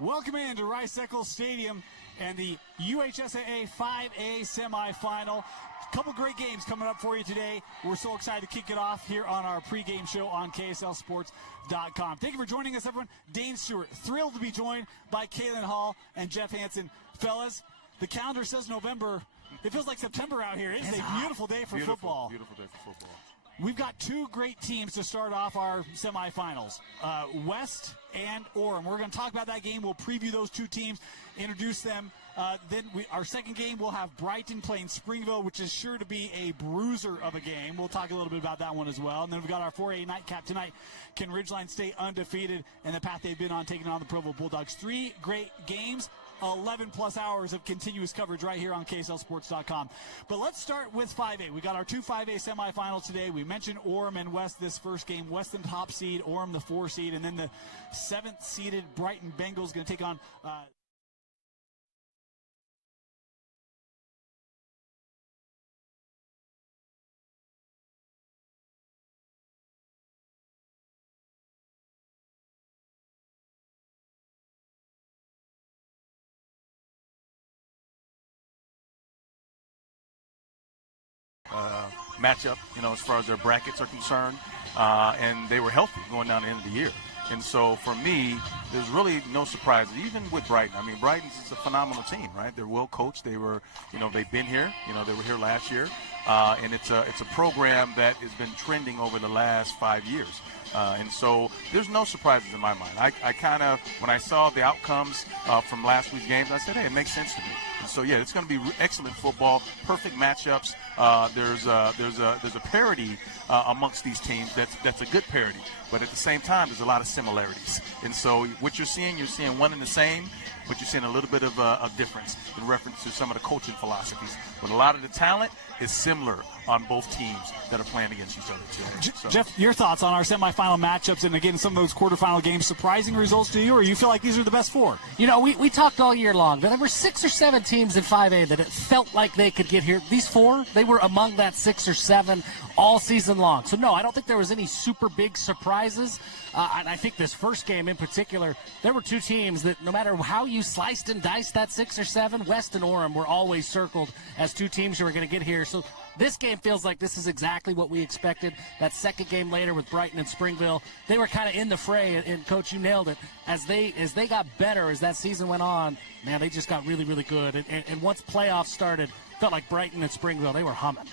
Welcome into Rice-Eccles Stadium and the UHSAA 5A semifinal. A couple great games coming up for you today. We're so excited to kick it off here on our pregame show on KSLSports.com. Thank you for joining us, everyone. Dane Stewart, thrilled to be joined by Kaylin Hall and Jeff Hansen. Fellas, the calendar says November. It feels like September out here. It's a beautiful day for football. Beautiful day for football. We've got two great teams to start off our semifinals, West and Orem. We're going to talk about that game. We'll preview those two teams, introduce them. Then our second game, we'll have Brighton playing Springville, which is sure to be a bruiser of a game. We'll talk a little bit about that one as well. And then we've got our 4A nightcap tonight. Can Ridgeline stay undefeated and the path they've been on taking on the Provo Bulldogs? Three great games. 11-plus hours of continuous coverage right here on KSLSports.com. But let's start with 5A. We got our two 5A semifinals today. We mentioned Orem and West this first game. West the top seed, Orem the 4 seed, and then the 7th seeded Brighton Bengals going to take on matchup, as far as their brackets are concerned, and they were healthy going down the end of the year. And so for me, there's really no surprises, even with Brighton. I mean, Brighton's is a phenomenal team, right? They're well coached. They were, they've been here. They were here last year, and it's a program that has been trending over the last 5 years. And so there's no surprises in my mind. I kind of, when I saw the outcomes from last week's games, I said, hey, it makes sense to me. And so, yeah, it's going to be excellent football, perfect matchups. There's a parity amongst these teams that's a good parity. But at the same time, there's a lot of similarities. And so what you're seeing one and the same, but you're seeing a little bit of a difference in reference to some of the coaching philosophies. But a lot of the talent is similar on both teams that are playing against each other today. So. Jeff, your thoughts on our semifinal matchups and, again, some of those quarterfinal games, surprising results to you, or you feel like these are the best four? We talked all year long that there were 6 or 7 teams in 5A that it felt like they could get here. These 4, they were among that 6 or 7 all season long. So, no, I don't think there was any super big surprises. And I think this first game in particular, there were 2 teams that no matter how you sliced and diced that 6 or 7, West and Orem were always circled as 2 teams who were going to get here. So this game feels like this is exactly what we expected. That second game later with Brighton and Springville, they were kind of in the fray, and Coach, you nailed it. As they got better as that season went on, man, they just got really, really good. And once playoffs started, felt like Brighton and Springville, they were humming.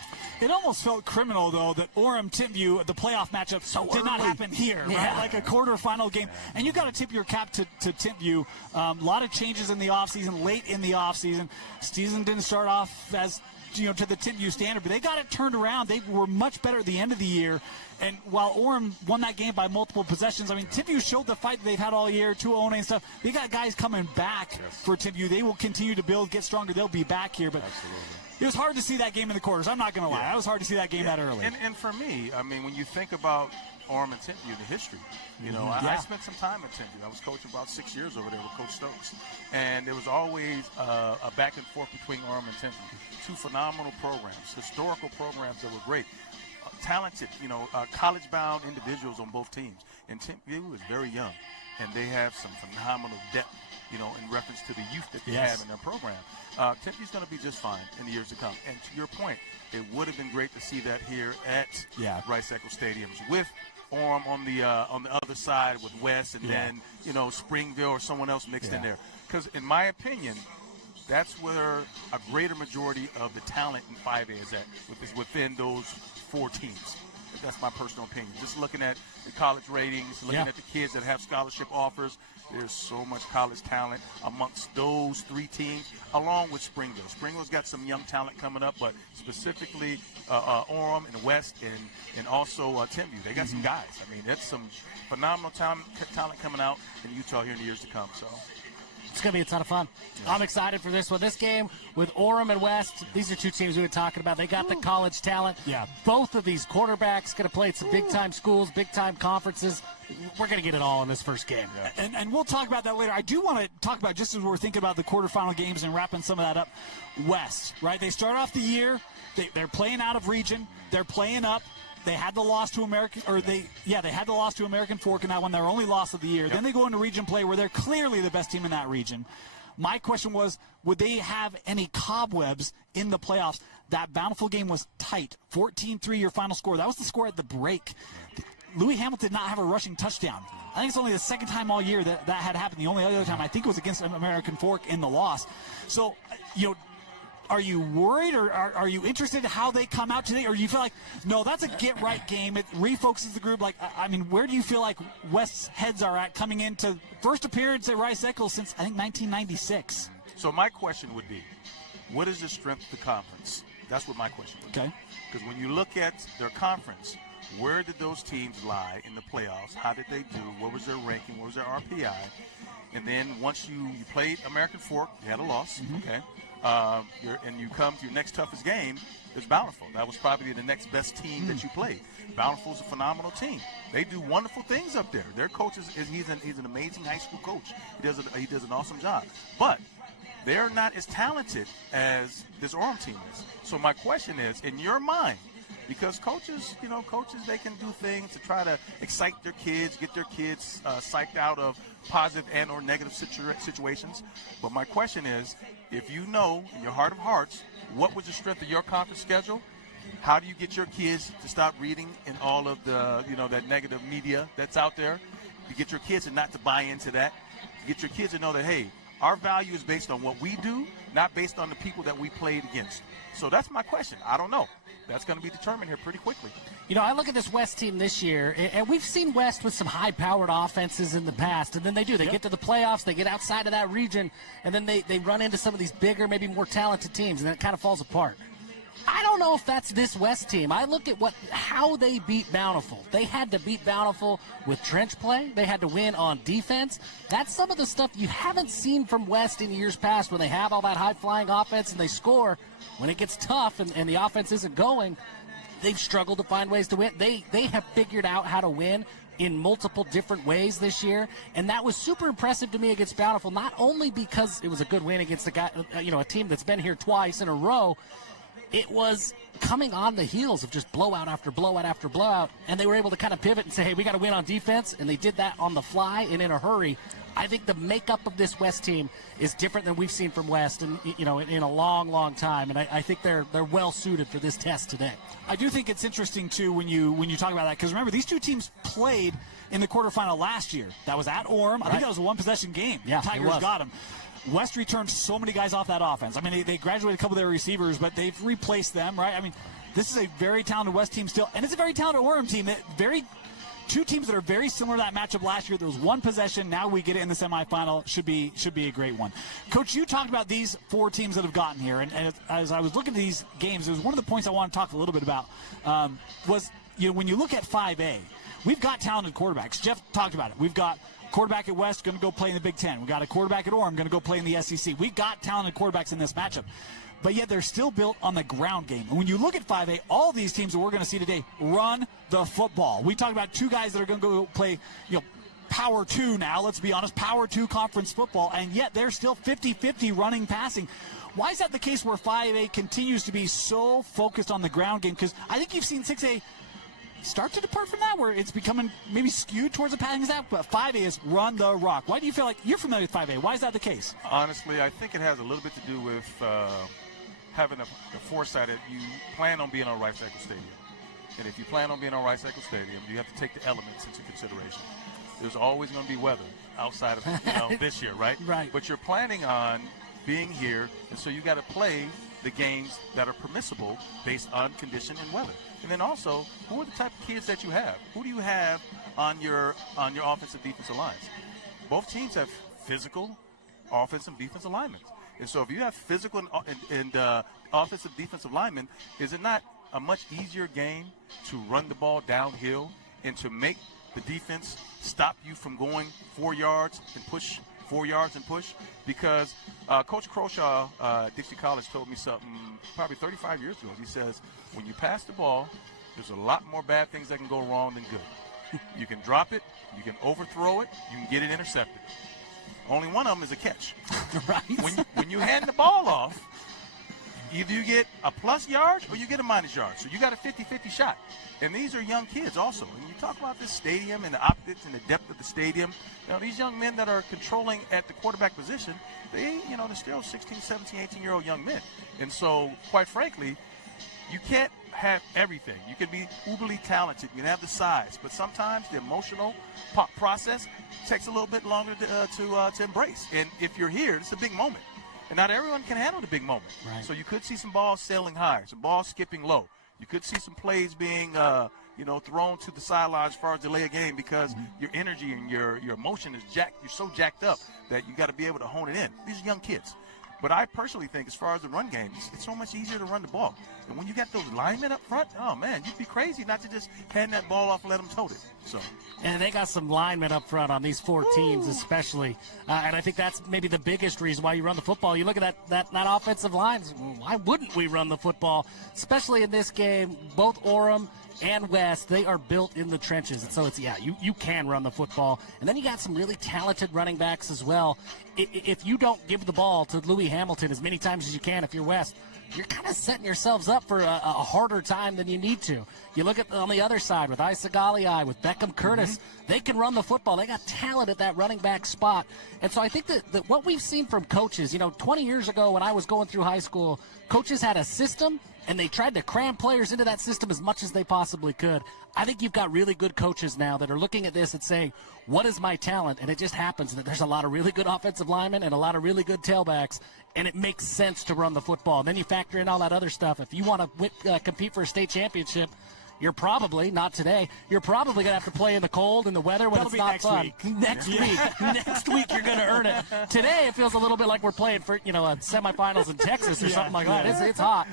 It almost felt criminal, though, that Orem-Timpview, the playoff matchup, did not happen here, right? Like a quarterfinal game. And you got to tip your cap to Timpview. A lot of changes in the offseason, late in the offseason. Season didn't start off as, to the Timpview standard, but they got it turned around. They were much better at the end of the year. And while Orem won that game by multiple possessions, Timpview showed the fight that they've had all year, 2-0 and stuff. They got guys coming back for Timpview. They will continue to build, get stronger. They'll be back here. But it was hard to see that game in the quarters. I'm not going to lie. It was hard to see that game that early. And for me, when you think about Orem and Timpview, the history, I spent some time at Timpview. I was coaching about 6 years over there with Coach Stokes. And there was always a back and forth between Orem and Timpview. 2 phenomenal programs, historical programs that were great. Talented, college-bound individuals on both teams. And Timpview is very young, and they have some phenomenal depth, in reference to the youth that they have in their program. Timpview's going to be just fine in the years to come. And to your point, it would have been great to see that here at Rice-Eccles Stadium with Orem on the other side with West, and then Springville or someone else mixed in there. Because in my opinion, that's where a greater majority of the talent in 5A is at, is within those 4 teams. That's my personal opinion. Just looking at the college ratings, looking at the kids that have scholarship offers, there's so much college talent amongst those 3 teams, along with Springville. Springville's got some young talent coming up, but specifically Orem and West and also Timpview. They got some guys. That's some phenomenal talent coming out in Utah here in the years to come. So it's going to be a ton of fun. I'm excited for this one. This game with Orem and West, these are 2 teams we were talking about. They got the college talent. Both of these quarterbacks going to play at some big-time schools, big-time conferences. We're going to get it all in this first game. And we'll talk about that later. I do want to talk about, just as we're thinking about the quarterfinal games and wrapping some of that up, West, right? They start off the year. They're playing out of region. They're playing up. they had the loss to American, they had the loss to American Fork, and that one their only loss of the year. Yep. Then they go into region play where they're clearly the best team in that region. My question was, would they have any cobwebs in the playoffs? That Bountiful game was tight, 14-3 your final score. That was the score at the break. Louis Hamilton did not have a rushing touchdown. I think it's only the second time all year that had happened. The only other time I think was against American Fork in the loss. So, are you worried, or are you interested in how they come out today? Or do you feel like, no, that's a get-right game. It refocuses the group. Like, I mean, where do you feel like West's heads are at coming into first appearance at Rice-Eccles since, I think, 1996? So my question would be, what is the strength of the conference? That's what my question would be. Okay. Because when you look at their conference, where did those teams lie in the playoffs? How did they do? What was their ranking? What was their RPI? And then once you played American Fork, you had a loss, okay? And you come to your next toughest game, it's Bountiful. That was probably the next best team that you played. Bountiful's a phenomenal team. They do wonderful things up there. Their coach he's an amazing high school coach. He does an awesome job. But they're not as talented as this Orem team is. So my question is, in your mind, because coaches, they can do things to try to excite their kids, get their kids psyched out of positive and or negative situations. But my question is, if you know in your heart of hearts what was the strength of your conference schedule, how do you get your kids to stop reading in all of the, that negative media that's out there? You get your kids not to buy into that. You get your kids to know that, hey, our value is based on what we do, not based on the people that we played against. So that's my question. I don't know. That's going to be determined here pretty quickly. I look at this West team this year, and we've seen West with some high-powered offenses in the past, and then they get to the playoffs, they get outside of that region, and then they run into some of these bigger, maybe more talented teams, and then it kind of falls apart. I don't know if that's this West team. I look at how they beat Bountiful. They had to beat Bountiful with trench play. They had to win on defense. That's some of the stuff you haven't seen from West in years past when they have all that high-flying offense and they score. When it gets tough and the offense isn't going, they've struggled to find ways to win. They have figured out how to win in multiple different ways this year, and that was super impressive to me against Bountiful, not only because it was a good win against a team that's been here twice in a row. It was coming on the heels of just blowout after blowout after blowout, and they were able to kind of pivot and say, hey, we got to win on defense, and they did that on the fly and in a hurry. I think the makeup of this West team is different than we've seen from West in a long, long time, and I think they're well suited for this test today. I do think it's interesting too when you talk about that, because remember, these two teams played in the quarterfinal last year. That was at Orem. I think that was a one-possession game. Yeah, Tigers got them. West returned so many guys off that offense. I mean, they graduated a couple of their receivers, but they've replaced them, right? I mean, this is a very talented West team still, and it's a very talented Orem team. Two teams that are very similar to that matchup last year. There was one possession. Now we get it in the semifinal. Should be a great one. Coach, you talked about these four teams that have gotten here, and as I was looking at these games, it was one of the points I want to talk a little bit about. Was when you look at 5A, we've got talented quarterbacks. Jeff talked about it. We've got quarterback at West going to go play in the Big Ten. We got a quarterback at Orem going to go play in the SEC. We got talented quarterbacks in this matchup, but yet they're still built on the ground game. And when you look at 5A, all these teams that we're going to see today run the football. We talk about two guys that are going to go play, Power 2 now. Let's be honest, Power 2 conference football, and yet they're still 50-50 running, passing. Why is that the case where 5A continues to be so focused on the ground game? Because I think you've seen 6A start to depart from that, where it's becoming maybe skewed towards the passing attack, but 5A is run the rock. Why do you feel like you're familiar with 5A? Why is that the case? Honestly, I think it has a little bit to do with having the foresight that you plan on being on Rice-Eccles Stadium. And if you plan on being on Rice-Eccles Stadium, you have to take the elements into consideration. There's always going to be weather outside of this year, right? Right. But you're planning on being here, and so you got to play the games that are permissible based on condition and weather. And then also, who are the type of kids that you have? Who do you have on your offensive defensive lines? Both teams have physical offensive and defensive linemen. And so if you have physical and offensive defensive linemen, is it not a much easier game to run the ball downhill and to make the defense stop you from going 4 yards and push 4 yards and push? Because Coach Croshaw, Dixie College, told me something probably 35 years ago. He says, when you pass the ball, there's a lot more bad things that can go wrong than good. You can drop it, you can overthrow it, you can get it intercepted. Only one of them is a catch. Right. When you hand the ball off, Either you get a plus yard or you get a minus yard. So you got a 50-50 shot. And these are young kids also. And you talk about this stadium and the optics and the depth of the stadium. These young men that are controlling at the quarterback position, they're still 16, 17, 18-year-old young men. And so, quite frankly, you can't have everything. You can be uberly talented. You can have the size. But sometimes the emotional process takes a little bit longer to embrace. And if you're here, it's a big moment. And not everyone can handle the big moment. Right. So you could see some balls sailing high, some balls skipping low. You could see some plays being, thrown to the sideline as far as delay a game because your energy and your emotion is jacked. You're so jacked up that you got to be able to hone it in. These are young kids. But I personally think as far as the run game, it's so much easier to run the ball. And when you got those linemen up front, oh, man, you'd be crazy not to just hand that ball off and let them tote it. So. And they got some linemen up front on these 4 teams especially. And I think that's maybe the biggest reason why you run the football. You look at that offensive line, why wouldn't we run the football? Especially in this game, both Orem and West, they are built in the trenches. And so you can run the football. And then you got some really talented running backs as well. If you don't give the ball to Louis Hamilton as many times as you can if you're West, you're kind of setting yourselves up for a harder time than you need to. You look at on the other side with Isagali, with Beckham Curtis, they can run the football. They got talent at that running back spot. And so I think that what we've seen from coaches, 20 years ago when I was going through high school, coaches had a system, and they tried to cram players into that system as much as they possibly could. I think you've got really good coaches now that are looking at this and saying, what is my talent? And it just happens that there's a lot of really good offensive linemen and a lot of really good tailbacks, and it makes sense to run the football. And then you factor in all that other stuff. If you want to compete for a state championship, you're probably, not today, you're probably going to have to play in the cold and the weather when it's not fun. Next week. Next week you're going to earn it. Today it feels a little bit like we're playing for, semifinals in Texas or something like that. It's hot.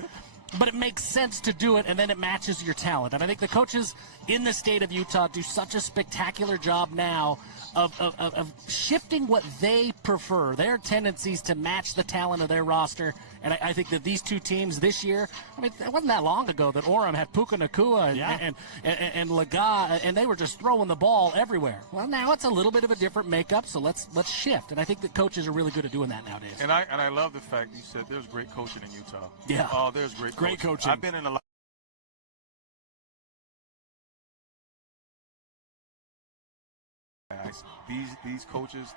But it makes sense to do it, and then it matches your talent. And I think the coaches in the state of Utah do such a spectacular job now of shifting what they prefer, their tendencies to match the talent of their roster. And I think that these two teams this year, it wasn't that long ago that Orem had Puka Nakua and Laga, and they were just throwing the ball everywhere. Well, now it's a little bit of a different makeup, so let's shift. And I think that coaches are really good at doing that nowadays. And I love the fact you said there's great coaching in Utah. Yeah. Oh, there's great coaching. I've been in a lot. These coaches,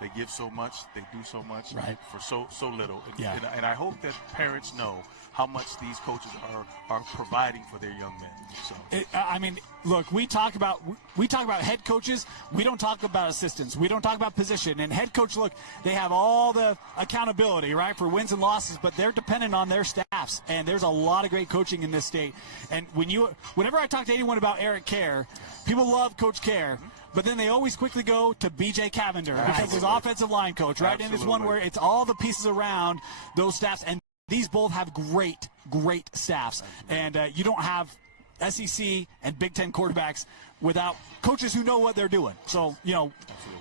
they give so much, they do so much for so little. And I hope that parents know how much these coaches are providing for their young men. So look, we talk about head coaches. We don't talk about assistants. We don't talk about position. And head coach, look, they have all the accountability, right, for wins and losses, but they're dependent on their staffs. And there's a lot of great coaching in this state. And whenever I talk to anyone about Eric Kerr, people love Coach Kerr. But then they always quickly go to B.J. Cavender because he's offensive line coach, right? Absolutely. And it's one where it's all the pieces around those staffs. And these both have great staffs. And you don't have SEC and Big Ten quarterbacks without coaches who know what they're doing. So,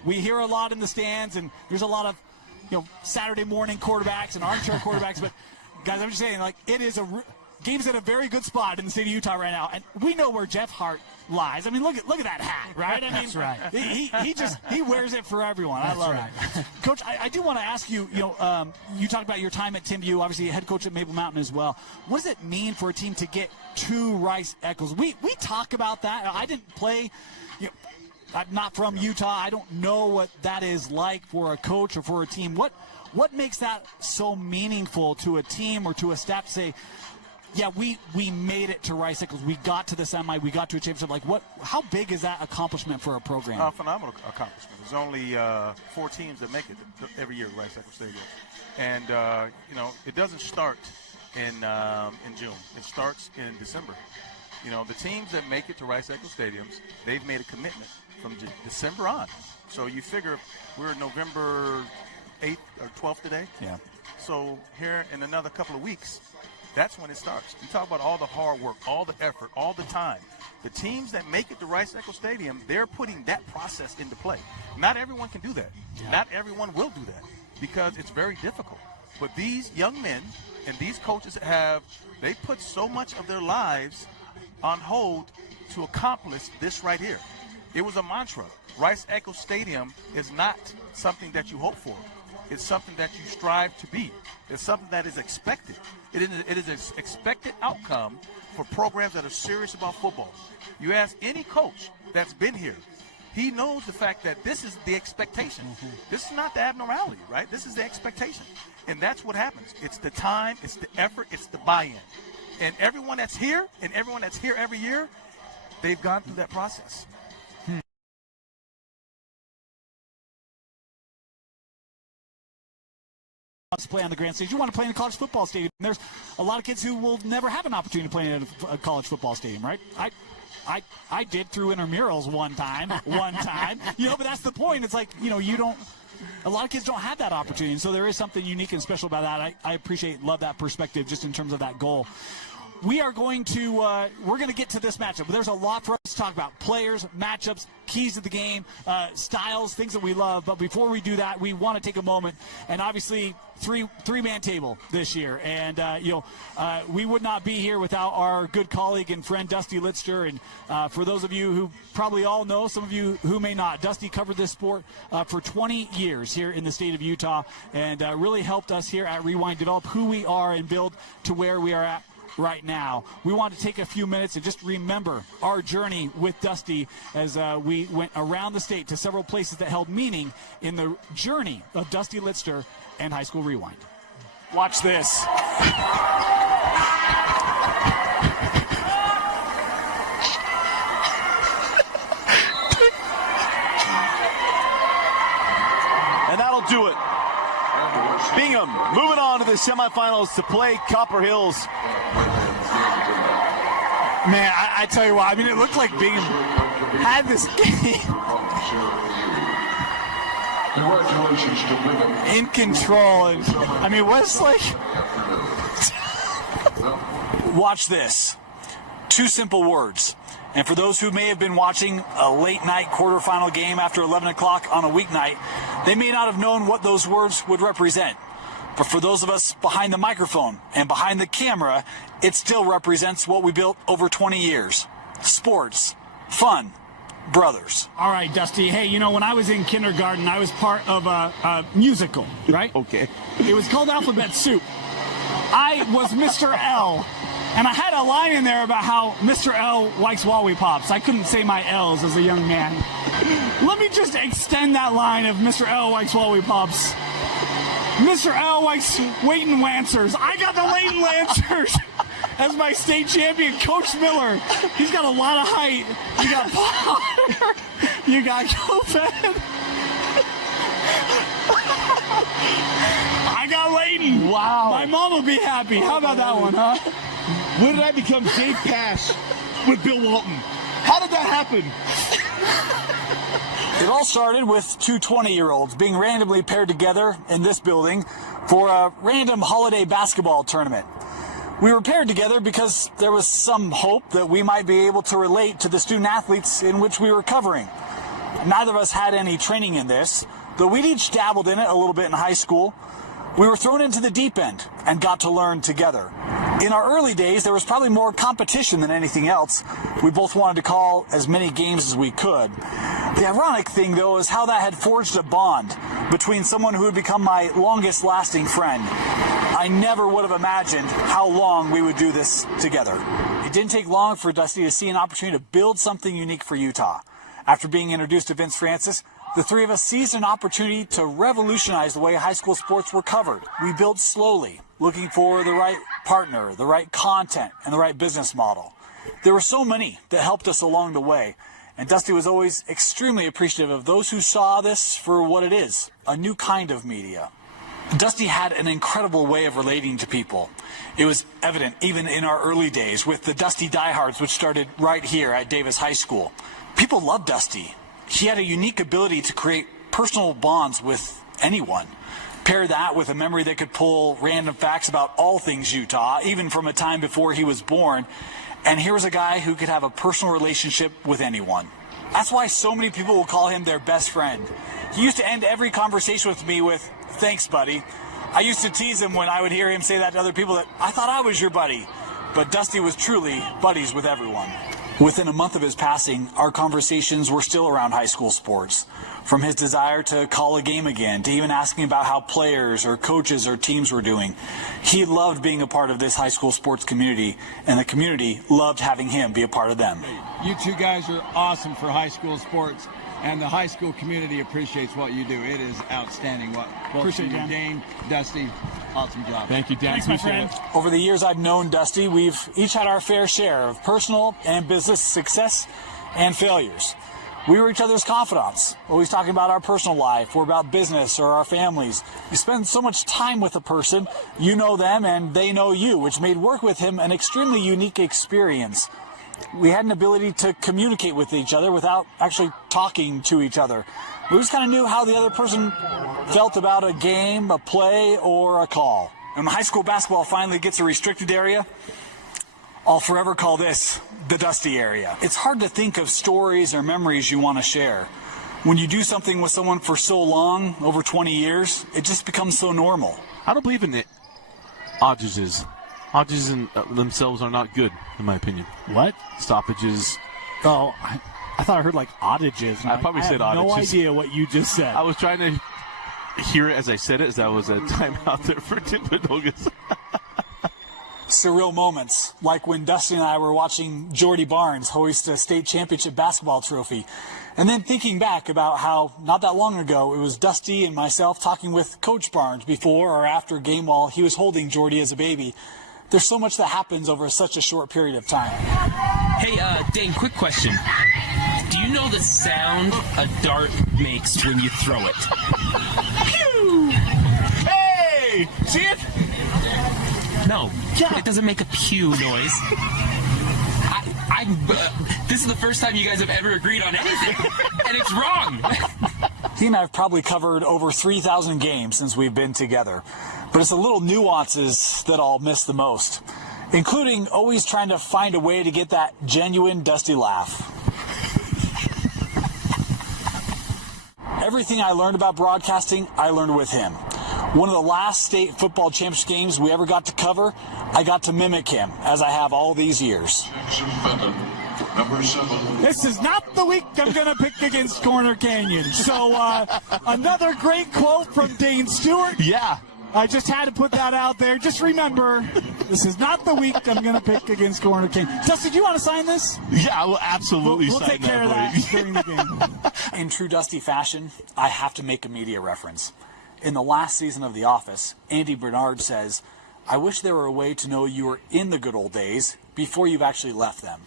we hear a lot in the stands, and there's a lot of, Saturday morning quarterbacks and armchair quarterbacks. But, guys, I'm just saying, game's in a very good spot in the state of Utah right now, and we know where Jeff Hart lies. Look at that hat, right? That's right. He wears it for everyone. I love it. Coach, I do want to ask you. You talked about your time at Timview, obviously head coach at Maple Mountain as well. What does it mean for a team to get to Rice-Eccles? We talk about that. I didn't play. I'm not from Utah. I don't know what that is like for a coach or for a team. What makes that so meaningful to a team or to a staff to say, yeah, we made it to Rice-Eccles. We got to the semi. We got to a championship. How big is that accomplishment for a program? Phenomenal accomplishment. There's only 4 teams that make it every year at Rice-Eccles Stadium. And, it doesn't start in June. It starts in December. The teams that make it to Rice-Eccles Stadiums, they've made a commitment from December on. So you figure we're November 8th or 12th today. Yeah. So here in another couple of weeks, that's when it starts. You talk about all the hard work, all the effort, all the time. The teams that make it to Rice-Eccles Stadium, they're putting that process into play. Not everyone can do that. Yeah. Not everyone will do that because it's very difficult. But these young men and these coaches they put so much of their lives on hold to accomplish this right here. It was a mantra. Rice-Eccles Stadium is not something that you hope for. It's something that you strive to be. It's something that is expected. It is an expected outcome for programs that are serious about football. You ask any coach that's been here, he knows the fact that this is the expectation. This is not the abnormality, right? This is the expectation. And that's what happens. It's the time, it's the effort, it's the buy-in. And everyone that's here, and everyone that's here every year, they've gone through that process. To play on the grand stage. You want to play in a college football stadium. There's a lot of kids who will never have an opportunity to play in a college football stadium, right? I did through intramurals one time, but that's the point. It's like, a lot of kids don't have that opportunity. And so there is something unique and special about that. I love that perspective just in terms of that goal. We are going to we're going to get to this matchup. There's a lot for us to talk about: players, matchups, keys to the game, styles, things that we love. But before we do that, we want to take a moment and obviously three-man table this year. And we would not be here without our good colleague and friend Dusty Litster. And for those of you who probably all know, some of you who may not, Dusty covered this sport for 20 years here in the state of Utah, and really helped us here at Rewind develop who we are and build to where we are at right now. We want to take a few minutes and just remember our journey with Dusty as we went around the state to several places that held meaning in the journey of Dusty Litster and High School Rewind. Watch this. And that'll do it. Bingham moving on to the semifinals to play Copper Hills. Man, I tell you what, it looked like Bingham had this game in control. And what's like... Watch this. Two simple words. And for those who may have been watching a late-night quarterfinal game after 11 o'clock on a weeknight, they may not have known what those words would represent. But for those of us behind the microphone and behind the camera, it still represents what we built over 20 years. Sports, fun, brothers. All right, Dusty. Hey, when I was in kindergarten, I was part of a musical, right? Okay. It was called Alphabet Soup. I was Mr. L. And I had a line in there about how Mr. L likes lollipops. I couldn't say my L's as a young man. Let me just extend that line of Mr. L likes lollipops. Mr. L likes Leighton Lancers. I got the Leighton Lancers as my state champion. Coach Miller, he's got a lot of height. You got Potter. You got Kofed. I got Leighton. Wow. My mom will be happy. How about that one, huh? When did I become Dave Pash with Bill Walton? How did that happen? It all started with two 20-year-olds being randomly paired together in this building for a random holiday basketball tournament. We were paired together because there was some hope that we might be able to relate to the student athletes in which we were covering. Neither of us had any training in this, though we'd each dabbled in it a little bit in high school. We were thrown into the deep end and got to learn together. In our early days, there was probably more competition than anything else. We both wanted to call as many games as we could. The ironic thing, though, is how that had forged a bond between someone who had become my longest-lasting friend. I never would have imagined how long we would do this together. It didn't take long for Dusty to see an opportunity to build something unique for Utah. After being introduced to Vince Francis, the three of us seized an opportunity to revolutionize the way high school sports were covered. We built slowly, looking for the right partner, the right content, and the right business model. There were so many that helped us along the way, and Dusty was always extremely appreciative of those who saw this for what it is, a new kind of media. Dusty had an incredible way of relating to people. It was evident even in our early days with the Dusty Diehards, which started right here at Davis High School. People loved Dusty. He had a unique ability to create personal bonds with anyone. Pair that with a memory that could pull random facts about all things Utah, even from a time before he was born. And here was a guy who could have a personal relationship with anyone. That's why so many people will call him their best friend. He used to end every conversation with me with, "Thanks, buddy." I used to tease him when I would hear him say that to other people, that I thought I was your buddy. But Dusty was truly buddies with everyone. Within a month of his passing, our conversations were still around high school sports. From his desire to call a game again, to even asking about how players or coaches or teams were doing. He loved being a part of this high school sports community, and the community loved having him be a part of them. You two guys are awesome for high school sports, and the high school community appreciates what you do. It is outstanding. Appreciate you, Dan. Dane, Dusty, awesome job. Thank you, Dan. Thanks, my friend. Over the years I've known Dusty, we've each had our fair share of personal and business success and failures. We were each other's confidants, always talking about our personal life or about business or our families. You spend so much time with a person, you know them and they know you, which made work with him an extremely unique experience. We had an ability to communicate with each other without actually talking to each other. We just kind of knew how the other person felt about a game, a play, or a call. And when high school basketball finally gets a restricted area, I'll forever call this the Dusty area. It's hard to think of stories or memories you want to share. When you do something with someone for so long, over 20 years, it just becomes so normal. I don't believe in the oddages. Oddages in themselves are not good, in my opinion. What? Stoppages. Oh, I thought I heard like oddages. I probably said I have no oddages. idea what you just said. I was trying to hear it as I said it, as that was a timeout there for Tippedogas. Surreal moments, like when Dusty and I were watching Jordy Barnes hoist a state championship basketball trophy, and then thinking back about how not that long ago it was Dusty and myself talking with Coach Barnes before or after a game while he was holding Jordy as a baby. There's so much that happens over such a short period of time. Hey, Dane, quick question. Do you know the sound a dart makes when you throw it? Pew! Hey! See it? No, it doesn't make a pew noise. This is the first time you guys have ever agreed on anything, and it's wrong. He and I have probably covered over 3,000 games since we've been together, but it's the little nuances that I'll miss the most, including always trying to find a way to get that genuine Dusty laugh. Everything I learned about broadcasting, I learned with him. One of the last state football championship games we ever got to cover, I got to mimic him, as I have all these years. This is not the week I'm going to pick against Corner Canyon. So another great quote from Dane Stewart. Yeah. I just had to put that out there. Just remember, this is not the week I'm going to pick against Corner Canyon. Dustin, do you want to sign this? Yeah, I will absolutely we'll sign take care of that during the game. In true Dusty fashion, I have to make a media reference. In the last season of The Office, Andy Bernard says, "I wish there were a way to know you were in the good old days before you've actually left them."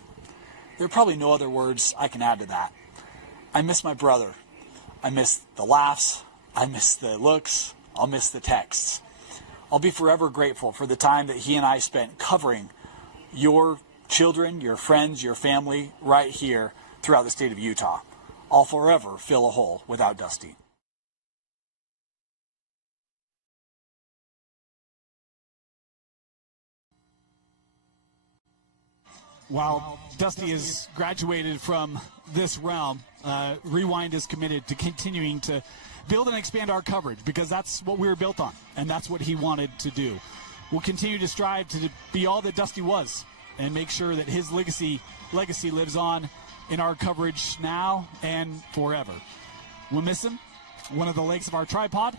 There are probably no other words I can add to that. I miss my brother. I miss the laughs. I miss the looks. I'll miss the texts. I'll be forever grateful for the time that he and I spent covering your children, your friends, your family right here throughout the state of Utah. I'll forever fill a hole without Dusty. While Dusty has graduated from this realm, Rewind is committed to continuing to build and expand our coverage because that's what we were built on, and that's what he wanted to do. We'll continue to strive to be all that Dusty was and make sure that his legacy lives on in our coverage now and forever. We'll miss him, one of the legs of our tripod,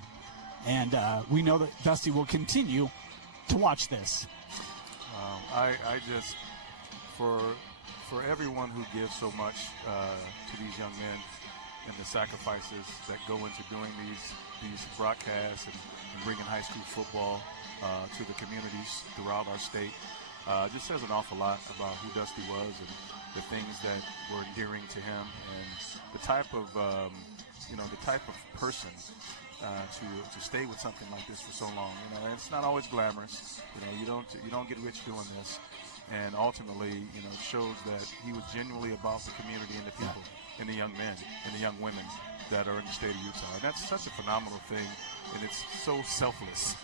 and we know that Dusty will continue to watch this. I just, for everyone who gives so much to these young men and the sacrifices that go into doing these broadcasts and bringing high school football to the communities throughout our state, just says an awful lot about who Dusty was and the things that were endearing to him and the type of person to stay with something like this for so long. You know, and it's not always glamorous. You don't get rich doing this. And ultimately, it shows that he was genuinely about the community and the people and the young men and the young women that are in the state of Utah. And that's such a phenomenal thing, and it's so selfless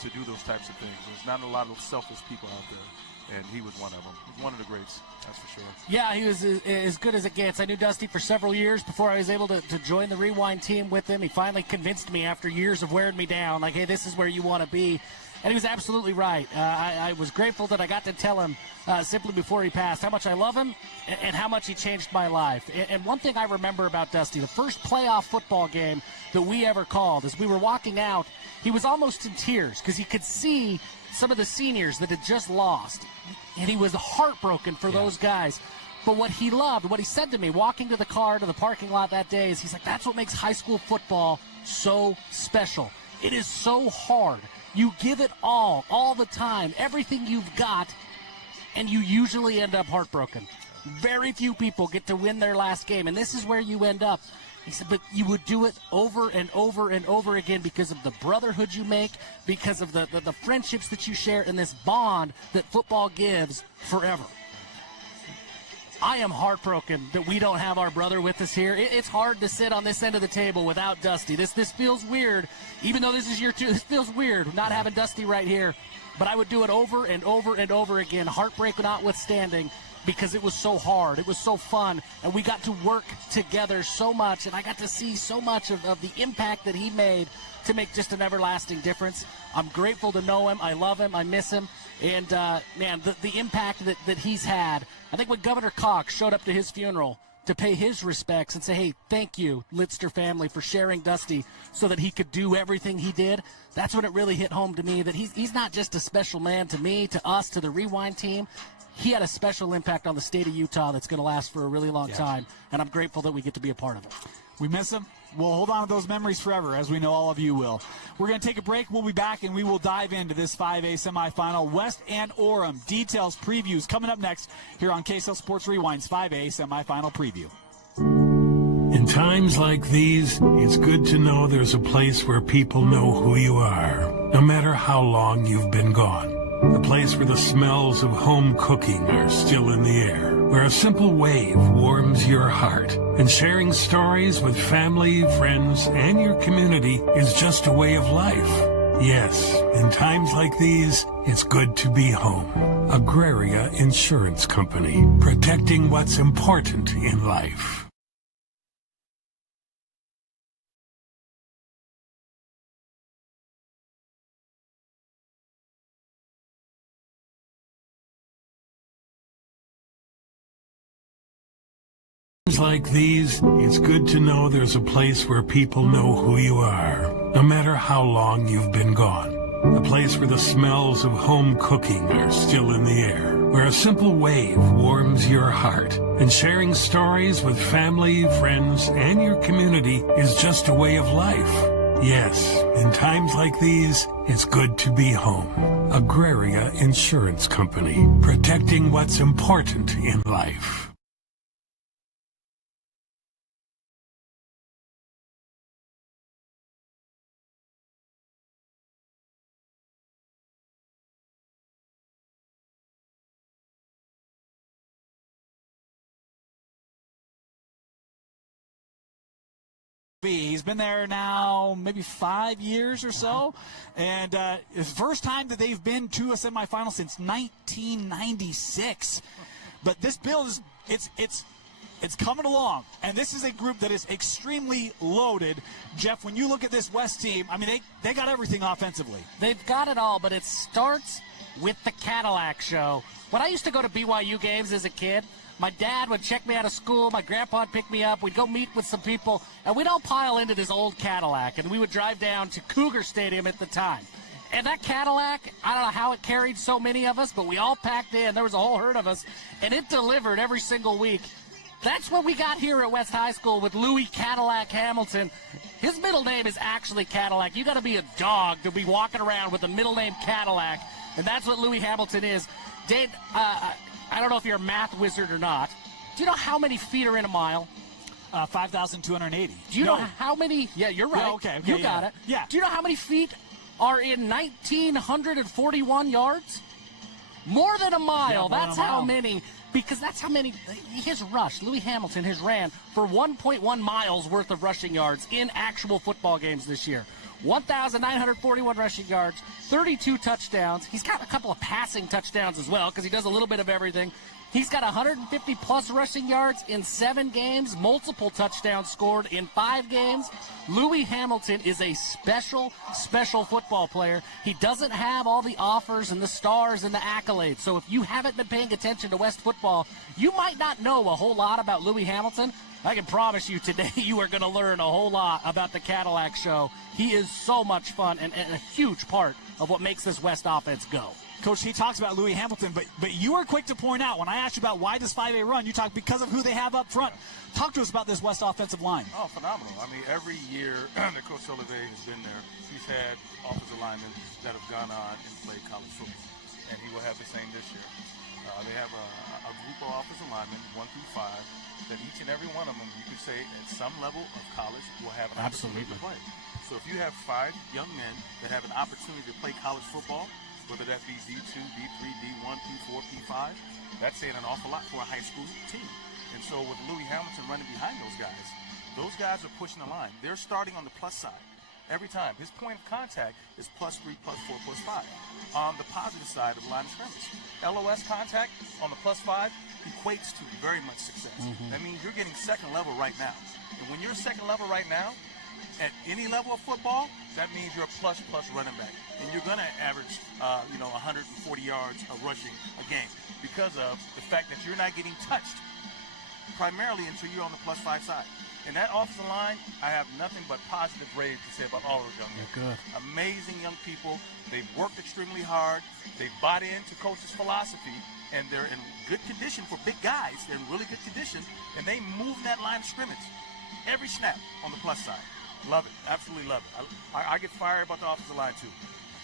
to do those types of things. There's not a lot of selfless people out there, and he was one of them. He's one of the greats, that's for sure. Yeah, he was as good as it gets. I knew Dusty for several years before I was able to join the Rewind team with him. He finally convinced me after years of wearing me down, like, hey, this is where you want to be. And he was absolutely right. I was grateful that I got to tell him simply before he passed how much I love him and how much he changed my life. And one thing I remember about Dusty, the first playoff football game that we ever called, as we were walking out, he was almost in tears because he could see some of the seniors that had just lost. And he was heartbroken for those guys. But what he loved, what he said to me walking to the car to the parking lot that day is he's like, that's what makes high school football so special. It is so hard. You give it all the time, everything you've got, and you usually end up heartbroken. Very few people get to win their last game, and this is where you end up. He said, but you would do it over and over and over again because of the brotherhood you make, because of the friendships that you share, and this bond that football gives forever. I am heartbroken that we don't have our brother with us here. It's hard to sit on this end of the table without Dusty. This feels weird. Even though this is year 2, this feels weird not having Dusty right here. But I would do it over and over and over again, heartbreak notwithstanding, because it was so hard. It was so fun, and we got to work together so much, and I got to see so much of the impact that he made to make just an everlasting difference. I'm grateful to know him. I love him. I miss him. And, man, the impact that he's had. I think when Governor Cox showed up to his funeral to pay his respects and say, hey, thank you, Litster family, for sharing Dusty so that he could do everything he did, that's when it really hit home to me that he's not just a special man to me, to us, to the Rewind team. He had a special impact on the state of Utah that's going to last for a really long time, and I'm grateful that we get to be a part of it. We miss him. We'll hold on to those memories forever, as we know all of you will. We're going to take a break. We'll be back, and we will dive into this 5A semifinal. West and Orem. Details, previews coming up next here on KSL Sports Rewind's 5A semifinal preview. In times like these, it's good to know there's a place where people know who you are, no matter how long you've been gone. A place where the smells of home cooking are still in the air, where a simple wave warms your heart, and sharing stories with family, friends, and your community is just a way of life. Yes, in times like these, it's good to be home. Agraria Insurance Company, protecting what's important in life. Like these, it's good to know there's a place where people know who you are, no matter how long you've been gone. A place where the smells of home cooking are still in the air, where a simple wave warms your heart, and sharing stories with family, friends, and your community is just a way of life. Yes, in times like these, it's good to be home. Agraria Insurance Company, protecting what's important in life. He's been there now maybe 5 years or so, and it's the first time that they've been to a semifinal since 1996. But this build is it's coming along, and this is a group that is extremely loaded. Jeff, when you look at this West team, I mean they got everything offensively. They've got it all, but it starts with the Cadillac show. When I used to go to BYU games as a kid, my dad would check me out of school. My grandpa would pick me up. We'd go meet with some people, and we'd all pile into this old Cadillac, and we would drive down to Cougar Stadium at the time. And that Cadillac, I don't know how it carried so many of us, but we all packed in. There was a whole herd of us, and it delivered every single week. That's what we got here at West High School with Louis Cadillac Hamilton. His middle name is actually Cadillac. You got to be a dog to be walking around with the middle name Cadillac, and that's what Louis Hamilton is. Dave, I don't know if you're a math wizard or not. Do you know how many feet are in a mile? 5,280. Do you know how many? Yeah, you're right. Yeah, okay, you got it. Yeah. Do you know how many feet are in 1,941 yards? More than a mile. Yeah, that's how many. Because that's how many. His rush, Louis Hamilton, has ran for 1.1 miles worth of rushing yards in actual football games this year. 1,941 rushing yards, 32 touchdowns. He's got a couple of passing touchdowns as well because he does a little bit of everything. He's got 150-plus rushing yards in 7 games, multiple touchdowns scored in 5 games. Louis Hamilton is a special, special football player. He doesn't have all the offers and the stars and the accolades. So if you haven't been paying attention to West football, you might not know a whole lot about Louis Hamilton. I can promise you today you are going to learn a whole lot about the Cadillac Show. He is so much fun and a huge part of what makes this West offense go. Coach, he talks about Louis Hamilton, but you were quick to point out when I asked you about why does 5A run, you talk because of who they have up front. Talk to us about this West offensive line. Oh, phenomenal. I mean, every year that Coach Olivier has been there, he's had offensive linemen that have gone on and played college football, and he will have the same this year. They have a group of offensive linemen, 1 through 5, that each and every one of them, you can say, at some level of college will have an opportunity to play. So if you have 5 young men that have an opportunity to play college football, whether that be D2, D3, D1, P4, P5, that's saying an awful lot for a high school team. And so with Louis Hamilton running behind those guys are pushing the line. They're starting on the plus side every time. His point of contact is +3, +4, +5. On the positive side of the line of scrimmage, LOS contact on the +5 equates to very much success. That means you're getting second level right now. And when you're second level right now, at any level of football, that means you're a plus running back. And you're going to average, 140 yards of rushing a game because of the fact that you're not getting touched primarily until you're on the +5 side. And that offensive line, I have nothing but positive rage to say about all of those young men. Good. Amazing young people. They've worked extremely hard. They've bought into Coach's philosophy, and they're in good condition for big guys. They're in really good condition, and they move that line of scrimmage every snap on the plus side. Love it. Absolutely love it. I get fired about the offensive line, too.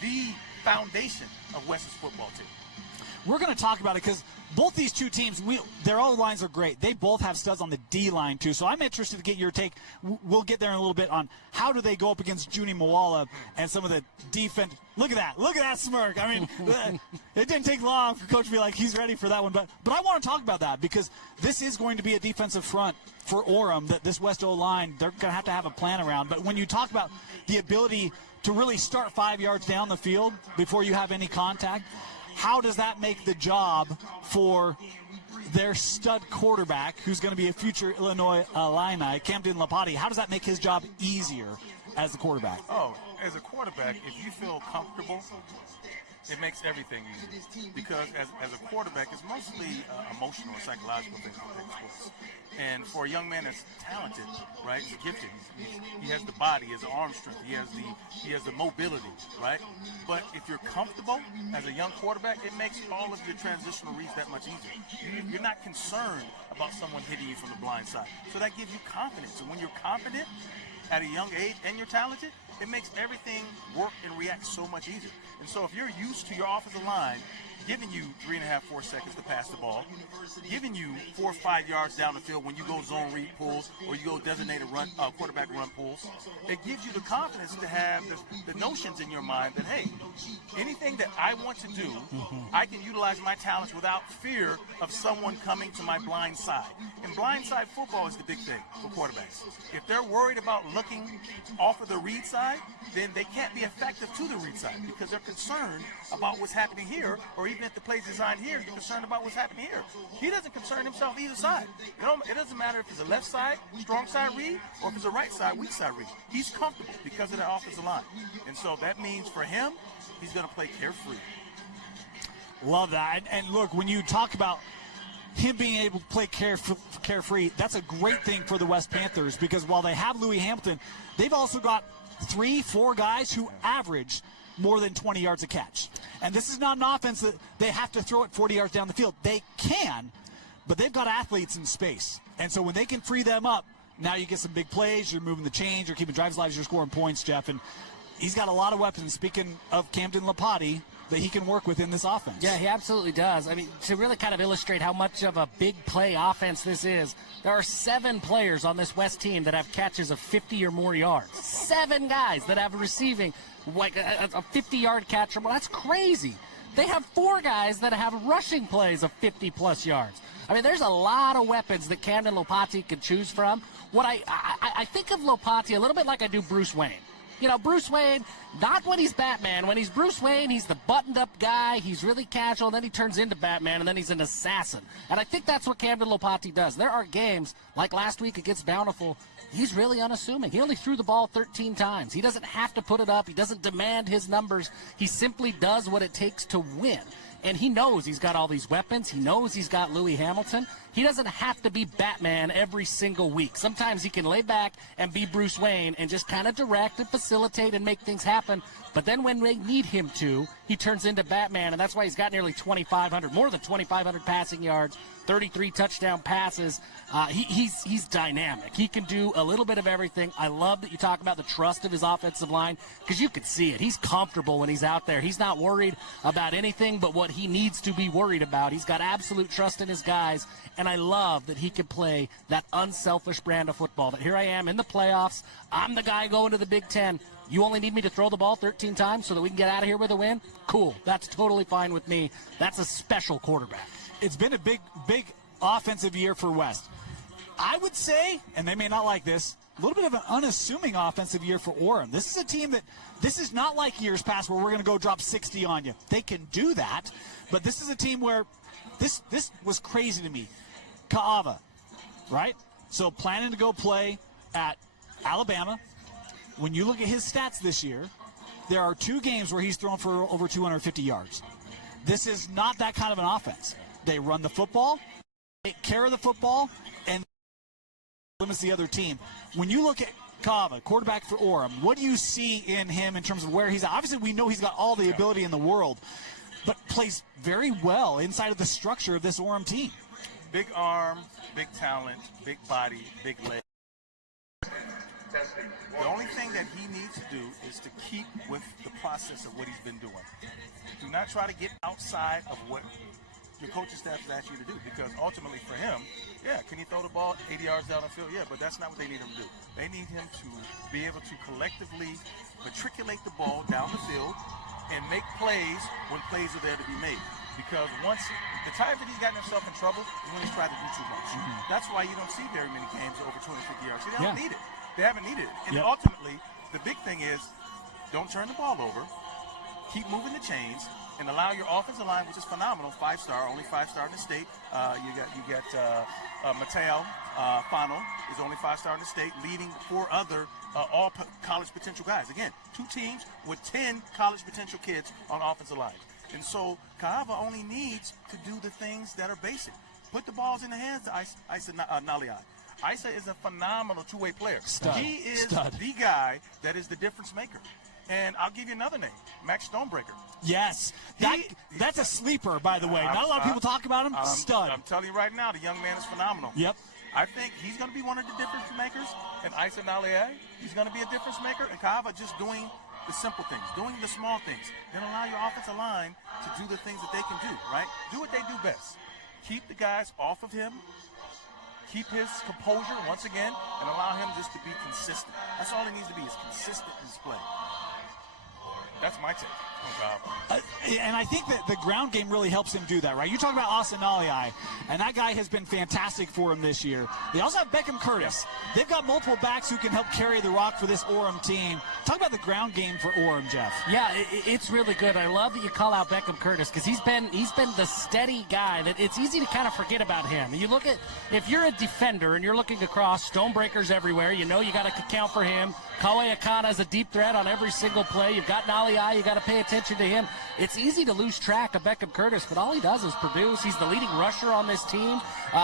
The foundation of West's football team. We're going to talk about it because both these two teams, their O-lines are great. They both have studs on the D-line, too. So I'm interested to get your take. We'll get there in a little bit on how do they go up against Junie Moala and some of the defense. Look at that. Look at that smirk. I mean, it didn't take long for Coach to be like, he's ready for that one. But I want to talk about that because this is going to be a defensive front for Orem, that this West O-line, they're going to have a plan around. But when you talk about the ability to really start 5 yards down the field before you have any contact, how does that make the job for their stud quarterback, who's going to be a future Illinois Illini, Camden Lapati? How does that make his job easier as a quarterback? Oh, as a quarterback, if you feel comfortable, it makes everything easy. Because as a quarterback, it's mostly emotional or psychological things that take place. And for a young man that's talented, right, he's gifted. He has the body, he has the arm strength, he has the mobility, right? But if you're comfortable as a young quarterback, it makes all of your transitional reads that much easier. You're not concerned about someone hitting you from the blind side. So that gives you confidence. And when you're confident at a young age and you're talented, it makes everything work and react so much easier. And so if you're used to your offensive line giving you 3.5, 4 seconds to pass the ball, giving you 4 or 5 yards down the field when you go zone read pulls or you go designated run quarterback run pulls, it gives you the confidence to have the notions in your mind that, hey, anything that I want to do, I can utilize my talents without fear of someone coming to my blind side. And blindside football is the big thing for quarterbacks. If they're worried about looking off of the read side, then they can't be effective to the read side because they're concerned about what's happening here, or even if the play's designed here, you're concerned about what's happening here. He doesn't concern himself either side. It doesn't matter if it's a left side, strong side read, or if it's a right side, weak side read. He's comfortable because of the offensive line. And so that means for him, he's going to play carefree. Love that. And look, when you talk about him being able to play carefree, that's a great thing for the West Panthers because while they have Louis Hamilton, they've also got 3-4 guys who average more than 20 yards a catch. And this is not an offense that they have to throw it 40 yards down the field. They can, but they've got athletes in space. And so when they can free them up, now you get some big plays, you're moving the chains, you're keeping drives alive, you're scoring points, Jeff. And he's got a lot of weapons, speaking of Camden Lapati, that he can work with in this offense. Yeah, he absolutely does. I mean, to really kind of illustrate how much of a big play offense this is, there are 7 players on this West team that have catches of 50 or more yards. 7 guys that have receiving like a 50-yard catch or more. That's crazy. They have 4 guys that have rushing plays of 50-plus yards. I mean, there's a lot of weapons that Camden Lopati can choose from. What I think of Lopati a little bit like I do Bruce Wayne. Bruce Wayne, not when he's Batman. When he's Bruce Wayne, he's the buttoned-up guy. He's really casual, and then he turns into Batman, and then he's an assassin. And I think that's what Camden Lopati does. There are games, like last week against Bountiful, he's really unassuming. He only threw the ball 13 times. He doesn't have to put it up. He doesn't demand his numbers. He simply does what it takes to win. And he knows he's got all these weapons. He knows he's got Louis Hamilton. He doesn't have to be Batman every single week. Sometimes he can lay back and be Bruce Wayne and just kind of direct and facilitate and make things happen. But then when they need him to, he turns into Batman, and that's why he's got nearly 2,500, more than 2,500 passing yards, 33 touchdown passes. He's dynamic. He can do a little bit of everything. I love that you talk about the trust of his offensive line, because you can see it. He's comfortable when he's out there. He's not worried about anything but what he needs to be worried about. He's got absolute trust in his guys, and I love that he can play that unselfish brand of football, that here I am in the playoffs. I'm the guy going to the Big Ten. You only need me to throw the ball 13 times so that we can get out of here with a win? Cool. That's totally fine with me. That's a special quarterback. It's been a big offensive year for West. I would say, and they may not like this, a little bit of an unassuming offensive year for Orem. This is a team that, this is not like years past where we're going to go drop 60 on you. They can do that, but this is a team where this was crazy to me. Kaava, right? So planning to go play at Alabama. When you look at his stats this year, there are 2 games where he's thrown for over 250 yards. This is not that kind of an offense. They run the football, take care of the football, and limits the other team. When you look at Kava, quarterback for Orem, what do you see in him in terms of where he's at? Obviously, we know he's got all the ability in the world, but plays very well inside of the structure of this Orem team. Big arm, big talent, big body, big leg. The only thing that he needs to do is to keep with the process of what he's been doing. Do not try to get outside of what your coaching staff has asked you to do, because ultimately for him, can he throw the ball 80 yards down the field? Yeah, but that's not what they need him to do. They need him to be able to collectively matriculate the ball down the field and make plays when plays are there to be made. Because once the times that he's gotten himself in trouble is when he's tried to do too much. That's why you don't see very many games over 250 yards. See, they don't need it. They haven't needed it. And ultimately, the big thing is, don't turn the ball over. Keep moving the chains and allow your offensive line, which is phenomenal, 5-star, only 5-star in the state. You got Mateo Fano is only 5-star in the state, leading 4 other all college potential guys. Again, 2 teams with 10 college potential kids on offensive line. And so Kaava only needs to do the things that are basic. Put the balls in the hands of Isa Naliai. Isa is a phenomenal 2-way player. He is the guy that is the difference maker. And I'll give you another name, Max Stonebreaker. Yes. That's a sleeper, by the way. Not a lot of people talk about him. Stud. I'm telling you right now, the young man is phenomenal. Yep. I think he's going to be one of the difference makers. And Isa Naliai, he's going to be a difference maker. And Kaava just doing the simple things, doing the small things. Then allow your offensive line to do the things that they can do, right? Do what they do best. Keep the guys off of him. Keep his composure once again, and allow him just to be consistent. That's all he needs to be, is consistent in his play. That's my take. And I think that the ground game really helps him do that, right? You talk about Austin Naliai, and that guy has been fantastic for him this year. They also have Beckham Curtis. They've got multiple backs who can help carry the rock for this Orem team. Talk about the ground game for Orem, Jeff. Yeah, it's really good. I love that you call out Beckham Curtis, because he's been the steady guy that it's easy to kind of forget about him. You look at, if you're a defender and you're looking across, Stonebreakers everywhere, you know you got to account for him. Kaue Akana is a deep threat on every single play. You've got Naliai, you got to pay attention to him. It's easy to lose track of Beckham Curtis, but all he does is produce. He's the leading rusher on this team.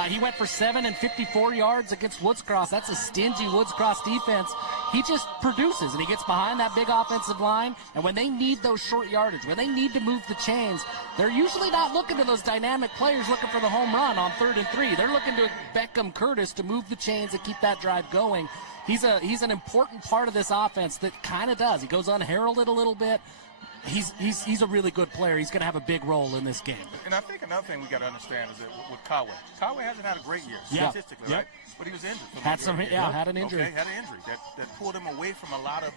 He went for 7 and 54 yards against Woods Cross. That's a stingy Woods Cross defense. He just produces, and he gets behind that big offensive line. And when they need those short yardage, when they need to move the chains, they're usually not looking to those dynamic players looking for the home run on 3rd and 3. They're looking to Beckham Curtis to move the chains and keep that drive going. He's an important part of this offense that kind of does. He goes unheralded a little bit. He's a really good player. He's going to have a big role in this game. And I think another thing we got to understand is that with Kaue hasn't had a great year statistically, right? But he was injured. Had an injury. Okay, had an injury that pulled him away from a lot of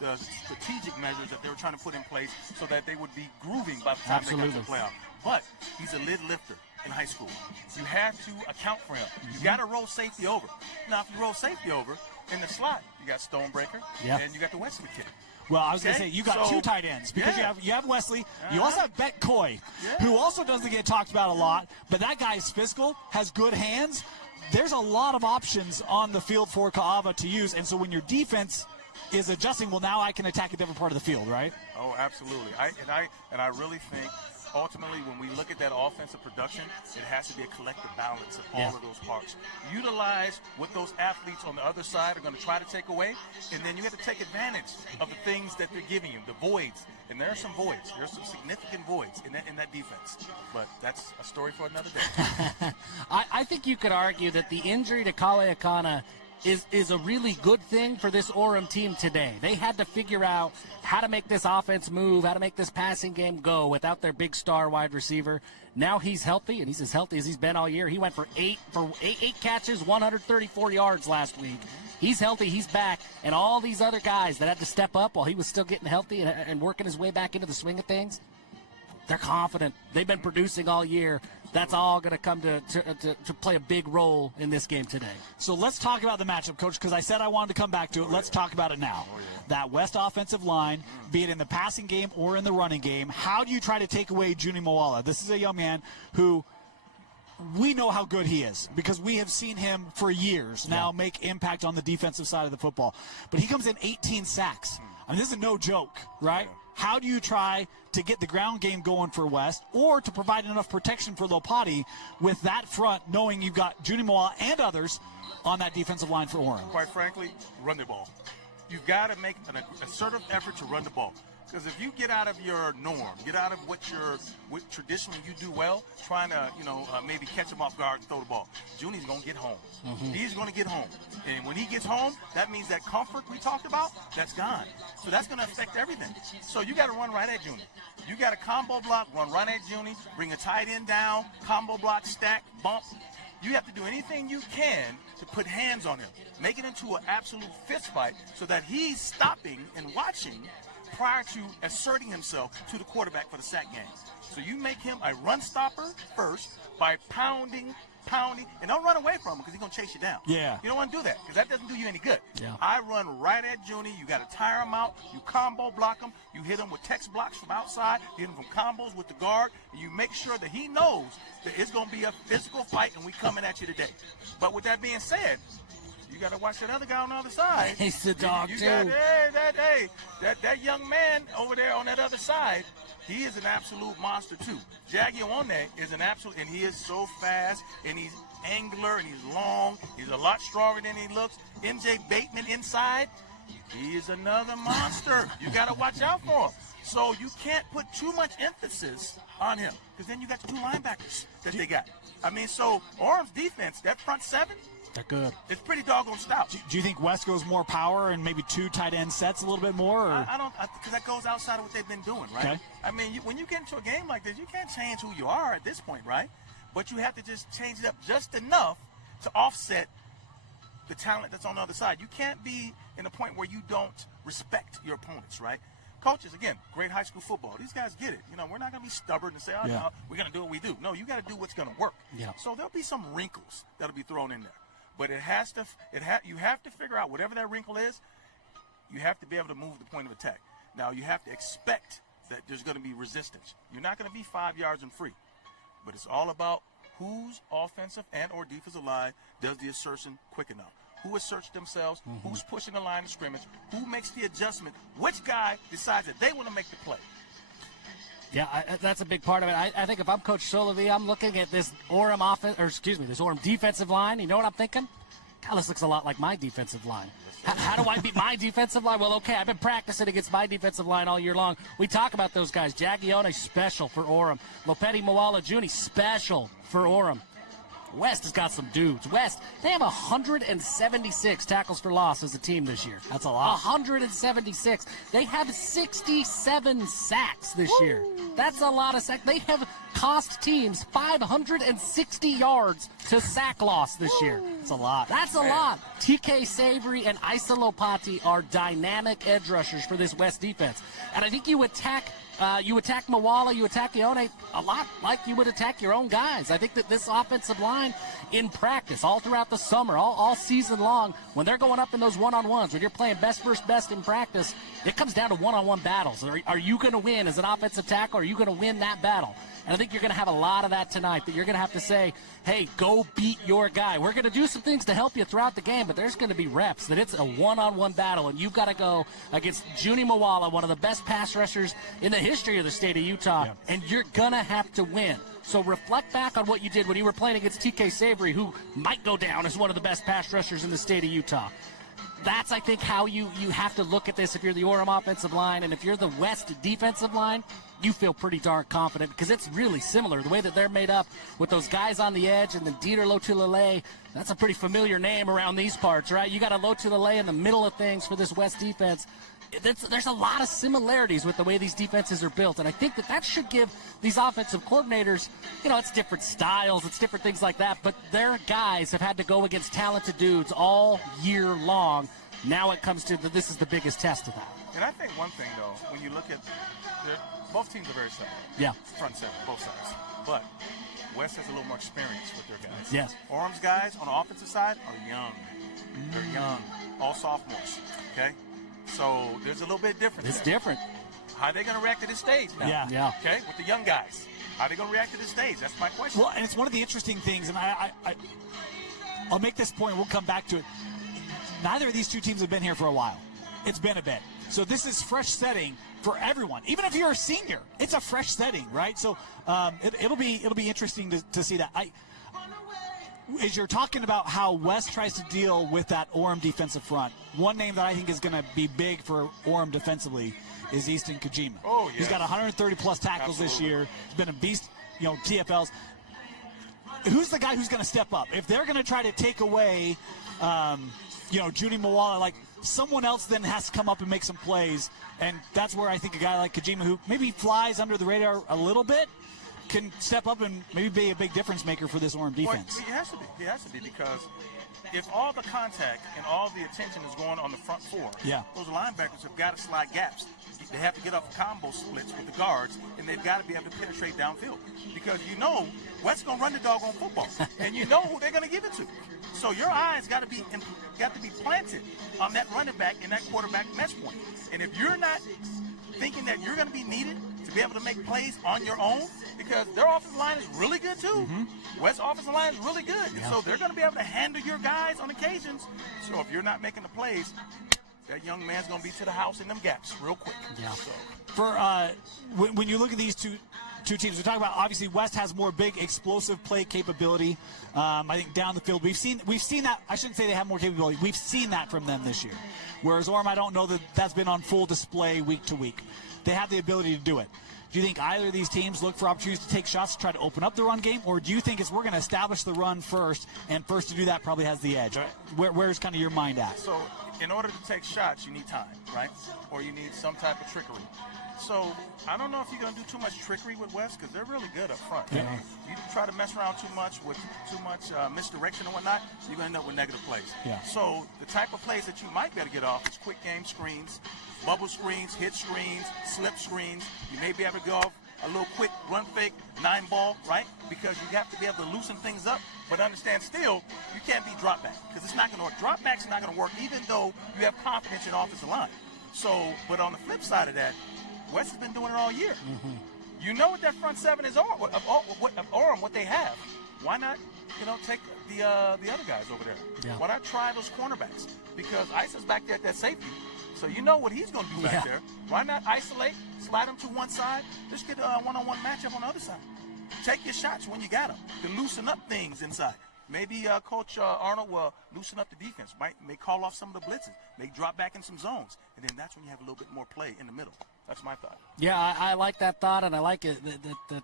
the strategic measures that they were trying to put in place so that they would be grooving by the time they got to the playoff. But he's a lid lifter in high school. You have to account for him. You got to roll safety over. Now, if you roll safety over, in the slot, you got Stonebreaker, and you got the Wesley kid. Well, I was going to say, you got two tight ends because you have Wesley. You also have Bet Coy, who also doesn't get talked about a lot, but that guy is physical, has good hands. There's a lot of options on the field for Ka'ava to use, and so when your defense is adjusting, well, now I can attack a different part of the field, right? Oh, absolutely. I really think ultimately when we look at that offensive production, it has to be a collective balance of all of those parts. Utilize what those athletes on the other side are going to try to take away, and then you have to take advantage of the things that they're giving you, the voids. And there are some voids. There are some significant voids in that defense. But that's a story for another day. I think you could argue that the injury to Kale Akana is a really good thing for this Orem team today. They had to figure out how to make this offense move, how to make this passing game go without their big star wide receiver. Now he's healthy, and he's as healthy as he's been all year. He went for eight catches, 134 yards last week. He's healthy, he's back, and all these other guys that had to step up while he was still getting healthy and working his way back into the swing of things, they're confident. They've been producing all year. That's all going to come to play a big role in this game today. So let's talk about the matchup, Coach, because I said I wanted to come back to it. Let's talk about it now. That West offensive line, be it in the passing game or in the running game, how do you try to take away Juni Moala? This is a young man who we know how good he is because we have seen him for years now make impact on the defensive side of the football. But he comes in 18 sacks. I mean, this is no joke, right? How do you try to get the ground game going for West or to provide enough protection for Lopati with that front, knowing you've got Juni Moala and others on that defensive line for Orem? Quite frankly, run the ball. You've got to make an assertive effort to run the ball. Because if you get out of your norm, get out of what traditionally you do well, trying to, maybe catch him off guard and throw the ball, Juni's going to get home. He's going to get home. And when he gets home, that means that comfort we talked about, that's gone. So that's going to affect everything. So you got to run right at Juni. You got a combo block, run right at Juni, bring a tight end down, combo block, stack, bump. You have to do anything you can to put hands on him. Make it into an absolute fist fight so that he's stopping and watching prior to asserting himself to the quarterback for the sack game. So you make him a run stopper first by pounding, and don't run away from him because he's going to chase you down. Yeah. You don't want to do that because that doesn't do you any good. Yeah. I run right at Juni. You got to tire him out. You combo block him. You hit him with text blocks from outside. You hit him from combos with the guard. And you make sure that he knows that it's going to be a physical fight and we coming at you today. But with that being said, you got to watch that other guy on the other side. He's the dog, too. That young man over there on that other side, he is an absolute monster, too. Jagione is an absolute, and he is so fast, and he's angular, and he's long. He's a lot stronger than he looks. MJ Bateman inside, he is another monster. You got to watch out for him. So you can't put too much emphasis on him, because then you got the two linebackers that they got. I mean, so Orem's defense, that front seven, they're good. it's pretty doggone stout. Do you think West goes more power and maybe two tight end sets a little bit more? Or? I don't, because that goes outside of what they've been doing, right? Okay. I mean, when you get into a game like this, you can't change who you are at this point, right? But you have to just change it up just enough to offset the talent that's on the other side. You can't be in a point where you don't respect your opponents, right? Coaches, again, great high school football. These guys get it. We're not going to be stubborn and say, no, we're going to do what we do. No, you got to do what's going to work. Yeah. So there'll be some wrinkles that'll be thrown in there. But you have to figure out whatever that wrinkle is, you have to be able to move the point of attack. Now, you have to expect that there's going to be resistance. You're not going to be 5 yards and free. But it's all about whose offensive and or defensive line does the assertion quick enough. Who asserts themselves, who's pushing the line of scrimmage, who makes the adjustment, which guy decides that they want to make the play. Yeah, that's a big part of it. I think if I'm Coach Solovey, I'm looking at this Orem this Orem defensive line. You know what I'm thinking? God, this looks a lot like my defensive line. How do I beat my defensive line? Well, okay, I've been practicing against my defensive line all year long. We talk about those guys. Jagione, special for Orem. Lopeti Moala Juni, special for Orem. West has got some dudes. West, they have 176 tackles for loss as a team this year. That's a lot. 176. They have 67 sacks this year. That's a lot of sacks. They have cost teams 560 yards to sack loss this year. That's a lot. That's a lot. TK Savory and Isa Lopati are dynamic edge rushers for this West defense. And I think you attack You attack Mawala, you attack Ione a lot like you would attack your own guys. I think that this offensive line in practice, all throughout the summer, all season long, when they're going up in those one-on-ones, when you're playing best versus best in practice, it comes down to one-on-one battles. Are you going to win as an offensive tackle, or are you going to win that battle? And I think you're going to have a lot of that tonight, that you're going to have to say, hey, go beat your guy. We're going to do some things to help you throughout the game, but there's going to be reps, that it's a one-on-one battle, and you've got to go against Junie Mawala, one of the best pass rushers in the history of the state of Utah, and you're going to have to win. So reflect back on what you did when you were playing against TK Savory, who might go down as one of the best pass rushers in the state of Utah. That's, I think, how you have to look at this if you're the Orem offensive line. And if you're the West defensive line, you feel pretty darn confident, because it's really similar. The way that they're made up with those guys on the edge, and then Dieter Lotulele, that's a pretty familiar name around these parts, right? You got a Lotulele in the middle of things for this West defense. There's a lot of similarities with the way these defenses are built, and I think that should give these offensive coordinators, it's different styles, it's different things like that, but their guys have had to go against talented dudes all year long. Now it comes to this is the biggest test of that. And I think one thing, though, when you look at both teams are very similar. Yeah. Front seven, both sides. But West has a little more experience with their guys. Yes. Orem's guys on the offensive side are young. They're young, all sophomores. Okay? So there's a little bit different. It's different. How are they going to react to this stage now? Yeah. Okay? With the young guys. How are they going to react to this stage? That's my question. Well, and it's one of the interesting things, and I'll make this point, we'll come back to it. Neither of these two teams have been here for a while. It's been a bit. So this is fresh setting for everyone. Even if you're a senior, it's a fresh setting, right? So it'll be interesting to see that. As you're talking about how West tries to deal with that Orem defensive front, one name that I think is going to be big for Orem defensively is Easton Kojima. Oh, yeah. He's got 130-plus tackles this year. He's been a beast, TFLs. Who's the guy who's going to step up? If they're going to try to take away, Junie Mawala, like, someone else then has to come up and make some plays, and that's where I think a guy like Kojima, who maybe flies under the radar a little bit, can step up and maybe be a big difference maker for this Orem defense. Well, he has to be. He has to be, because if all the contact and all the attention is going on the front four, those linebackers have got to slide gaps. They have to get off combo splits with the guards, and they've got to be able to penetrate downfield, because West's going to run the doggone football, and who they're going to give it to. So your eyes got to be planted on that running back and that quarterback mesh point. And if you're not thinking that you're going to be needed to be able to make plays on your own, because their offensive line is really good too. Mm-hmm. West's offensive line is really good. Yeah. So they're going to be able to handle your guys on occasions. So if you're not making the plays, that young man's going to be to the house in them gaps real quick. Yeah. So. When you look at these two teams, we're talking about, obviously West has more big explosive play capability. I think down the field we've seen that. I shouldn't say they have more capability. We've seen that from them this year. Whereas Orem, I don't know that that's been on full display week to week. They have the ability to do it. Do you think either of these teams look for opportunities to take shots to try to open up the run game, or do you think we're going to establish the run first, and first to do that probably has the edge? Where's kind of your mind at? So in order to take shots, you need time, right? Or you need some type of trickery. So I don't know if you're going to do too much trickery with West, because they're really good up front. Yeah. You try to mess around too much with too much misdirection and whatnot, you're going to end up with negative plays. Yeah. So the type of plays that you might be able to get off is quick game screens, bubble screens, hit screens, slip screens. You may be able to go off a little quick run fake, 9-ball, right? Because you have to be able to loosen things up, but understand still, you can't be drop back, because it's not going to work. Drop back's not going to work even though you have confidence in offensive line. So, but on the flip side of that, West has been doing it all year. Mm-hmm. You know what that front seven is of Orem, what they have. Why not, take the other guys over there? Yeah. Why not try those cornerbacks? Because Isa's back there at that safety, so you know what he's going to do back there. Why not isolate, slide him to one side, just get a one-on-one matchup on the other side. Take your shots when you got them to loosen up things inside. Maybe Coach Arnold will loosen up the defense, may call off some of the blitzes, may drop back in some zones, and then that's when you have a little bit more play in the middle. That's my thought. Yeah, I like that thought, and I like it. The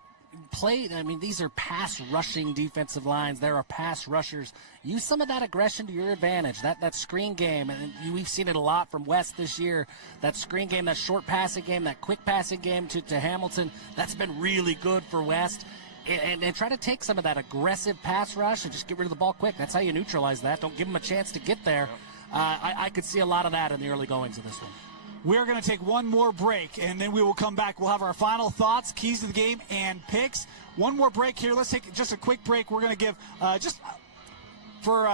play, these are pass rushing defensive lines. There are pass rushers. Use some of that aggression to your advantage. That screen game, and we've seen it a lot from West this year. That screen game, that short passing game, that quick passing game to Hamilton, that's been really good for West. And try to take some of that aggressive pass rush and just get rid of the ball quick. That's how you neutralize that. Don't give them a chance to get there. I could see a lot of that in the early goings of this one. We're going to take one more break, and then we will come back. We'll have our final thoughts, keys to the game, and picks. One more break here. Let's take just a quick break. We're going to give just for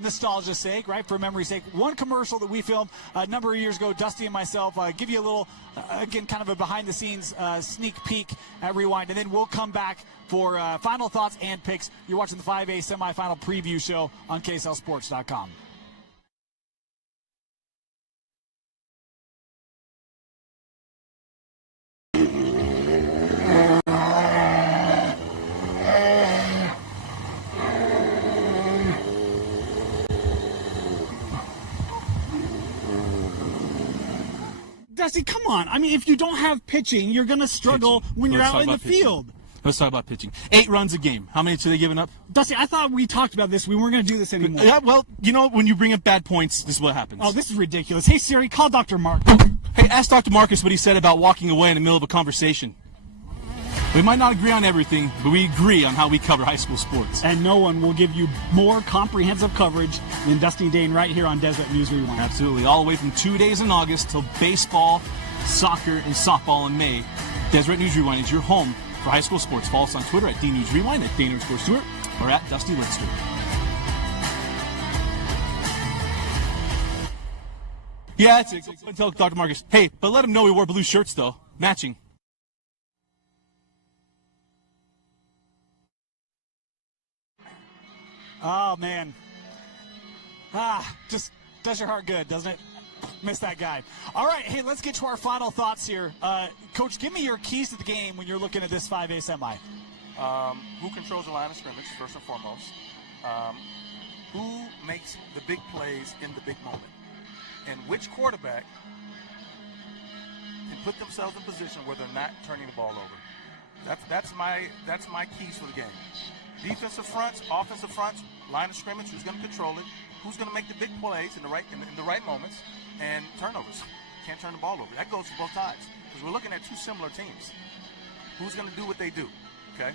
nostalgia's sake, right, for memory's sake, one commercial that we filmed a number of years ago, Dusty and myself, give you a little, again, kind of a behind-the-scenes sneak peek at Rewind, and then we'll come back for final thoughts and picks. You're watching the 5A semifinal preview show on KSLSports.com. Dusty, come on. I mean, if you don't have pitching, you're going to struggle when you're out in the field. Let's talk about pitching. 8 runs a game. How many are they giving up? Dusty, I thought we talked about this. We weren't going to do this anymore. Yeah, well, you know, when you bring up bad points, this is what happens. Oh, this is ridiculous. Hey, Siri, call Dr. Mark. Hey, ask Dr. Marcus what he said about walking away in the middle of a conversation. We might not agree on everything, but we agree on how we cover high school sports. And no one will give you more comprehensive coverage than Dusty Dane right here on Deseret News Rewind. Absolutely. All the way from 2 days in August till baseball, soccer, and softball in May. Deseret News Rewind is your home for high school sports. Follow us on Twitter at DNewsRewind, at Dane_Stewart, or at Dusty Litster. Yeah, that's it. Go tell Dr. Marcus. Hey, but let him know we wore blue shirts, though. Matching. Oh, man. Just does your heart good, doesn't it? Miss that guy. All right, hey, let's get to our final thoughts here. Coach, give me your keys to the game when you're looking at this 5A semi. Who controls the line of scrimmage, first and foremost. Who makes the big plays in the big moment. And which quarterback can put themselves in position where they're not turning the ball over. That's my keys for the game. Defensive fronts, offensive fronts, line of scrimmage, who's going to control it, who's going to make the big plays in the right moments, and turnovers. Can't turn the ball over. That goes for both sides because we're looking at two similar teams. Who's going to do what they do? Okay.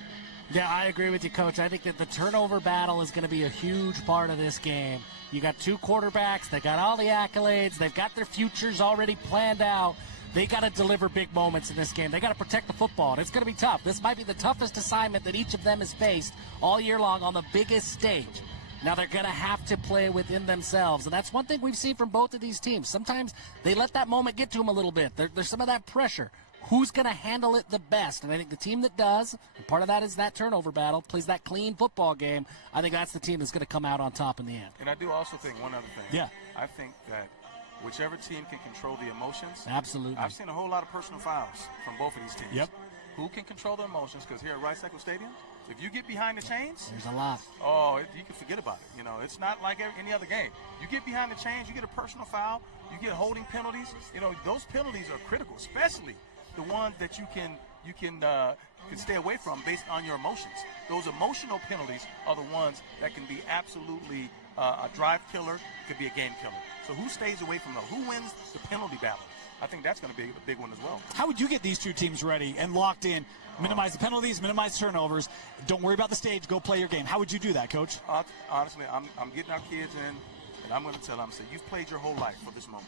Yeah, I agree with you, Coach. I think that the turnover battle is going to be a huge part of this game. You got two quarterbacks. They got all the accolades. They've got their futures already planned out. They got to deliver big moments in this game. They got to protect the football, and it's going to be tough. This might be the toughest assignment that each of them has faced all year long on the biggest stage. Now they're going to have to play within themselves, and that's one thing we've seen from both of these teams. Sometimes they let that moment get to them a little bit. There's some of that pressure. Who's going to handle it the best? And I think the team that does, and part of that is that turnover battle, plays that clean football game, I think that's the team that's going to come out on top in the end. And I do also think one other thing. Yeah. I think that whichever team can control the emotions. Absolutely. I've seen a whole lot of personal fouls from both of these teams. Yep. Who can control the emotions? Because here at Rice-Eccles Stadium, if you get behind the chains, there's a lot. Oh, you can forget about it. You know, it's not like any other game. You get behind the chains, you get a personal foul, you get holding penalties. You know, those penalties are critical, especially the ones that you can stay away from based on your emotions. Those emotional penalties are the ones that can be absolutely a drive killer, could be a game killer. So who stays away from those? Who wins the penalty battle? I think that's going to be a big one as well. How would you get these two teams ready and locked in? Minimize the penalties, minimize turnovers. Don't worry about the stage. Go play your game. How would you do that, Coach? Honestly, I'm getting our kids in, and I'm going to tell them, say, you've played your whole life for this moment.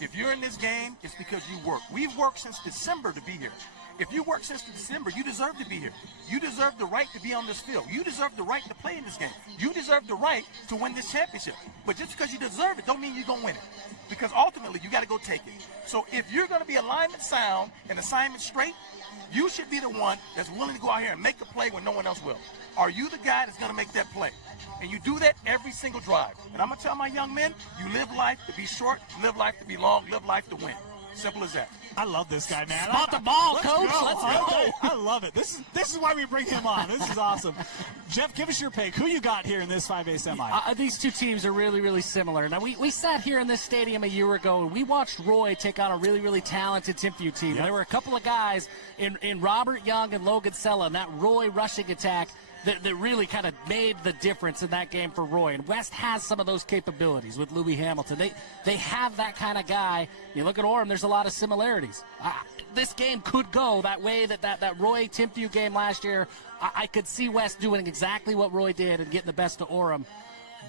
If you're in this game, it's because you work. We've worked since December to be here. If you work since December, you deserve to be here. You deserve the right to be on this field. You deserve the right to play in this game. You deserve the right to win this championship. But just because you deserve it don't mean you're going to win it. Because ultimately, you got to go take it. So if you're going to be alignment sound and assignment straight, you should be the one that's willing to go out here and make a play when no one else will. Are you the guy that's going to make that play? And you do that every single drive. And I'm going to tell my young men, you live life to be short, live life to be long, live life to win. Simple as that. I love this guy, man. Spot the ball, Coach. Let's go. I love it. This is why we bring him on. This is awesome. Jeff, give us your pick. Who you got here in this 5A semi? These two teams are really, really similar. Now, we sat here in this stadium a year ago, and we watched Roy take on a really, really talented Timpview team. Yep. There were a couple of guys in Robert Young and Logan Sella, and that Roy rushing attack that really kind of made the difference in that game for Roy. And West has some of those capabilities with Louis Hamilton. They have that kind of guy. You look at Orem, there's a lot of similarities. This game could go that way that Roy Timpview game last year. I could see West doing exactly what Roy did and getting the best of Orem.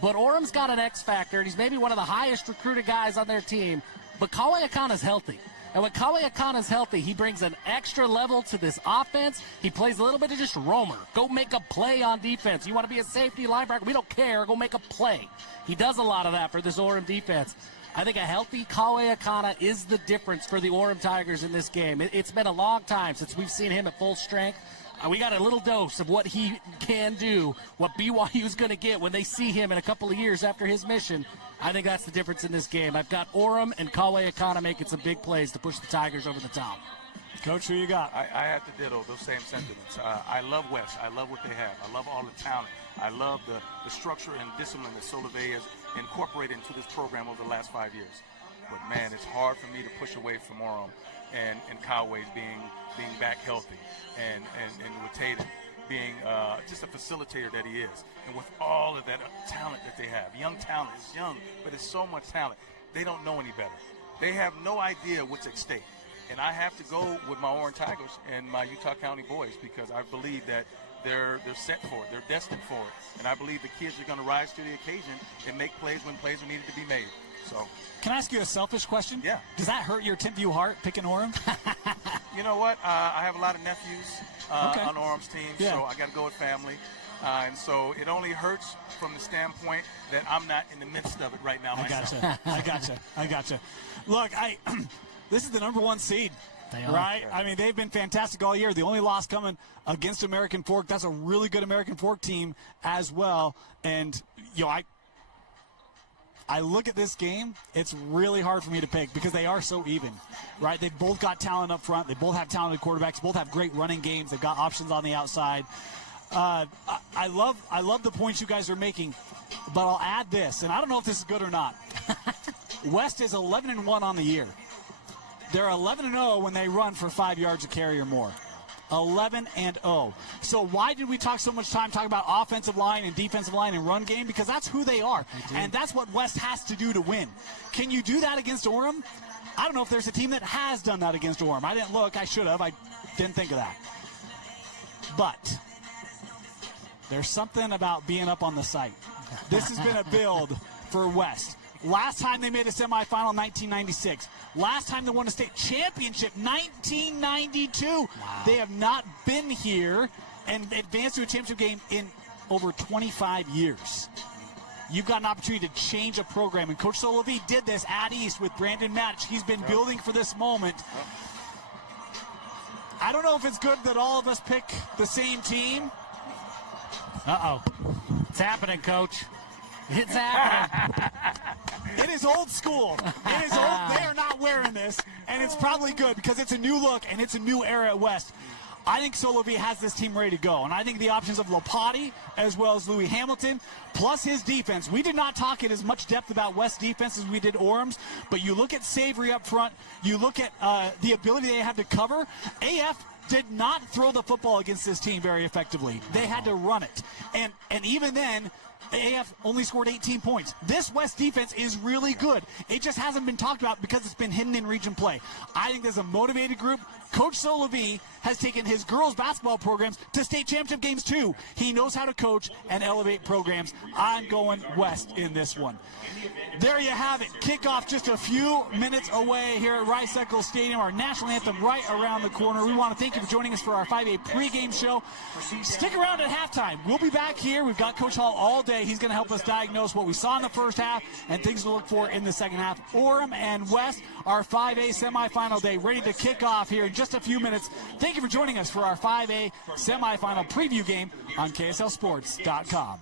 But Orem's got an X factor, and he's maybe one of the highest recruited guys on their team. but Kawhi Akana's healthy. And when Kawhi Akana's healthy, he brings an extra level to this offense. He plays a little bit of just roamer. Go make a play on defense. You want to be a safety linebacker? We don't care. Go make a play. He does a lot of that for this Orem defense. I think a healthy Kawhi Akana is the difference for the Orem Tigers in this game. It's been a long time since we've seen him at full strength. We got a little dose of what he can do, what BYU's going to get when they see him in a couple of years after his mission. I think that's the difference in this game. I've got Orem and Kawhi Akana making some big plays to push the Tigers over the top. Coach, who you got? I have to ditto those same sentiments. I love West. I love what they have. I love all the talent. I love the structure and discipline that Solove has incorporated into this program over the last 5 years. But, man, it's hard for me to push away from Orem and Kawhi's being back healthy and with Tatum being just a facilitator that he is. And with all of that talent that they have, young talent is young, but it's so much talent. They don't know any better. They have no idea what's at stake. And I have to go with my Orem Tigers and my Utah County boys because I believe that they're set for it. They're destined for it. And I believe the kids are going to rise to the occasion and make plays when plays are needed to be made. So, can I ask you a selfish question? Yeah. Does that hurt your Timpview heart, picking Orem? You know what? I have a lot of nephews on Orem's team, so I got to go with family. And so it only hurts from the standpoint that I'm not in the midst of it right now myself. I gotcha. Look, this is the number 1 seed. Right? I mean, they've been fantastic all year. The only loss coming against American Fork. That's a really good American Fork team as well. And, I look at this game, it's really hard for me to pick because they are so even, right? They've both got talent up front. They both have talented quarterbacks. Both have great running games. They've got options on the outside. I love the points you guys are making, but I'll add this, and I don't know if this is good or not. West is 11-1 on the year. They're 11-0 when they run for 5 yards a carry or more. 11-0. So why did we talk so much time talking about offensive line and defensive line and run game? Because that's who they are. And that's what West has to do to win. Can you do that against Orem? I don't know if there's a team that has done that against Orem. I didn't look. I should have. I didn't think of that. But there's something about being up on the site. This has been a build for West. Last time they made a semifinal, 1996. Last time they won a state championship, 1992. Wow. They have not been here and advanced to a championship game in over 25 years. You've got an opportunity to change a program, and Coach Solove did this at East with Brandon Matich. He's been building for this moment. I don't know if it's good that all of us pick the same team. Uh-oh. It's happening, Coach. It's happening. It is old school. It is old. They are not wearing this, and it's probably good because it's a new look and it's a new era at West. I think Solove has this team ready to go, and I think the options of Lopati as well as Louis Hamilton, plus his defense. We did not talk in as much depth about West defense as we did Orem's, but you look at Savory up front, you look at the ability they have to cover. AF did not throw the football against this team very effectively. They had to run it, and even then, AF only scored 18 points. This West defense is really good. It just hasn't been talked about because it's been hidden in region play. I think there's a motivated group. Coach Solove has taken his girls basketball programs to state championship games too. He knows how to coach and elevate programs. I'm going West in this one. There you have it. Kickoff just a few minutes away here at Rice-Eccles Stadium. Our national anthem right around the corner. We want to thank you for joining us for our 5A pregame show. Stick around at halftime. We'll be back here. We've got Coach Hall all day. He's going to help us diagnose what we saw in the first half and things to look for in the second half. Orem and West, our 5A semifinal day, ready to kick off here in just a few minutes. Thank you for joining us for our 5A semifinal preview game on KSLSports.com.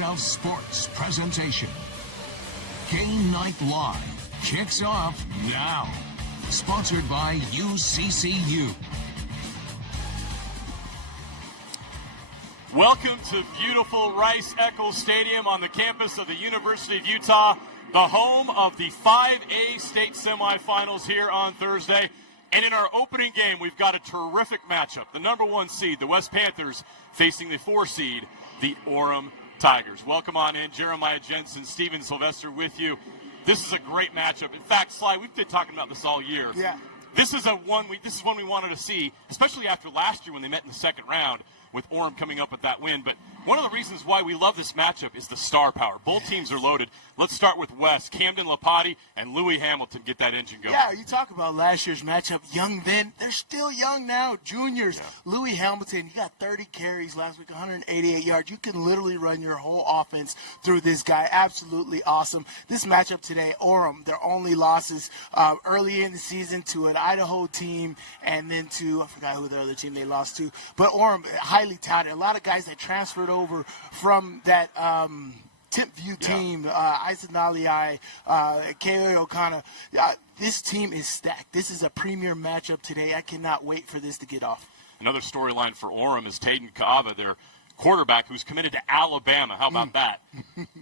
Best of Sports presentation. Game Night Live kicks off now. Sponsored by UCCU. Welcome to beautiful Rice-Eccles Stadium on the campus of the University of Utah, the home of the 5A state semifinals here on Thursday. And in our opening game, we've got a terrific matchup. The number 1 seed, the West Panthers, facing the 4 seed, the Orem Tigers. Welcome on in. Jeremiah Jensen, Steven Sylvester with you. This is a great matchup. In fact, Sly, we've been talking about this all year. Yeah. This is one we wanted to see, especially after last year when they met in the second round, with Orem coming up with that win. But one of the reasons why we love this matchup is the star power. Both teams are loaded. Let's start with West. Camden Lapati and Louis Hamilton get that engine going. Yeah, you talk about last year's matchup. Young then. They're still young now. Juniors. Yeah. Louis Hamilton, you got 30 carries last week, 188 yards. You can literally run your whole offense through this guy. Absolutely awesome. This matchup today, Orem, their only losses early in the season to an Idaho team and then to, I forgot who the other team they lost to. But Orem, highly touted. A lot of guys that transferred over from that Tip View team, Isaac Naliai, K.O. O'Connor. This team is stacked. This is a premier matchup today. I cannot wait for this to get off. Another storyline for Orem is Taden Kava, their quarterback, who's committed to Alabama. How about that?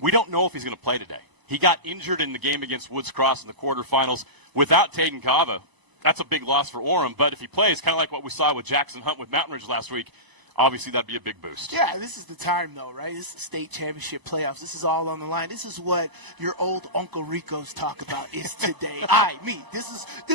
We don't know if he's going to play today. He got injured in the game against Woods Cross in the quarterfinals. Without Taden Kava, that's a big loss for Orem. But if he plays, kind of like what we saw with Jackson Hunt with Mountain Ridge last week, obviously that'd be a big boost. Yeah, this is the time, though, right? This is the state championship playoffs. This is all on the line. This is what your old Uncle Ricos talk about is today. Me. This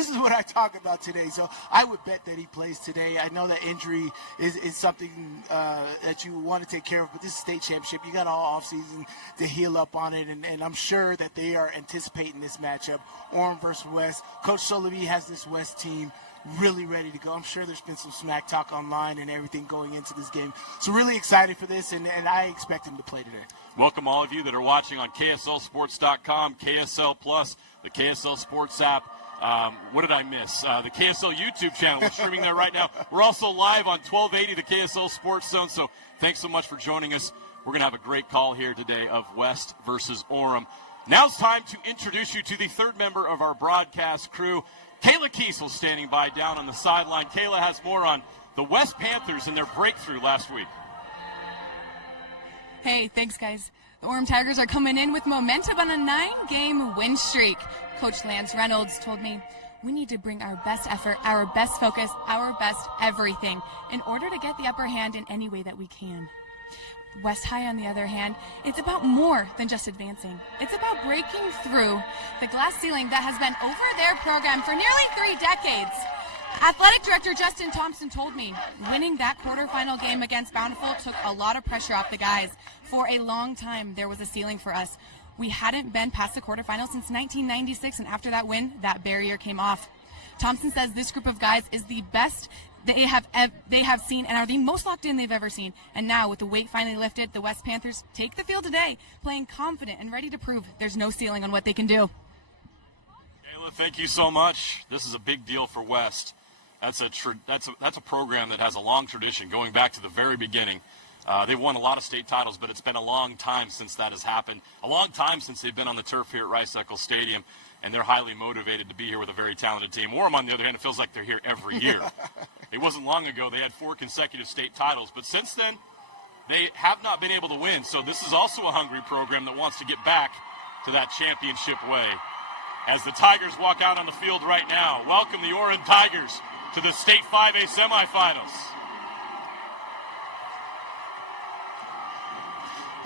is what I talk about today. So I would bet that he plays today. I know that injury is something that you want to take care of, but this is state championship. You got all offseason to heal up on it, and I'm sure that they are anticipating this matchup. Orem versus West. Coach Solovey has this West team really ready to go. I'm sure there's been some smack talk online and everything going into this game. So really excited for this, and I expect him to play today. Welcome all of you that are watching on KSLSports.com, KSL Plus, the KSL Sports app. What did I miss? The KSL YouTube channel. We're streaming there right now. We're also live on 1280, the KSL Sports Zone. So thanks so much for joining us. We're going to have a great call here today of West versus Orem. Now it's time to introduce you to the third member of our broadcast crew, Kayla Kiesel, standing by down on the sideline. Kayla has more on the West Panthers and their breakthrough last week. Hey, thanks, guys. The Orem Tigers are coming in with momentum on a 9-game win streak. Coach Lance Reynolds told me, we need to bring our best effort, our best focus, our best everything in order to get the upper hand in any way that we can. West High, on the other hand, it's about more than just advancing. It's about breaking through the glass ceiling that has been over their program for nearly 3 decades. Athletic Director Justin Thompson told me winning that quarterfinal game against Bountiful took a lot of pressure off the guys. For a long time, there was a ceiling for us. We hadn't been past the quarterfinal since 1996, and after that win, that barrier came off. Thompson says this group of guys is the best they have seen and are the most locked in they've ever seen. And now, with the weight finally lifted, the West Panthers take the field today, playing confident and ready to prove there's no ceiling on what they can do. Kayla, thank you so much. This is a big deal for West. That's a program that has a long tradition going back to the very beginning. They've won a lot of state titles, but it's been a long time since that has happened. A long time since they've been on the turf here at Rice-Eccles Stadium, and they're highly motivated to be here with a very talented team. Orem, on the other hand, it feels like they're here every year. It wasn't long ago they had 4 consecutive state titles, but since then they have not been able to win. So this is also a hungry program that wants to get back to that championship way. As the Tigers walk out on the field right now, welcome the Orem Tigers to the state 5A semifinals.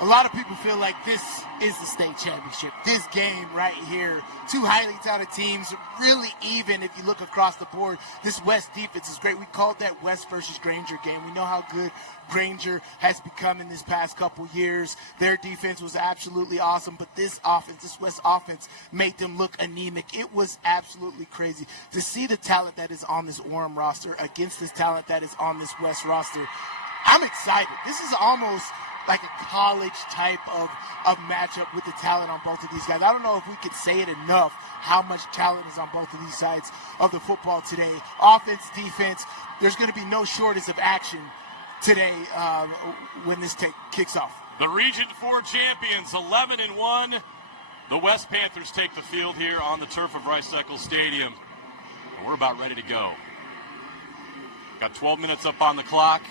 A lot of people feel like this is the state championship. This game right here, 2 highly touted teams, really even if you look across the board. This West defense is great. We called that West versus Granger game. We know how good Granger has become in this past couple years. Their defense was absolutely awesome, but this offense, this West offense, made them look anemic. It was absolutely crazy to see the talent that is on this Orem roster against this talent that is on this West roster. I'm excited. This is almost like a college type of matchup with the talent on both of these guys. I don't know if we could say it enough how much talent is on both of these sides of the football today. Offense, defense, there's going to be no shortage of action today when this kicks off. The Region 4 champions, 11-1. The West Panthers take the field here on the turf of Rice-Eccles Stadium. And we're about ready to go. Got 12 minutes up on the clock.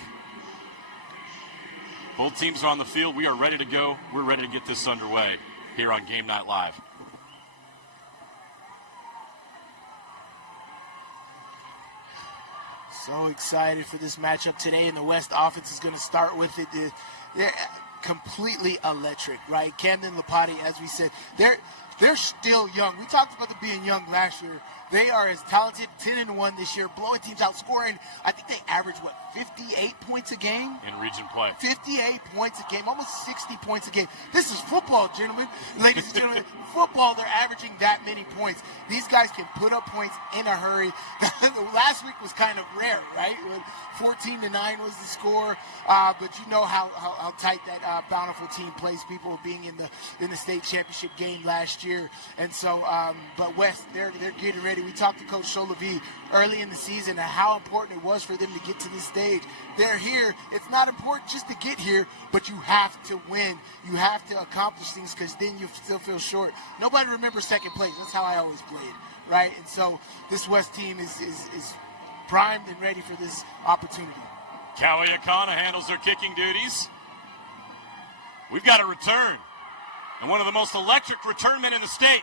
Both teams are on the field. We are ready to go. We're ready to get this underway here on Game Night Live. So excited for this matchup today, and the West offense is going to start with it. They're completely electric, right? Camden Lipati, as we said, they're still young. We talked about them being young last year. They are as talented, 10-1 this year, blowing teams out, scoring. I think they average, 58 points a game? In region play. 58 points a game, almost 60 points a game. This is football, gentlemen. Ladies and gentlemen, football, they're averaging that many points. These guys can put up points in a hurry. Last week was kind of rare, right? 14-9 was the score, but you know how tight that Bountiful team plays, people being in the state championship game last year. And so, but West, they're getting ready. We talked to Coach Sholavie early in the season and how important it was for them to get to this stage. They're here. It's not important just to get here, but you have to win. You have to accomplish things, because then you still feel short. Nobody remembers second place. That's how I always played, right? And so this West team is primed and ready for this opportunity. Cowie Akana handles their kicking duties. We've got a return, and one of the most electric return men in the state.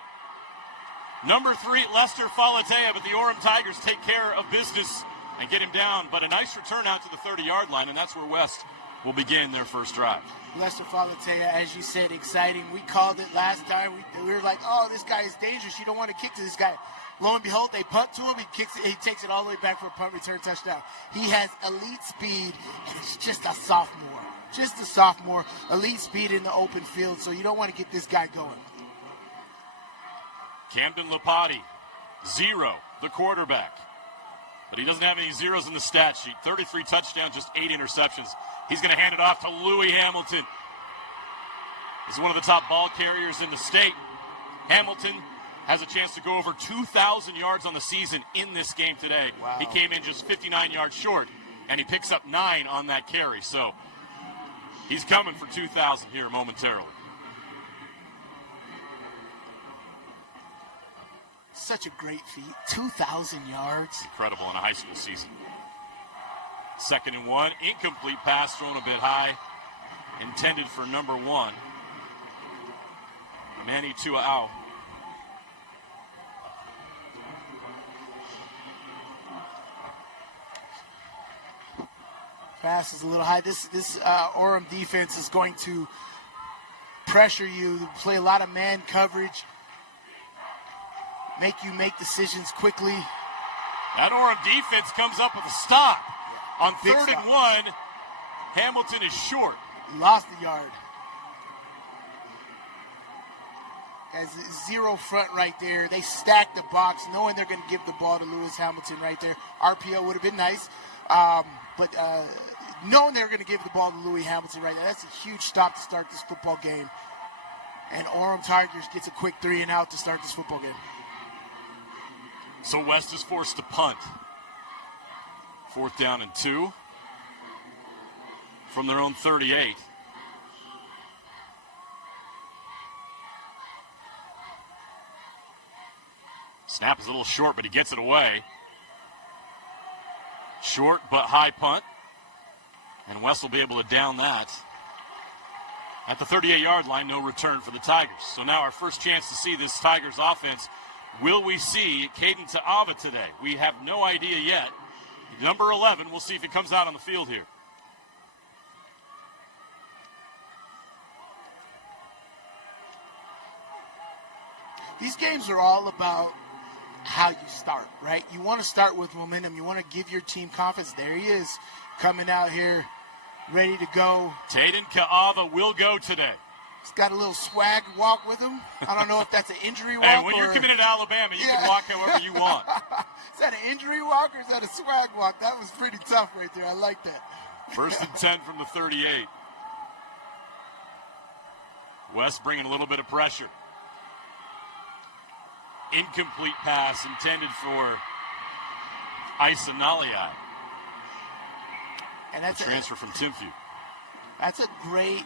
Number 3, Litster Falatea, but the Orem Tigers take care of business and get him down. But a nice return out to the 30-yard line, and that's where West will begin their first drive. Lester Falatea, as you said, exciting. We called it last time. We were like, oh, this guy is dangerous. You don't want to kick to this guy. Lo and behold, they punt to him. He takes it all the way back for a punt return touchdown. He has elite speed, and he's just a sophomore. Just a sophomore. Elite speed in the open field, so you don't want to get this guy going. Camden Lipati, 0, the quarterback. But he doesn't have any zeros in the stat sheet. 33 touchdowns, just 8 interceptions. He's going to hand it off to Louis Hamilton. He's one of the top ball carriers in the state. Hamilton has a chance to go over 2,000 yards on the season in this game today. Wow. He came in just 59 yards short, and he picks up 9 on that carry. So he's coming for 2,000 here momentarily. Such a great feat. 2,000 yards. Incredible in a high school season. 2nd and 1. Incomplete pass thrown a bit high. Intended for number 1. Manny Tua'au. Pass is a little high. This Orem defense is going to pressure you, play a lot of man coverage, make you make decisions quickly. That Orem defense comes up with a stop. On 3rd and 1, Hamilton is short. He lost the yard. Has 0 front right there. They stack the box, knowing they're going to give the ball to Lewis Hamilton right there. RPO would have been nice, but knowing they were going to give the ball to Louis Hamilton right there, that's a huge stop to start this football game. And Orem Tigers gets a quick 3 and out to start this football game. So West is forced to punt. 4th down and 2 from their own 38. Snap is a little short, but he gets it away. Short but high punt. And West will be able to down that. At the 38-yard line, no return for the Tigers. So now our first chance to see this Tigers offense. Will we see Caden Ta'ava today? We have no idea yet. Number 11, we'll see if he comes out on the field here. These games are all about how you start, right? You want to start with momentum. You want to give your team confidence. There he is, coming out here, ready to go. Taden Ka'ava will go today. He's got a little swag walk with him. I don't know if that's an injury walk. And when you're committed to Alabama, you can walk however you want. Is that an injury walk or is that a swag walk? That was pretty tough right there. I like that. 1st and 10 from the 38. West bringing a little bit of pressure. Incomplete pass intended for Isa Naliai. And that's a transfer from Timfu. That's a great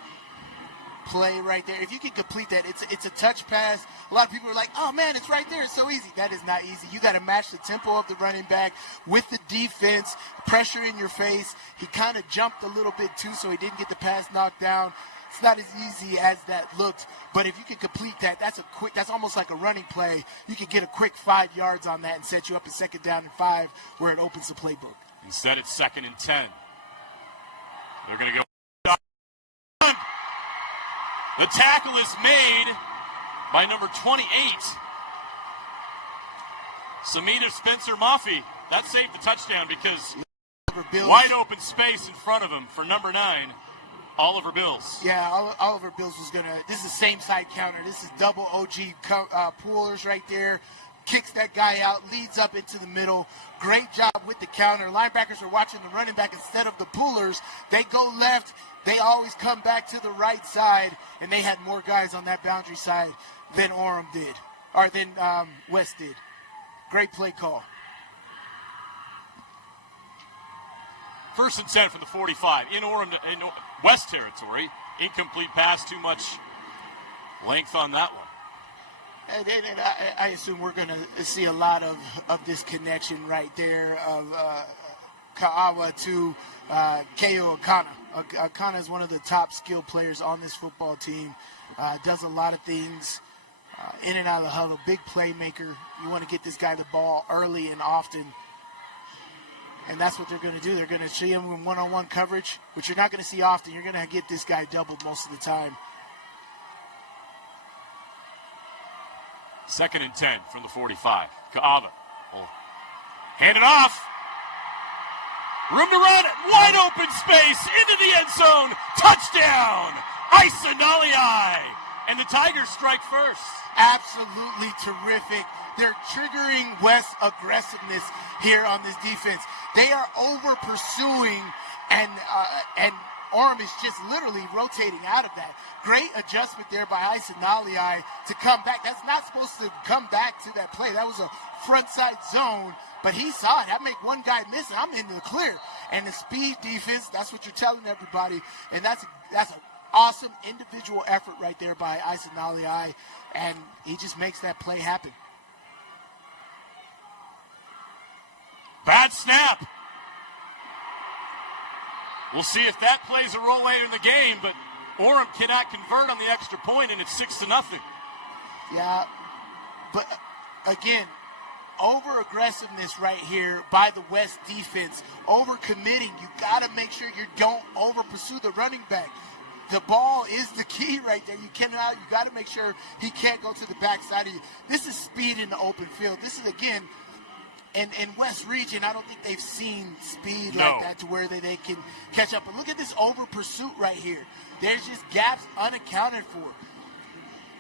play right there. If you can complete that, it's a touch pass. A lot of people are like, oh, man, it's right there. It's so easy. That is not easy. You got to match the tempo of the running back with the defense, pressure in your face. He kind of jumped a little bit, too, so he didn't get the pass knocked down. It's not as easy as that looked, but if you can complete that, that's almost like a running play. You can get a quick 5 yards on that and set you up a 2nd down and 5 where it opens the playbook. Instead, it's 2nd and 10. They're going to go. The tackle is made by number 28, Samita Spencer Mafi. That saved the touchdown because wide open space in front of him for number 9. Oliver Bills. Yeah, Oliver Bills was going to – this is same side counter. This is double OG pullers right there. Kicks that guy out, leads up into the middle. Great job with the counter. Linebackers are watching the running back instead of the pullers. They go left. They always come back to the right side, and they had more guys on that boundary side than Orem did, or than West did. Great play call. 1st and 10 from the 45 in West territory. Incomplete pass, too much length on that one. And I assume we're going to see a lot of this connection right there of Ka'awa to Keo Akana. Akana is one of the top skilled players on this football team. Does a lot of things in and out of the huddle. Big playmaker. You want to get this guy the ball early and often. And that's what they're going to do. They're going to see him in one-on-one coverage, which you're not going to see often. You're going to get this guy doubled most of the time. 2nd and 10 from the 45. Ka'ava. Hand it off. Room to run. Wide open space into the end zone. Touchdown. Isa Naliai. And the Tigers strike first. Absolutely terrific. They're triggering West's aggressiveness here on this defense. They are over pursuing, and Orem is just literally rotating out of that. Great adjustment there by Isa Naliai to come back. That's not supposed to come back to that play. That was a front side zone, but he saw it. I make one guy miss, and I'm into the clear. And the speed defense, that's what you're telling everybody. And that's an awesome individual effort right there by Isa Naliai, and he just makes that play happen. Bad snap. We'll see if that plays a role later in the game, but Orem cannot convert on the extra point, and it's 6-0. Yeah, but again, over-aggressiveness right here by the West defense. Over-committing. You got to make sure you don't over-pursue the running back. The ball is the key right there. You got to make sure he can't go to the backside of you. This is speed in the open field. This is, again, in West region, I don't think they've seen speed like that to where they can catch up. But look at this over-pursuit right here. There's just gaps unaccounted for.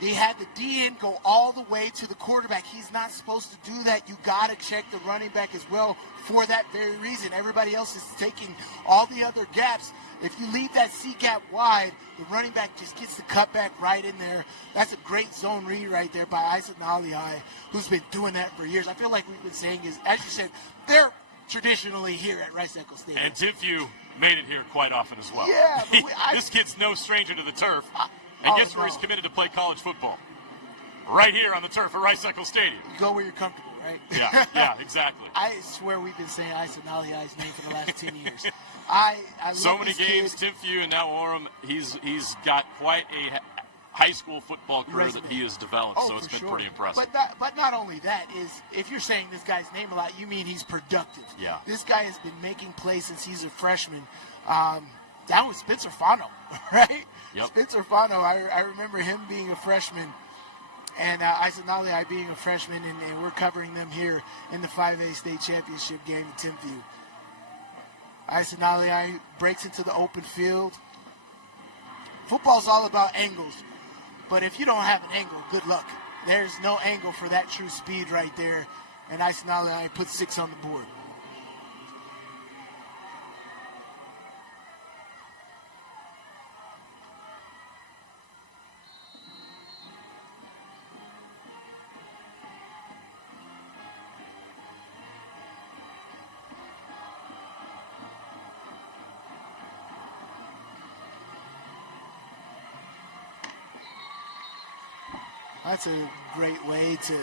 They had the DN go all the way to the quarterback. He's not supposed to do that. You got to check the running back as well for that very reason. Everybody else is taking all the other gaps. If you leave that C gap wide, the running back just gets the cutback right in there. That's a great zone read right there by Isa Naliai, who's been doing that for years. I feel like we've been saying is, as you said, they're traditionally here at Rice-Eccles Stadium. And Timpview made it here quite often as well. Yeah. This kid's no stranger to the turf. And guess where he's committed to play college football? Right here on the turf at Rice-Eccles Stadium. You go where you're comfortable, right? Yeah, exactly. I swear we've been saying Isa Naliai's name for the last 10 years. I so love many this games, kid. Timpview, and now Orem. He's got quite a high school football career that he has developed, so it's been pretty impressive. But not only that is, if you're saying this guy's name a lot, you mean he's productive. Yeah. This guy has been making plays since he's a freshman. That was Spencer Fano, right? Yep. Spencer Fano, I remember him being a freshman and Isa Naliai being a freshman, and we're covering them here in the 5A state championship game in Timpview. Isa Naliai breaks into the open field. Football's all about angles, but if you don't have an angle, good luck. There's no angle for that true speed right there, and Isa Naliai puts 6 on the board. That's a great way to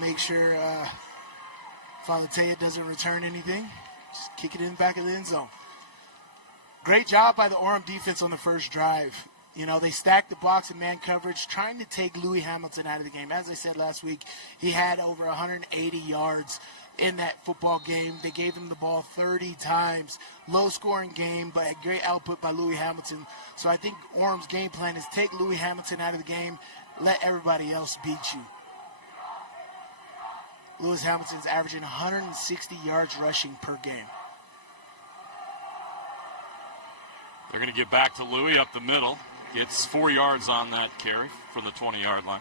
make sure Falatea doesn't return anything. Just kick it in the back of the end zone. Great job by the Orem defense on the first drive. You know, they stacked the box and man coverage, trying to take Louis Hamilton out of the game. As I said last week, he had over 180 yards in that football game. They gave him the ball 30 times. Low-scoring game, but a great output by Louis Hamilton. So I think Orem's game plan is take Louis Hamilton out of the game, let everybody else beat you. Louis Hamilton's averaging 160 yards rushing per game. They're going to get back to Louis up the middle. Gets 4 yards on that carry from the 20-yard line.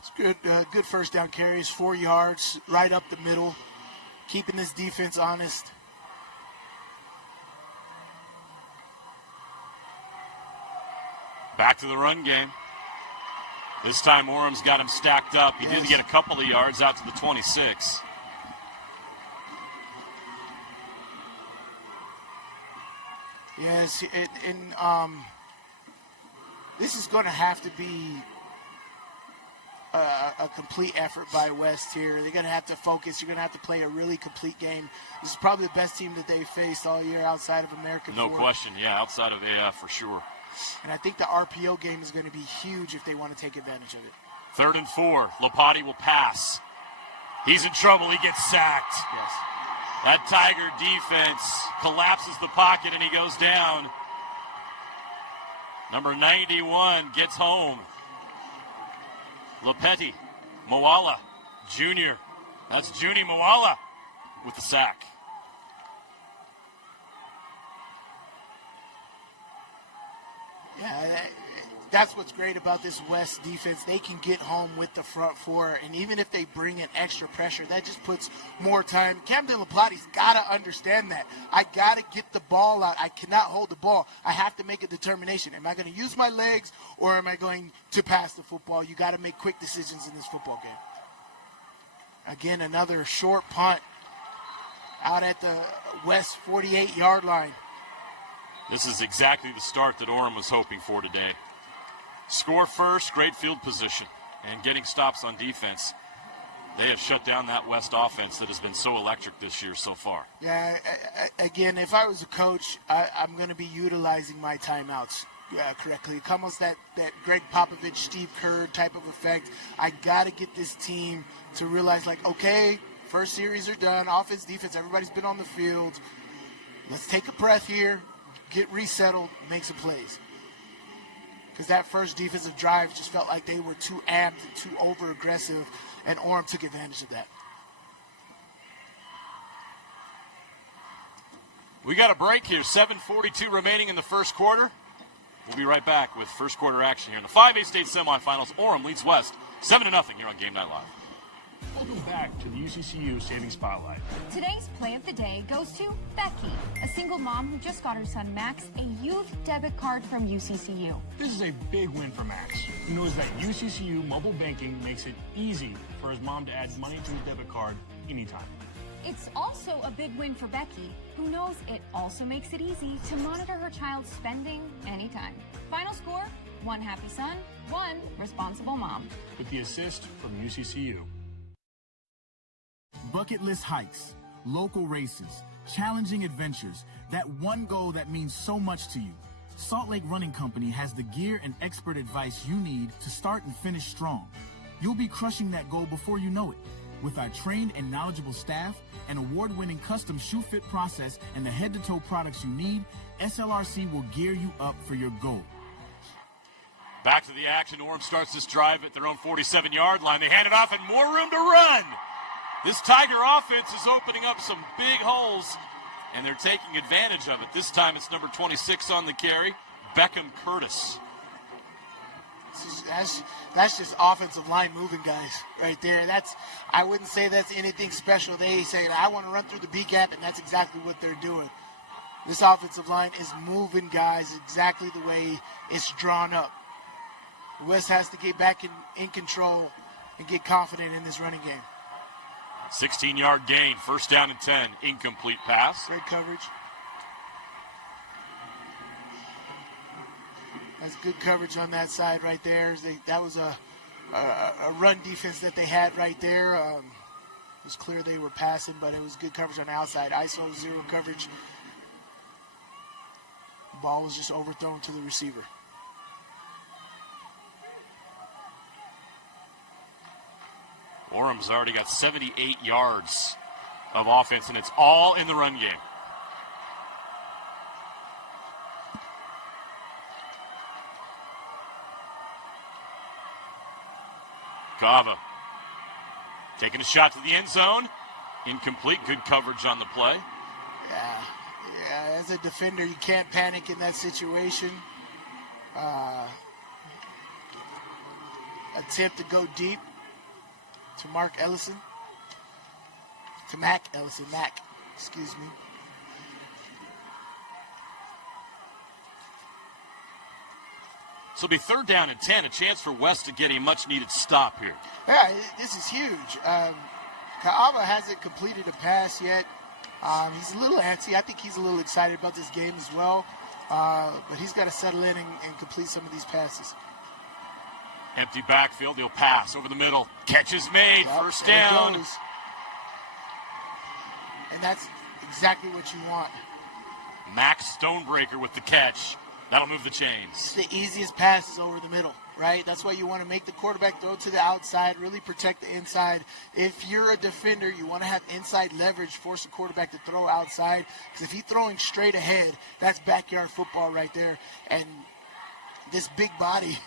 It's good first down carries, 4 yards, right up the middle, keeping this defense honest. Back to the run game. This time Orem's got him stacked up. He did get a couple of yards out to the 26. Yes, this is going to have to be a complete effort by West here. They're going to have to focus. You're going to have to play a really complete game. This is probably the best team that they've faced all year outside of American No Forward. question, yeah, outside of AF for sure. And I think the RPO game is going to be huge if they want to take advantage of it. 3rd and 4. Lopati will pass. He's in trouble. He gets sacked. Yes. That Tiger defense collapses the pocket and he goes down. Number 91 gets home. Lopeti, Moala, Jr. That's Juni Moala with the sack. Yeah, that's what's great about this West defense. They can get home with the front four, and even if they bring in extra pressure, that just puts more time. Camden Lopati's got to understand that. I got to get the ball out. I cannot hold the ball. I have to make a determination. Am I going to use my legs, or am I going to pass the football? You got to make quick decisions in this football game. Again, another short punt out at the West 48-yard line. This is exactly the start that Orem was hoping for today. Score first, great field position, and getting stops on defense. They have shut down that West offense that has been so electric this year so far. Yeah, again, if I was a coach, I'm going to be utilizing my timeouts correctly. It's almost that Greg Popovich, Steve Kerr type of effect. I got to get this team to realize, like, okay, first series are done, offense, defense, everybody's been on the field. Let's take a breath here. Get resettled, make some plays. Because that first defensive drive just felt like they were too amped and too over-aggressive, and Orem took advantage of that. We got a break here, 7:42 remaining in the first quarter. We'll be right back with first quarter action here in the 5A state semifinals. Orem leads West 7-0 here on Game Night Live. Welcome back to the UCCU Standing Spotlight. Today's play of the day goes to Becky, a single mom who just got her son Max a youth debit card from UCCU. This is a big win for Max, who knows that UCCU mobile banking makes it easy for his mom to add money to his debit card anytime. It's also a big win for Becky, who knows it also makes it easy to monitor her child's spending anytime. Final score, 1 happy son, 1 responsible mom. With the assist from UCCU. Bucket list hikes, local races, challenging adventures, that one goal that means so much to you. Salt Lake Running Company has the gear and expert advice you need to start and finish strong. You'll be crushing that goal before you know it. With our trained and knowledgeable staff, an award-winning custom shoe fit process, and the head-to-toe products you need, SLRC will gear you up for your goal. Back to the action. Orem starts this drive at their own 47-yard line. They hand it off and more room to run. This Tiger offense is opening up some big holes, and they're taking advantage of it. This time it's number 26 on the carry, Beckham Curtis. That's just offensive line moving guys right there. I wouldn't say that's anything special. They say, I want to run through the B gap, and that's exactly what they're doing. This offensive line is moving guys exactly the way it's drawn up. West has to get back in control and get confident in this running game. 16-yard gain, first down and 10, incomplete pass. Great coverage. That's good coverage on that side right there. That was a run defense that they had right there. It was clear they were passing, but it was good coverage on the outside. ISO, zero coverage. The ball was just overthrown to the receiver. Orem's already got 78 yards of offense, and it's all in the run game. Kava taking a shot to the end zone. Incomplete. Good coverage on the play. Yeah, as a defender, you can't panic in that situation. Attempt to go deep to Mac Ellison, excuse me. So it'll be 3rd down and 10, a chance for West to get a much-needed stop here. Yeah, this is huge. Ka'ava hasn't completed a pass yet. He's a little antsy. I think he's a little excited about this game as well. But he's got to settle in and complete some of these passes. Empty backfield. He'll pass over the middle. Catch is made. Yep, 1st down. And that's exactly what you want. Max Stonebreaker with the catch. That'll move the chains. The easiest pass is over the middle, right? That's why you want to make the quarterback throw to the outside, really protect the inside. If you're a defender, you want to have inside leverage, force the quarterback to throw outside. Because if he's throwing straight ahead, that's backyard football right there. And this big body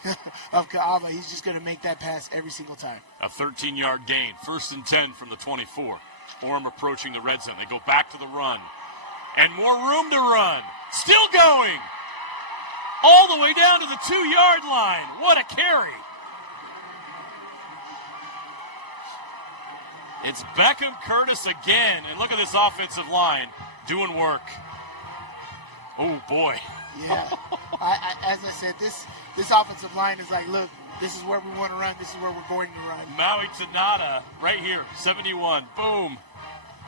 of Ka'ava, he's just going to make that pass every single time. A 13-yard gain. 1st and 10 from the 24. Orem approaching the red zone. They go back to the run. And more room to run. Still going. All the way down to the 2-yard line. What a carry. It's Beckham Curtis again. And look at this offensive line doing work. Oh, boy. Yeah. As I said, this offensive line is like, look, this is where we want to run. This is where we're going to run. Maui Tanada right here, 71. Boom.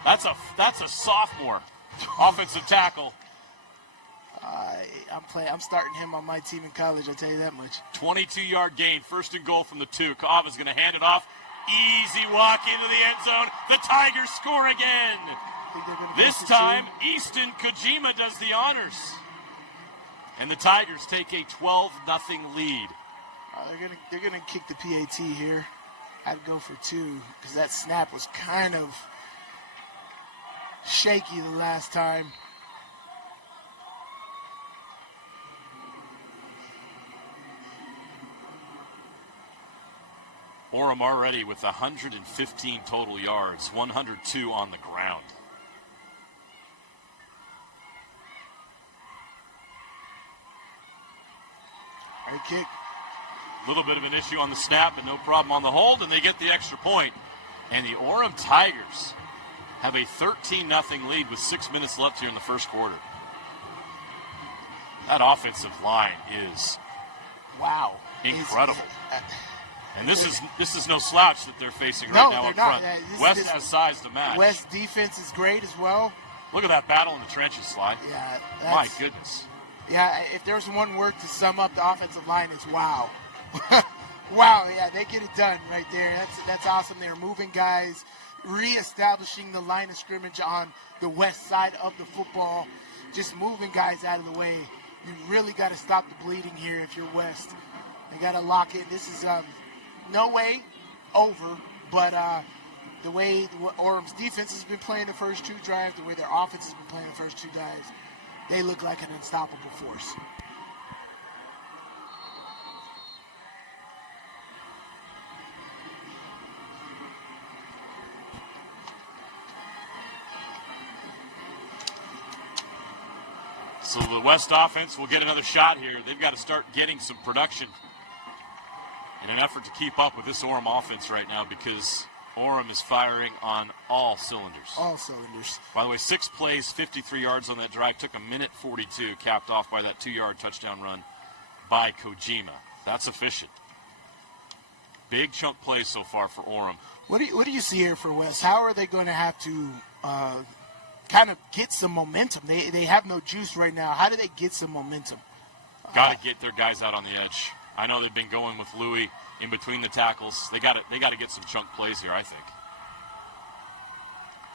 That's a sophomore offensive tackle. I'm starting him on my team in college, I'll tell you that much. 22-yard gain, 1st and goal from the 2. Ka'ava's going to hand it off. Easy walk into the end zone. The Tigers score again. This time, Easton Kojima does the honors. And the Tigers take a 12-0 lead. They're gonna kick the PAT here. I'd go for 2 because that snap was kind of shaky the last time. Orem already with 115 total yards, 102 on the ground. Right kick. A little bit of an issue on the snap, but no problem on the hold, and they get the extra point. And the Orem Tigers have a 13-0 lead with 6 minutes left here in the 1st quarter. That offensive line is incredible. And this is no slouch that they're facing right now up front. West has size to match. West defense is great as well. Look at that battle in the trenches, Sly. Yeah, my goodness. Yeah, if there's one word to sum up the offensive line, it's wow. Wow, yeah, they get it done right there. That's awesome. They're moving guys, reestablishing the line of scrimmage on the west side of the football, just moving guys out of the way. You really got to stop the bleeding here if you're West. You got to lock it. This is no way over, but the way Orem's defense has been playing the first 2 drives, the way their offense has been playing the first 2 drives, they look like an unstoppable force. So the West offense will get another shot here. They've got to start getting some production in an effort to keep up with this Orem offense right now because Orem is firing on all cylinders. All cylinders. By the way, 6 plays, 53 yards on that drive. Took 1:42, capped off by that 2-yard touchdown run by Kojima. That's efficient. Big chunk plays so far for Orem. What do you see here for West? How are they going to have to kind of get some momentum? They have no juice right now. How do they get some momentum? Got to get their guys out on the edge. I know they've been going with Louis in between the tackles. They got to get some chunk plays here, I think.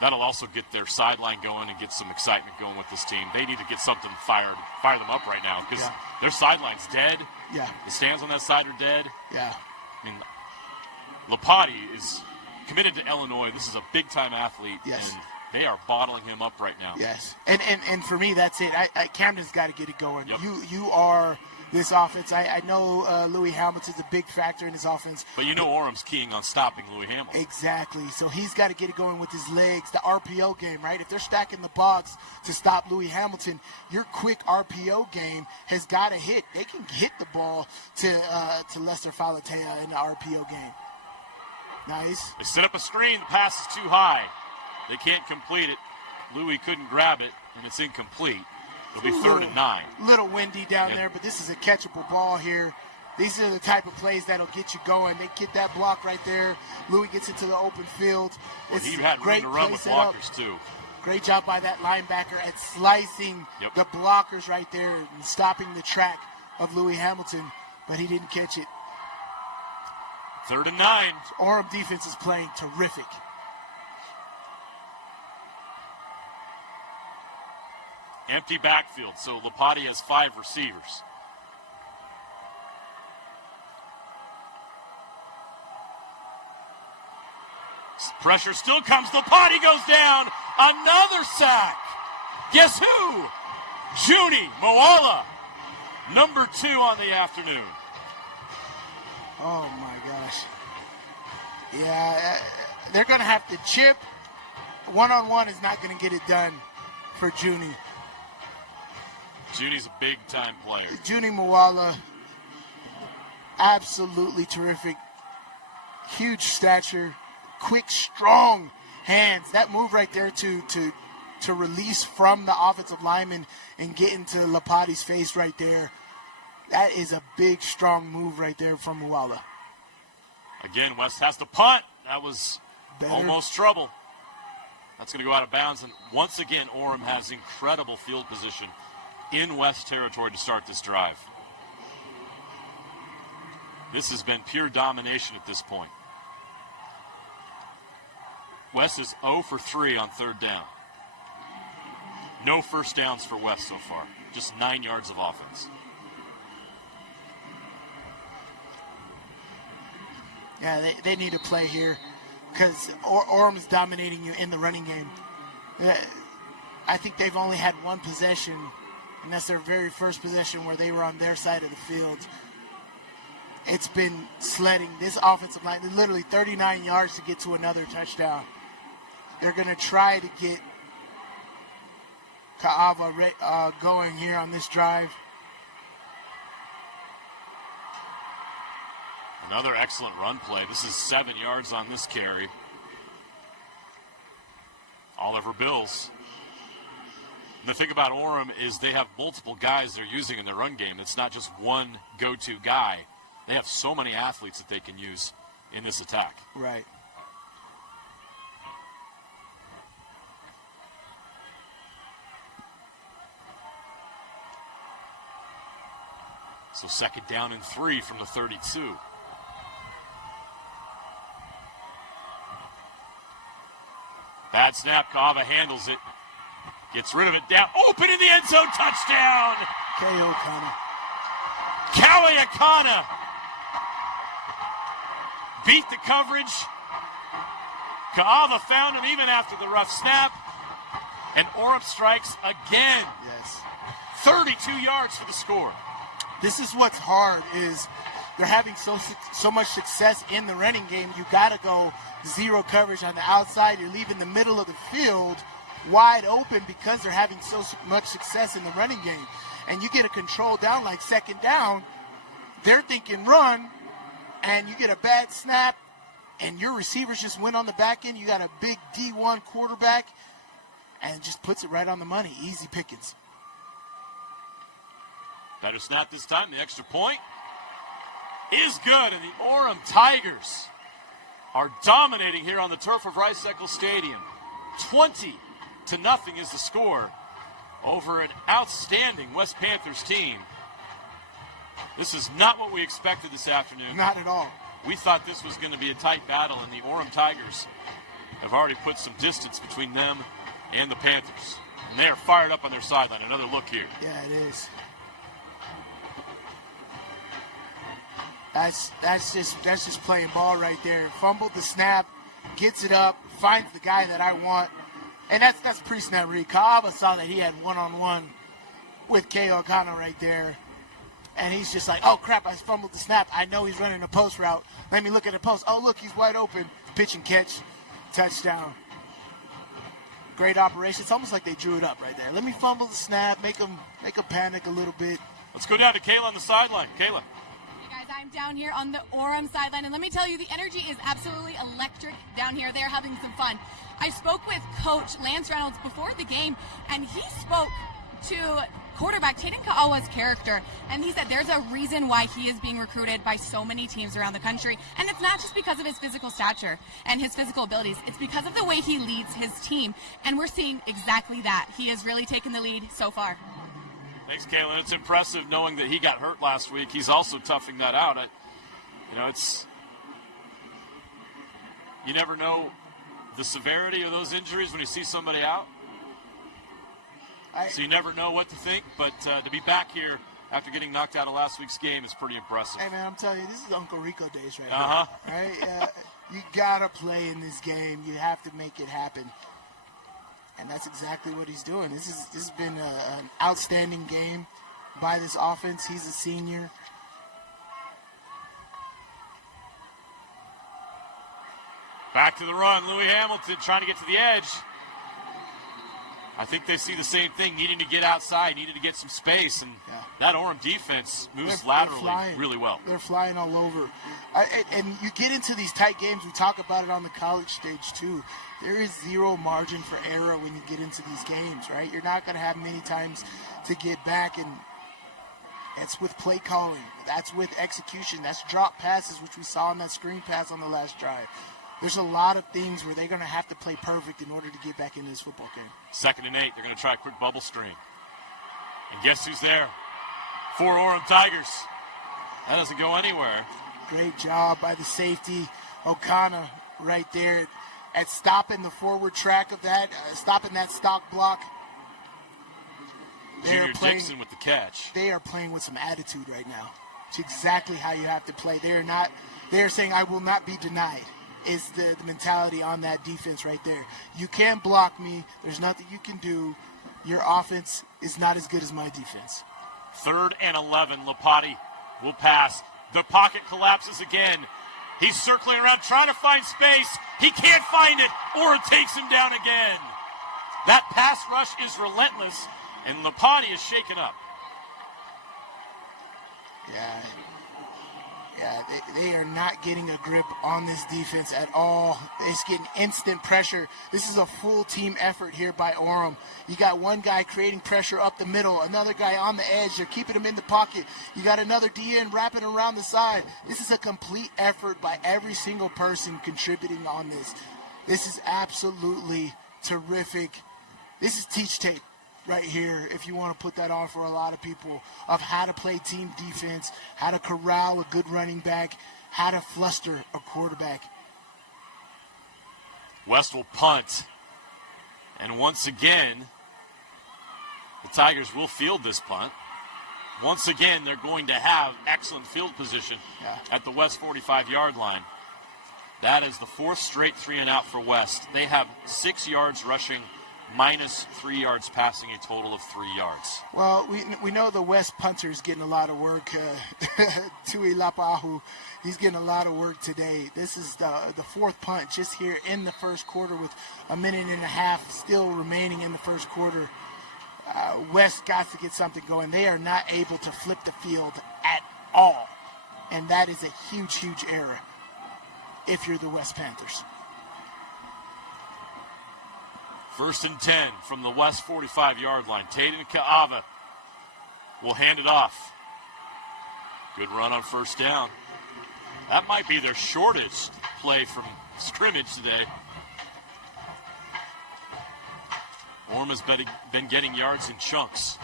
That'll also get their sideline going and get some excitement going with this team. They need to get something fire them up right now because their sideline's dead. Yeah. The stands on that side are dead. Yeah. I mean, Lapati is committed to Illinois. This is a big-time athlete. Yes. And they are bottling him up right now. Yes. And for me, that's it. Camden's got to get it going. Yep. You are this offense. I know Louis Hamilton's a big factor in this offense. But you know Orem's keying on stopping Louis Hamilton. Exactly. So he's got to get it going with his legs, the RPO game, right? If they're stacking the box to stop Louis Hamilton, your quick RPO game has got to hit. They can hit the ball to Litster Falatea in the RPO game. Nice. They set up a screen. The pass is too high. They can't complete it. Louis couldn't grab it, and it's incomplete. It'll be 3rd and 9. Little windy down there, but this is a catchable ball here. These are the type of plays that'll get you going. They get that block right there. Louis gets into the open field. It's he had great room to run play with set up. blockers, too. Great job by that linebacker at slicing the blockers right there and stopping the track of Louis Hamilton, but he didn't catch it. 3rd and 9. Orem defense is playing terrific. Empty backfield, so Lapati has 5 receivers. Pressure still comes. Lapati goes down. Another sack. Guess who? Junie Moala, number 2 on the afternoon. Oh, my gosh. Yeah, they're going to have to chip. One-on-one is not going to get it done for Junie. Junie's a big-time player. Junie Moala, absolutely terrific. Huge stature, quick, strong hands. That move right there to release from the offensive lineman and get into Lapati's face right there. That is a big, strong move right there from Moala. Again, West has to punt. That was Better. Almost trouble. That's going to go out of bounds. And once again, Orem has incredible field position in West territory to start this drive. This has been pure domination at this point. West is 0 for 3 on 3rd down. No first downs for West so far. Just 9 yards of offense. Yeah, they need to play here because Orem is dominating you in the running game. I think they've only had one possession, and that's their very first possession where they were on their side of the field. It's been sledding. This offensive line, literally 39 yards to get to another touchdown. They're going to try to get Ka'ava going here on this drive. Another excellent run play. This is 7 yards on this carry. Oliver Bills. And the thing about Orem is they have multiple guys they're using in their run game. It's not just one go-to guy. They have so many athletes that they can use in this attack. Right. So 2nd down and 3 from the 32. Bad snap. Kava handles it. Gets rid of it. Down. Open in the end zone. Touchdown. Cowie Akana beat the coverage. Ka'ava found him even after the rough snap. And Orem strikes again. Yes. 32 yards for the score. This is what's hard is they're having so much success in the running game. You got to go zero coverage on the outside. You're leaving the middle of the field wide open because they're having so much success in the running game. And you get a control down like 2nd down, they're thinking run, and you get a bad snap, and your receivers just went on the back end. You got a big D1 quarterback, and it just puts it right on the money. Easy pickings. Better snap this time. The extra point is good, and the Orem Tigers are dominating here on the turf of Rice-Eccles Stadium. 20-0 is the score over an outstanding West Panthers team. This is not what we expected this afternoon. Not at all. We thought this was going to be a tight battle, and the Orem Tigers have already put some distance between them and the Panthers. And they are fired up on their sideline. Another look here. Yeah, it is. That's just playing ball right there. Fumbled the snap, gets it up, finds the guy that I want. And that's pre-snap read. Ka'ava saw that he had one-on-one with K. O'Connor right there. And he's just like, oh, crap, I fumbled the snap. I know he's running a post route. Let me look at the post. Oh, look, he's wide open. Pitch and catch. Touchdown. Great operation. It's almost like they drew it up right there. Let me fumble the snap, make them panic a little bit. Let's go down to Kayla on the sideline. Kayla. Hey guys, I'm down here on the Orem sideline, and let me tell you, the energy is absolutely electric down here. They're having some fun. I spoke with Coach Lance Reynolds before the game, and he spoke to quarterback Taden Ka'awa's character, and he said there's a reason why he is being recruited by so many teams around the country, and it's not just because of his physical stature and his physical abilities. It's because of the way he leads his team, and we're seeing exactly that. He has really taken the lead so far. Thanks, Kaylin. It's impressive knowing that he got hurt last week. He's also toughing that out. You never know the severity of those injuries when you see somebody out. So you never know what to think, but to be back here after getting knocked out of last week's game is pretty impressive. Hey, man, I'm telling you, this is Uncle Rico days right now. Right? You got to play in this game. You have to make it happen. And that's exactly what he's doing. This has been an outstanding game by this offense. He's a senior. Back to the run. Louis Hamilton trying to get to the edge. I think they see the same thing, needing to get outside, needed to get some space, and that Orem defense moves laterally really well. They're flying all over. And you get into these tight games, we talk about it on the college stage too. There is zero margin for error when you get into these games, right? You're not going to have many times to get back, and that's with play calling. That's with execution. That's drop passes, which we saw in that screen pass on the last drive. There's a lot of things where they're going to have to play perfect in order to get back into this football game. 2nd and 8. They're going to try a quick bubble screen. And guess who's there? 4 Orem Tigers. That doesn't go anywhere. Great job by the safety, O'Connor, right there at stopping the forward track of that, stopping that stock block. Junior Dixon with the catch. They are playing with some attitude right now. It's exactly how you have to play. They're saying, I will not be denied. Is the mentality on that defense right there. You can't block me. There's nothing you can do. Your offense is not as good as my defense. 3rd and 11. Lopati will pass. The pocket collapses again. He's circling around trying to find space. He can't find it, or it takes him down again. That pass rush is relentless, and Lopati is shaken up. Yeah, they are not getting a grip on this defense at all. They're just getting instant pressure. This is a full team effort here by Orem. You got one guy creating pressure up the middle, another guy on the edge. They're keeping him in the pocket. You got another DN wrapping around the side. This is a complete effort by every single person contributing on this. This is absolutely terrific. This is teach tape right here, if you want to put that on for a lot of people, of how to play team defense, how to corral a good running back, how to fluster a quarterback. West will punt. And once again, the Tigers will field this punt. Once again, they're going to have excellent field position at the West 45-yard line. That is the 4th straight 3-and-out for West. They have 6 yards rushing, minus 3 yards passing, a total of 3 yards. Well, we know the West punter is getting a lot of work. Tui Lapahu, he's getting a lot of work today. This is the 4th punt just here in the first quarter with a minute and a half still remaining in the first quarter. West got to get something going. They are not able to flip the field at all. And that is a huge, huge error if you're the West Panthers. 1st and 10 from the West 45-yard line. Taden Ka'ava will hand it off. Good run on 1st down. That might be their shortest play from scrimmage today. Orem has been getting yards in chunks.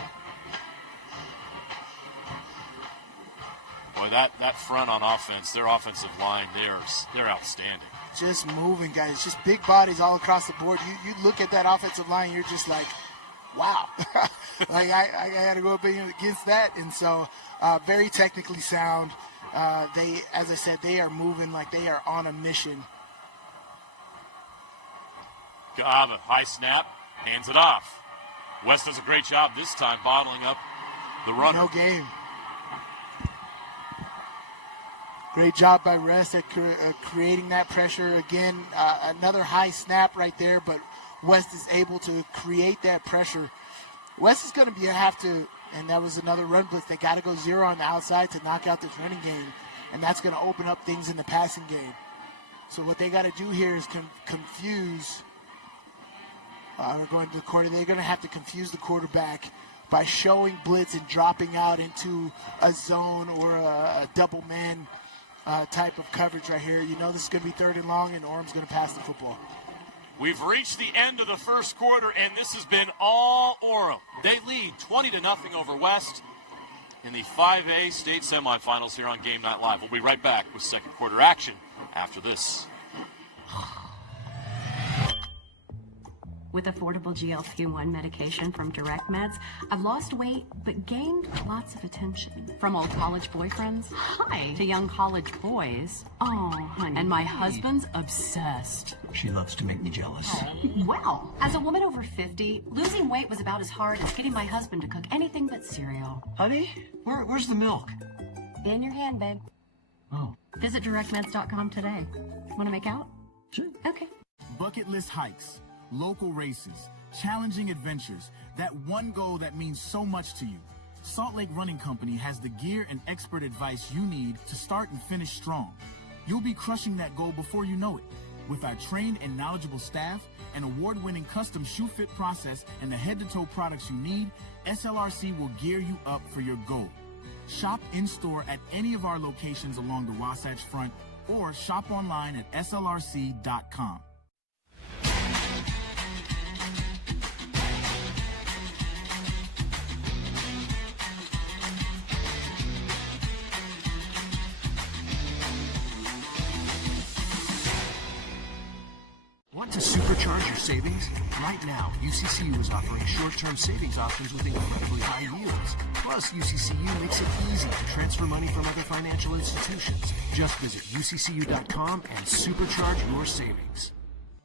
Boy, that front on offense, their offensive line, they're outstanding. Just moving, guys. Just big bodies all across the board. You look at that offensive line, you're just like, wow. Like, I got to go up against that. And so very technically sound. They, as I said, they are moving like they are on a mission. Gava, high snap, hands it off. West does a great job this time bottling up the runner. No game. Great job by Rest at creating that pressure. Again, another high snap right there, but West is able to create that pressure. West is going to have to, and that was another run blitz. They got to go zero on the outside to knock out this running game, and that's going to open up things in the passing game. So what they got to do here is confuse. We're going to the quarter. They're going to have to confuse the quarterback by showing blitz and dropping out into a zone or a double man type of coverage right here. You know this is going to be 3rd and long, and Orem's going to pass the football. We've reached the end of the first quarter, and this has been all Orem. They lead 20-0 over West in the 5A state semifinals here on Game Night Live. We'll be right back with second quarter action after this. With affordable GLP-1 medication from Direct Meds, I've lost weight but gained lots of attention. From old college boyfriends, hi, to young college boys. Oh, honey. And my husband's obsessed. She loves to make me jealous. Well, as a woman over 50, losing weight was about as hard as getting my husband to cook anything but cereal. Honey, where's the milk? In your hand, babe. Oh. Visit directmeds.com today. Want to make out? Sure. Okay. Bucket list hikes, local races, challenging adventures, that one goal that means so much to you. Salt Lake Running Company has the gear and expert advice you need to start and finish strong. You'll be crushing that goal before you know it. With our trained and knowledgeable staff, an award-winning custom shoe fit process, and the head-to-toe products you need, SLRC will gear you up for your goal. Shop in-store at any of our locations along the Wasatch Front or shop online at slrc.com. Want to supercharge your savings? Right now, UCCU is offering short-term savings options with incredibly high yields. Plus, UCCU makes it easy to transfer money from other financial institutions. Just visit uccu.com and supercharge your savings.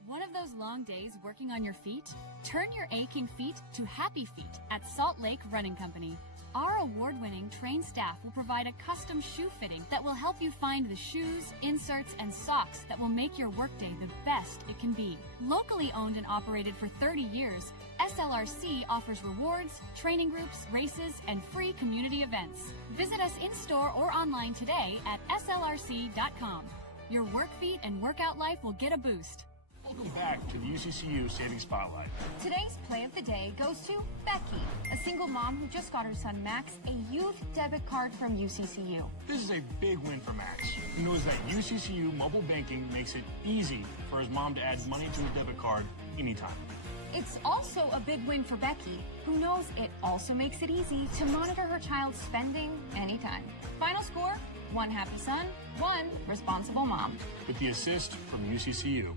One of those long days working on your feet? Turn your aching feet to happy feet at Salt Lake Running Company. Our award-winning trained staff will provide a custom shoe fitting that will help you find the shoes, inserts, and socks that will make your workday the best it can be. Locally owned and operated for 30 years, SLRC offers rewards, training groups, races, and free community events. Visit us in-store or online today at slrc.com. Your work feet and workout life will get a boost. Welcome back to the UCCU Savings Spotlight. Today's play of the day goes to Becky, a single mom who just got her son Max a youth debit card from UCCU. This is a big win for Max, who knows that UCCU mobile banking makes it easy for his mom to add money to a debit card anytime. It's also a big win for Becky, who knows it also makes it easy to monitor her child's spending anytime. Final score, 1 happy son, 1 responsible mom. With the assist from UCCU.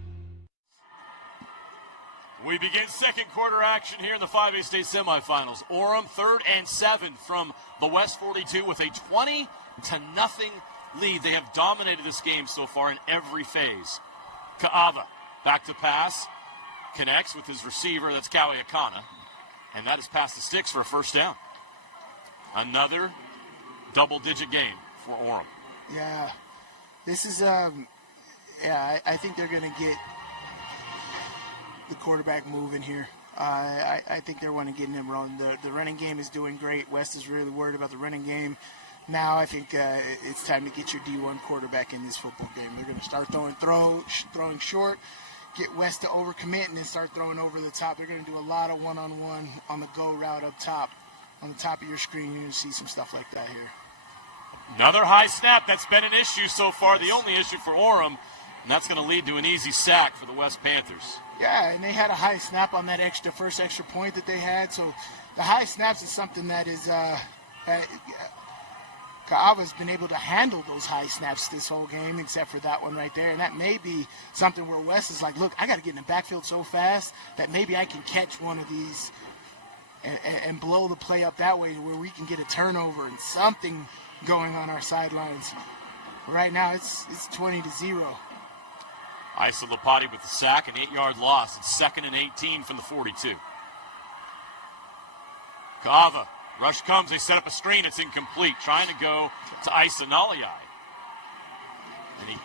We begin second quarter action here in the 5A state semifinals. Orem 3rd and 7 from the West 42 with a 20-0 lead. They have dominated this game so far in every phase. Kaava back to pass, connects with his receiver, that's Kawi Akana, and that is past the sticks for a first down. Another double-digit game for Orem. Yeah, this is, I think they're going to get the quarterback moving here. I think they're wanting to get him rolling. The running game is doing great. West is really worried about the running game. Now I think it's time to get your D1 quarterback in this football game. You're going to start throwing short, get West to overcommit, and then start throwing over the top. They're going to do a lot of one-on-one on the go route up top. On the top of your screen, you're going to see some stuff like that here. Another high snap. That's been an issue so far, the only issue for Orem, and that's going to lead to an easy sack for the West Panthers. Yeah, and they had a high snap on that first extra point that they had. So the high snaps is something that is Ka'ava's been able to handle those high snaps this whole game, except for that one right there. And that may be something where West is like, look, I got to get in the backfield so fast that maybe I can catch one of these and blow the play up that way where we can get a turnover and something going on our sidelines. Right now, it's 20-0. Isa Lopati with the sack, an 8-yard loss. It's 2nd and 18 from the 42. Ka'ava, rush comes. They set up a screen. It's incomplete. Trying to go to Isa Naliai. And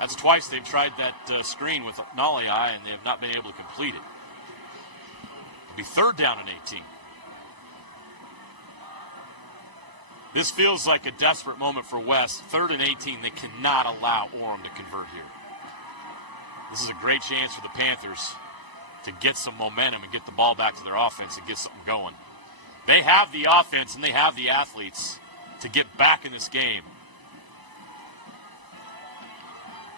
that's twice they've tried that screen with Naliai, and they have not been able to complete it. It'll be 3rd down and 18. This feels like a desperate moment for West. 3rd and 18. They cannot allow Orem to convert here. This is a great chance for the Panthers to get some momentum and get the ball back to their offense and get something going. They have the offense and they have the athletes to get back in this game.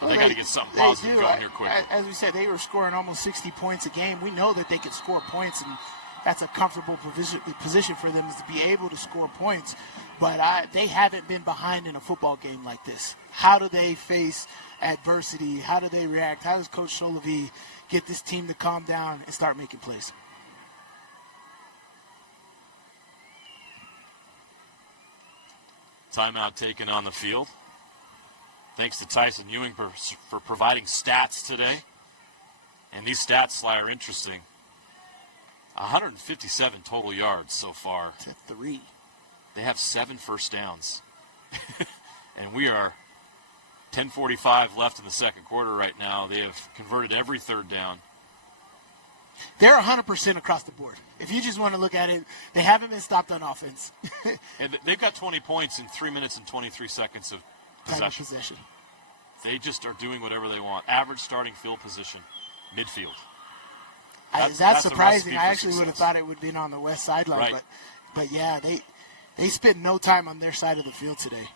Well, they got to get something positive going here quickly. As we said, they were scoring almost 60 points a game. We know that they can score points, and that's a comfortable position for them, is to be able to score points. But they haven't been behind in a football game like this. How do they face adversity? How do they react? How does Coach Solovey get this team to calm down and start making plays? Timeout taken on the field. Thanks to Tyson Ewing for providing stats today. And these stats, Sly, are interesting. 157 total yards so far. To 3. They have 7 first downs. And we are 10:45 left in the second quarter right now. They have converted every 3rd down. They're 100% across the board. If you just want to look at it, they haven't been stopped on offense. And they've got 20 points in 3 minutes and 23 seconds of possession. They just are doing whatever they want. Average starting field position, midfield. That's surprising. I actually would have thought it would have been on the west sideline. Right. But yeah, they spent no time on their side of the field today.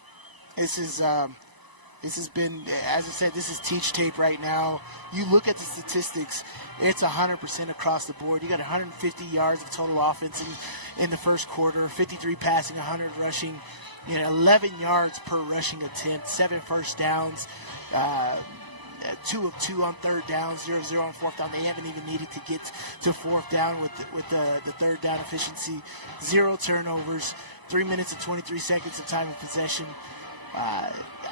This has been, as I said, this is teach tape right now. You look at the statistics, it's 100% across the board. You got 150 yards of total offense in the first quarter, 53 passing, 100 rushing, 11 yards per rushing attempt, 7 first downs, 2 of 2 on 3rd down, 0-0 on 4th down. They haven't even needed to get to 4th down with the 3rd down efficiency. 0 turnovers, 3 minutes and 23 seconds of time of possession.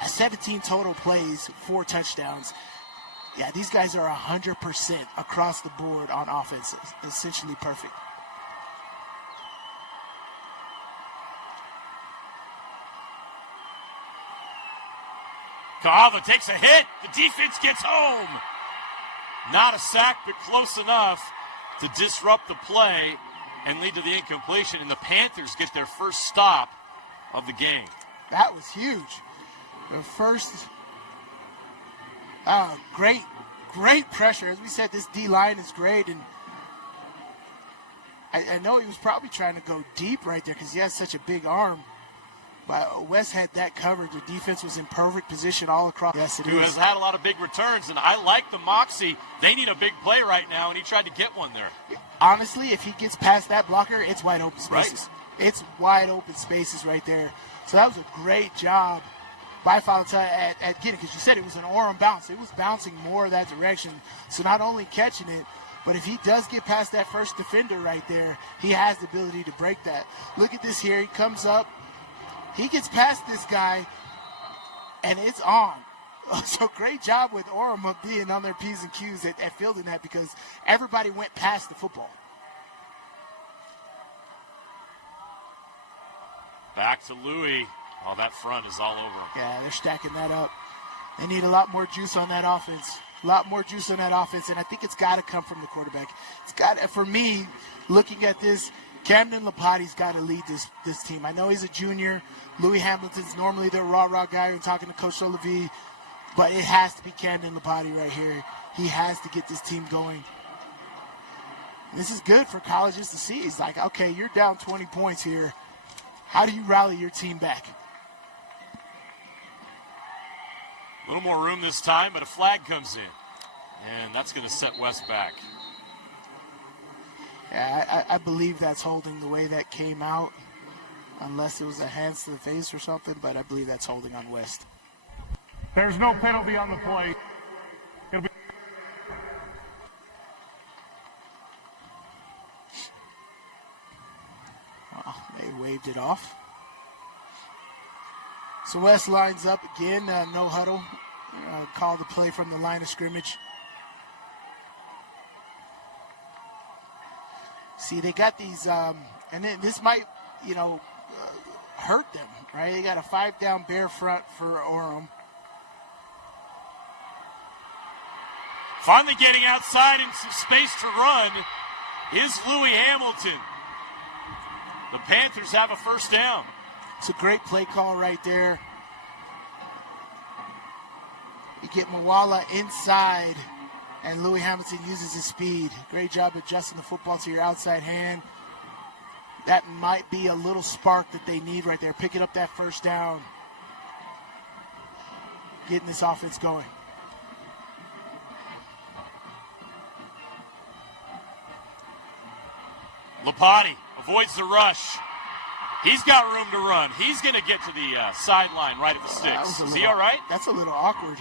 17 total plays, 4 touchdowns. Yeah, these guys are 100% across the board on offense. Essentially perfect. Ka'ava takes a hit. The defense gets home. Not a sack, but close enough to disrupt the play and lead to the incompletion. And the Panthers get their first stop of the game. That was huge. The first, great pressure. As we said, this D-line is great. And I know he was probably trying to go deep right there because he has such a big arm. But West had that covered. The defense was in perfect position all across. Yes, it is. Who has had a lot of big returns, and I like the moxie. They need a big play right now, and he tried to get one there. Honestly, if he gets past that blocker, it's wide open spaces. Right. It's wide open spaces right there. So that was a great job by Falta at getting it, because you said it was an Orem bounce. It was bouncing more that direction. So not only catching it, but if he does get past that first defender right there, he has the ability to break that. Look at this here. He comes up. He gets past this guy, and it's on. So great job with Orem of being on their P's and Q's at fielding that, because everybody went past the football. Back to Louis. Oh, that front is all over. Yeah, they're stacking that up. They need a lot more juice on that offense. A lot more juice on that offense, and I think it's got to come from the quarterback. It's got, for me, looking at this, Camden Lopati's got to lead this team. I know he's a junior. Louis Hamilton's normally the rah-rah guy who's talking to Coach Solovey, but it has to be Camden Lopati right here. He has to get this team going. This is good for colleges to see. It's like, okay, you're down 20 points here. How do you rally your team back? A little more room this time, but a flag comes in. And that's going to set West back. Yeah, I believe that's holding the way that came out. unless it was a hands to the face or something, but I believe that's holding on West. There's no penalty on the play. It'll be They waved it off. So West lines up again, no huddle. Call the play from the line of scrimmage. See, they got these, and then this might, hurt them, right? They got a 5-down bare front for Orem. Finally getting outside in some space to run is Louis Hamilton. The Panthers have a first down. It's a great play call right there. You get Mawala inside, and Louis Hamilton uses his speed. Great job adjusting the football to your outside hand. That might be a little spark that they need right there. Picking up that first down. Getting this offense going. Lapati avoids the rush. He's got room to run. He's going to get to the sideline right at the sticks. Is he all right? That's a little awkward.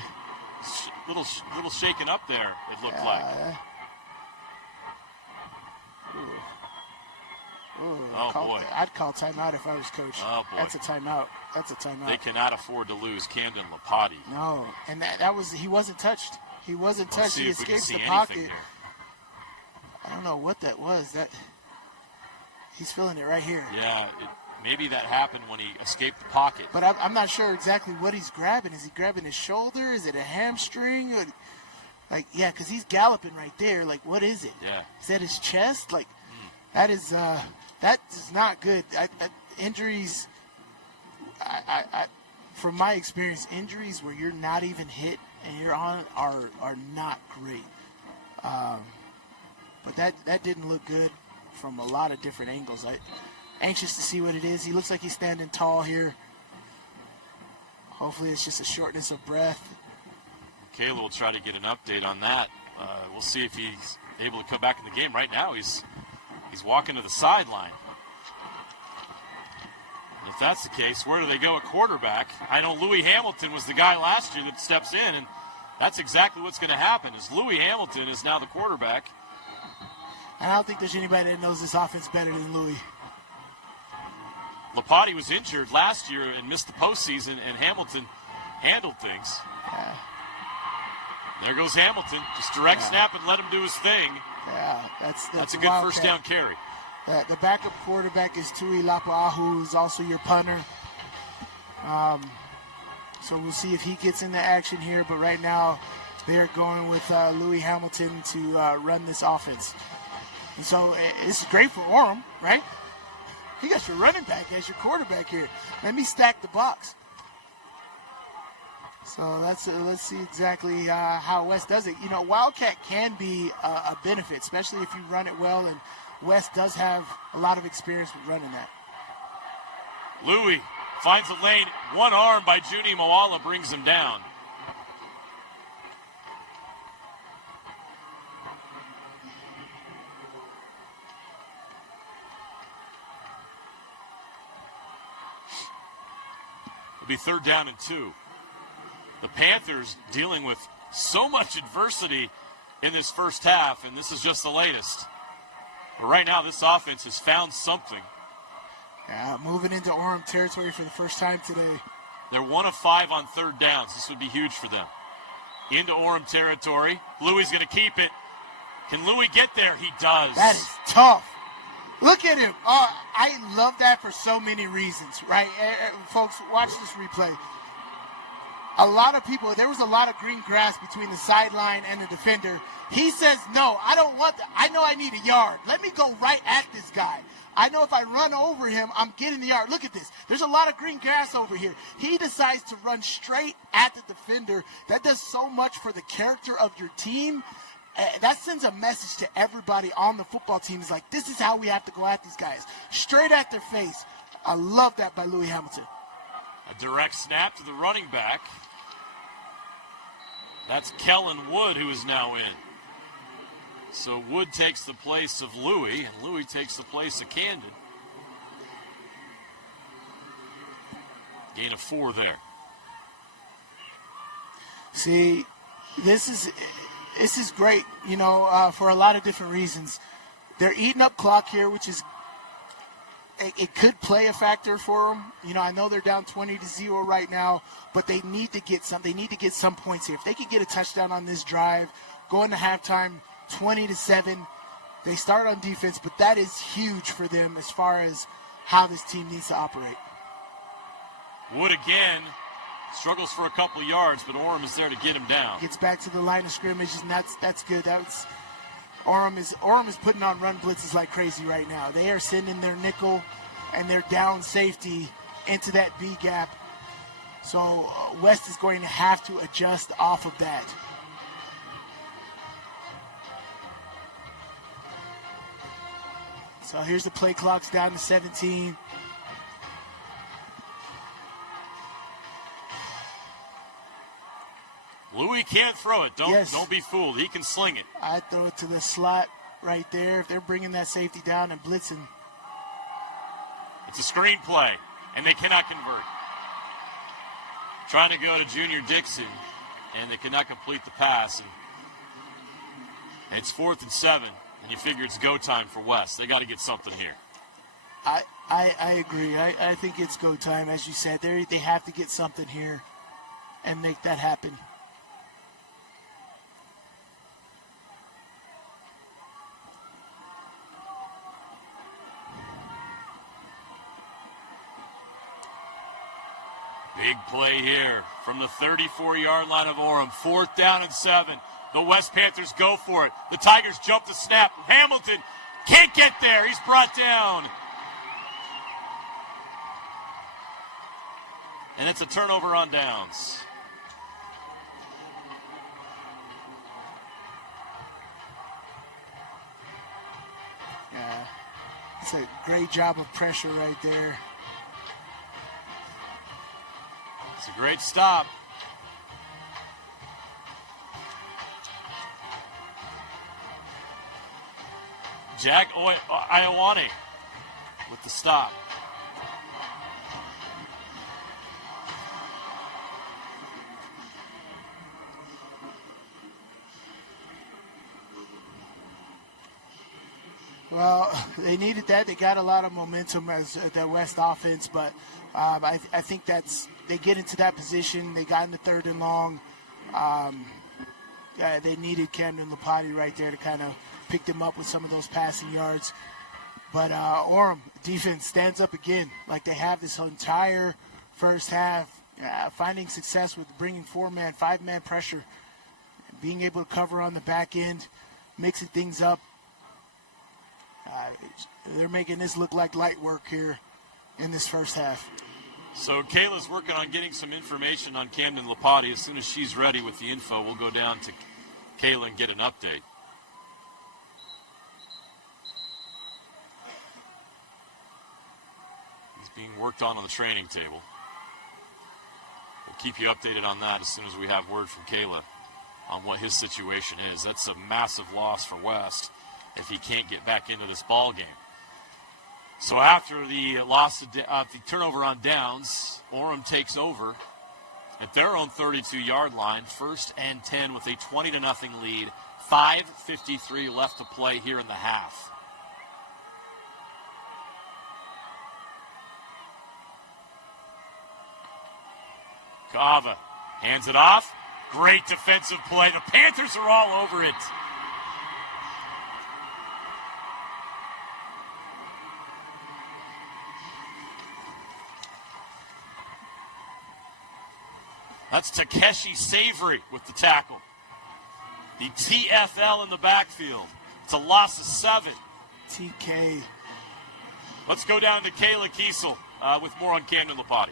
Little shaken up there, it looked like. Oh, boy. I'd call timeout if I was coach. Oh, boy. That's a timeout. That's a timeout. They cannot afford to lose Camden Lapati. No, and that was, he wasn't touched. He wasn't touched. He escapes the pocket. I don't know what that was. He's feeling it right here. Yeah, maybe that happened when he escaped the pocket. But I'm not sure exactly what he's grabbing. Is he grabbing his shoulder? Is it a hamstring? Yeah, because he's galloping right there. Like, what is it? Yeah. Is that his chest? Like, that is not good. Injuries, from my experience, injuries where you're not even hit and you're on are not great. But that didn't look good from a lot of different angles. Anxious to see what it is. He looks like he's standing tall here. Hopefully it's just a shortness of breath. Kayla will try to get an update on that. We'll see if he's able to come back in the game. Right now he's walking to the sideline. If that's the case, where do they go at quarterback? I know Louis Hamilton was the guy last year that steps in, and that's exactly what's going to happen, is Louis Hamilton is now the quarterback. And I don't think there's anybody that knows this offense better than Louis. Lapati was injured last year and missed the postseason, and Hamilton handled things. There goes Hamilton. Just direct snap and let him do his thing. Yeah, that's a good first down carry. The backup quarterback is Tui Lapa'ahu, who's also your punter. So we'll see if he gets into action here. But right now, they're going with Louis Hamilton to run this offense. And so it's great for Orem, right? You got your running back as your quarterback here. Let me stack the box. So let's see exactly how West does it. Wildcat can be a benefit, especially if you run it well, and West does have a lot of experience with running that. Louis finds a lane. One arm by Junie Moala brings him down. It'll be 3rd down and 2. The Panthers dealing with so much adversity in this first half, and this is just the latest. But right now, this offense has found something. Yeah, moving into Orem territory for the first time today. They're 1 of 5 on 3rd downs. This would be huge for them. Into Orem territory. Louis going to keep it. Can Louis get there? He does. That is tough. Look at him. I love that for so many reasons, right? Folks, watch this replay. There was a lot of green grass between the sideline and the defender. He says, no, I don't want that. I know I need a yard. Let me go right at this guy. I know if I run over him, I'm getting the yard. Look at this. There's a lot of green grass over here. He decides to run straight at the defender. That does so much for the character of your team. That sends a message to everybody on the football team. It's like, this is how we have to go at these guys. Straight at their face. I love that by Louis Hamilton. A direct snap to the running back. That's Kellen Wood, who is now in. So Wood takes the place of Louis, and Louis takes the place of Camden. Gain of 4 there. See, this is great, for a lot of different reasons. They're eating up clock here, which is it could play a factor for them. I know they're down 20-0 right now, but they need to get some. They need to get some points here. If they could get a touchdown on this drive, go into halftime 20-7, they start on defense, but that is huge for them as far as how this team needs to operate. Wood again struggles for a couple yards, but Orem is there to get him down. Gets back to the line of scrimmage, and that's good. Orem is putting on run blitzes like crazy right now. They are sending their nickel and their down safety into that B gap. So West is going to have to adjust off of that. So here's the play clock's down to 17. Louis can't throw it. Don't be fooled. He can sling it. I throw it to the slot right there. If they're bringing that safety down and blitzing. It's a screen play, and they cannot convert. Trying to go to Junior Dixon, and they cannot complete the pass. And it's 4th and 7, and you figure it's go time for West. They got to get something here. I agree. I think it's go time, as you said. They have to get something here and make that happen. Big play here from the 34-yard line of Orem. 4th down and 7. The West Panthers go for it. The Tigers jump the snap. Hamilton can't get there. He's brought down. And it's a turnover on downs. Yeah, it's a great job of pressure right there. It's a great stop. Jack Iowane with the stop. Well, they needed that. They got a lot of momentum as the West offense, but I think they get into that position. They got in the 3rd and long. They needed Camden Lapati right there to kind of pick them up with some of those passing yards. But Orem defense stands up again, like they have this entire first half, finding success with bringing 4-man, 5-man pressure, being able to cover on the back end, mixing things up. They're making this look like light work here in this first half. So Kayla's working on getting some information on Camden Lapati. As soon as she's ready with the info, we'll go down to Kayla and get an update. He's being worked on the training table. We'll keep you updated on that as soon as we have word from Kayla on what his situation is. That's a massive loss for West if he can't get back into this ball game. So after the the turnover on downs, Orem takes over at their own 32-yard line, 1st and 10 with a 20-0 lead. 5:53 left to play here in the half. Kava hands it off. Great defensive play. The Panthers are all over it. That's Takeshi Savory with the tackle. The TFL in the backfield. It's a loss of 7. TK. Let's go down to Kayla Kiesel with more on Camden Lapati.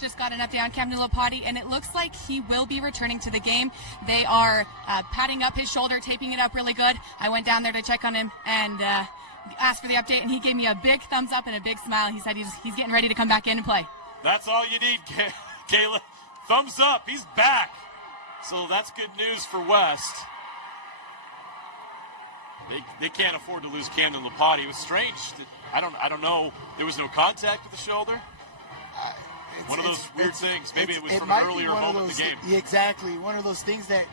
Just got an update on Camden Lapati, and it looks like he will be returning to the game. They are patting up his shoulder, taping it up really good. I went down there to check on him and asked for the update, and he gave me a big thumbs up and a big smile. He said he's getting ready to come back in and play. That's all you need, Kayla. Thumbs up. He's back. So that's good news for West. They can't afford to lose Camden Lapati. It was strange. I don't know. There was no contact with the shoulder. One of those weird things. Maybe it was from might an be earlier one of moment in the those- game. Yeah, exactly. One of those things that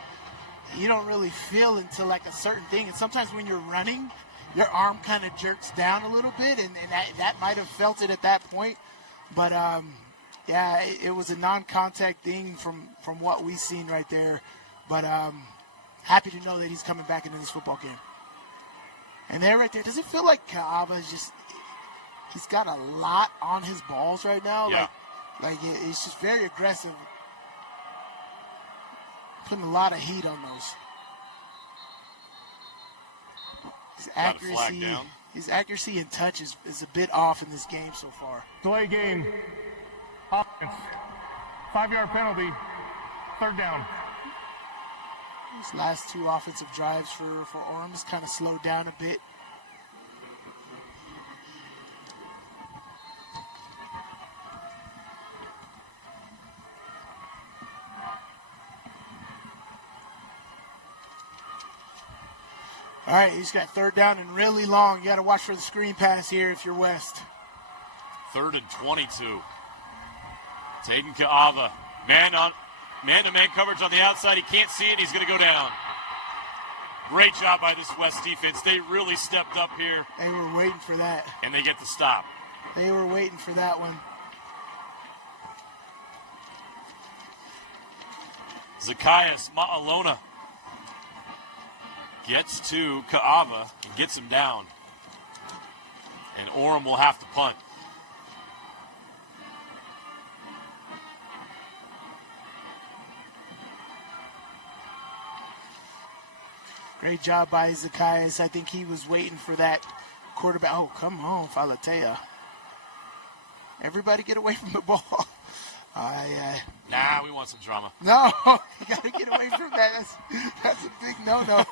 you don't really feel until like a certain thing. And sometimes when you're running, your arm kind of jerks down a little bit, and that might have felt it at that point. But, yeah, it was a non-contact thing from what we've seen right there. But happy to know that he's coming back into this football game. And there right there, does it feel like Ka'ava is just – he's got a lot on his balls right now? Yeah. Like it's just very aggressive. Putting a lot of heat on those. His accuracy and touch is a bit off in this game so far. Delay game. Offense. 5-yard penalty. 3rd down. These last 2 offensive drives for Orem has kind of slowed down a bit. All right, he's got 3rd down and really long. You got to watch for the screen pass here if you're West. 3rd and 22. Taden Ka'ava. Man-to-man coverage on the outside. He can't see it. He's going to go down. Great job by this West defense. They really stepped up here. They were waiting for that. And they get the stop. They were waiting for that one. Zacchaeus Ma'alona gets to Ka'ava and gets him down. And Orem will have to punt. Great job by Zacchaeus. I think he was waiting for that quarterback. Oh, come on, Falatea. Everybody get away from the ball. Nah, we want some drama. No, you got to get away from that. That's a big no-no.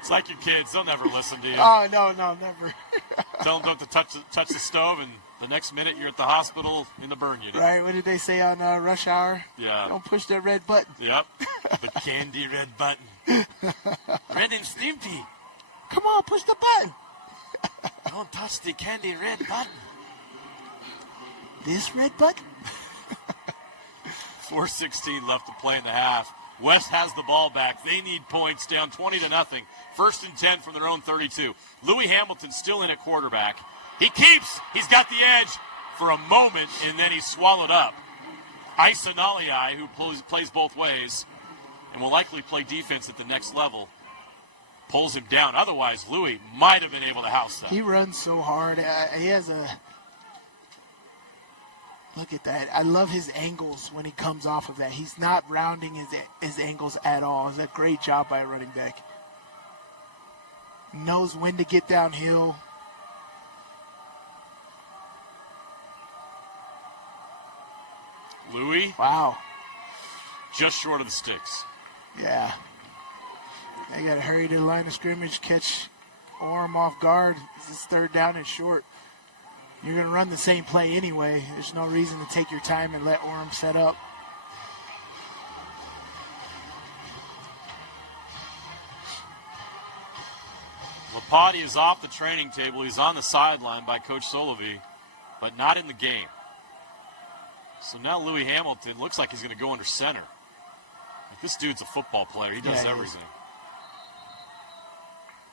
It's like your kids. They'll never listen to you. Oh, no, never. Tell them don't to touch the stove, and the next minute you're at the hospital in the burn unit. Right, what did they say on Rush Hour? Yeah. Don't push that red button. Yep. The candy red button. Red and Stimpy. Come on, push the button. Don't touch the candy red button. This red button? 4:16 left to play in the half. West has the ball back. They need points, down 20-0. 1st and 10 from their own 32. Louis Hamilton still in at quarterback. He's got the edge for a moment, and then he's swallowed up. Isa Naliai, who plays both ways and will likely play defense at the next level, pulls him down. Otherwise, Louis might have been able to house that. He runs so hard. He has look at that. I love his angles when he comes off of that. He's not rounding his angles at all. It's a great job by a running back. Knows when to get downhill. Louis. Wow. Just short of the sticks. Yeah. They got to hurry to the line of scrimmage, catch Orem off guard. This is 3rd down and short. You're going to run the same play anyway. There's no reason to take your time and let Orem set up. Lapati is off the training table. He's on the sideline by Coach Solovey, but not in the game. So now Louis Hamilton looks like he's going to go under center. Like, this dude's a football player. He does everything.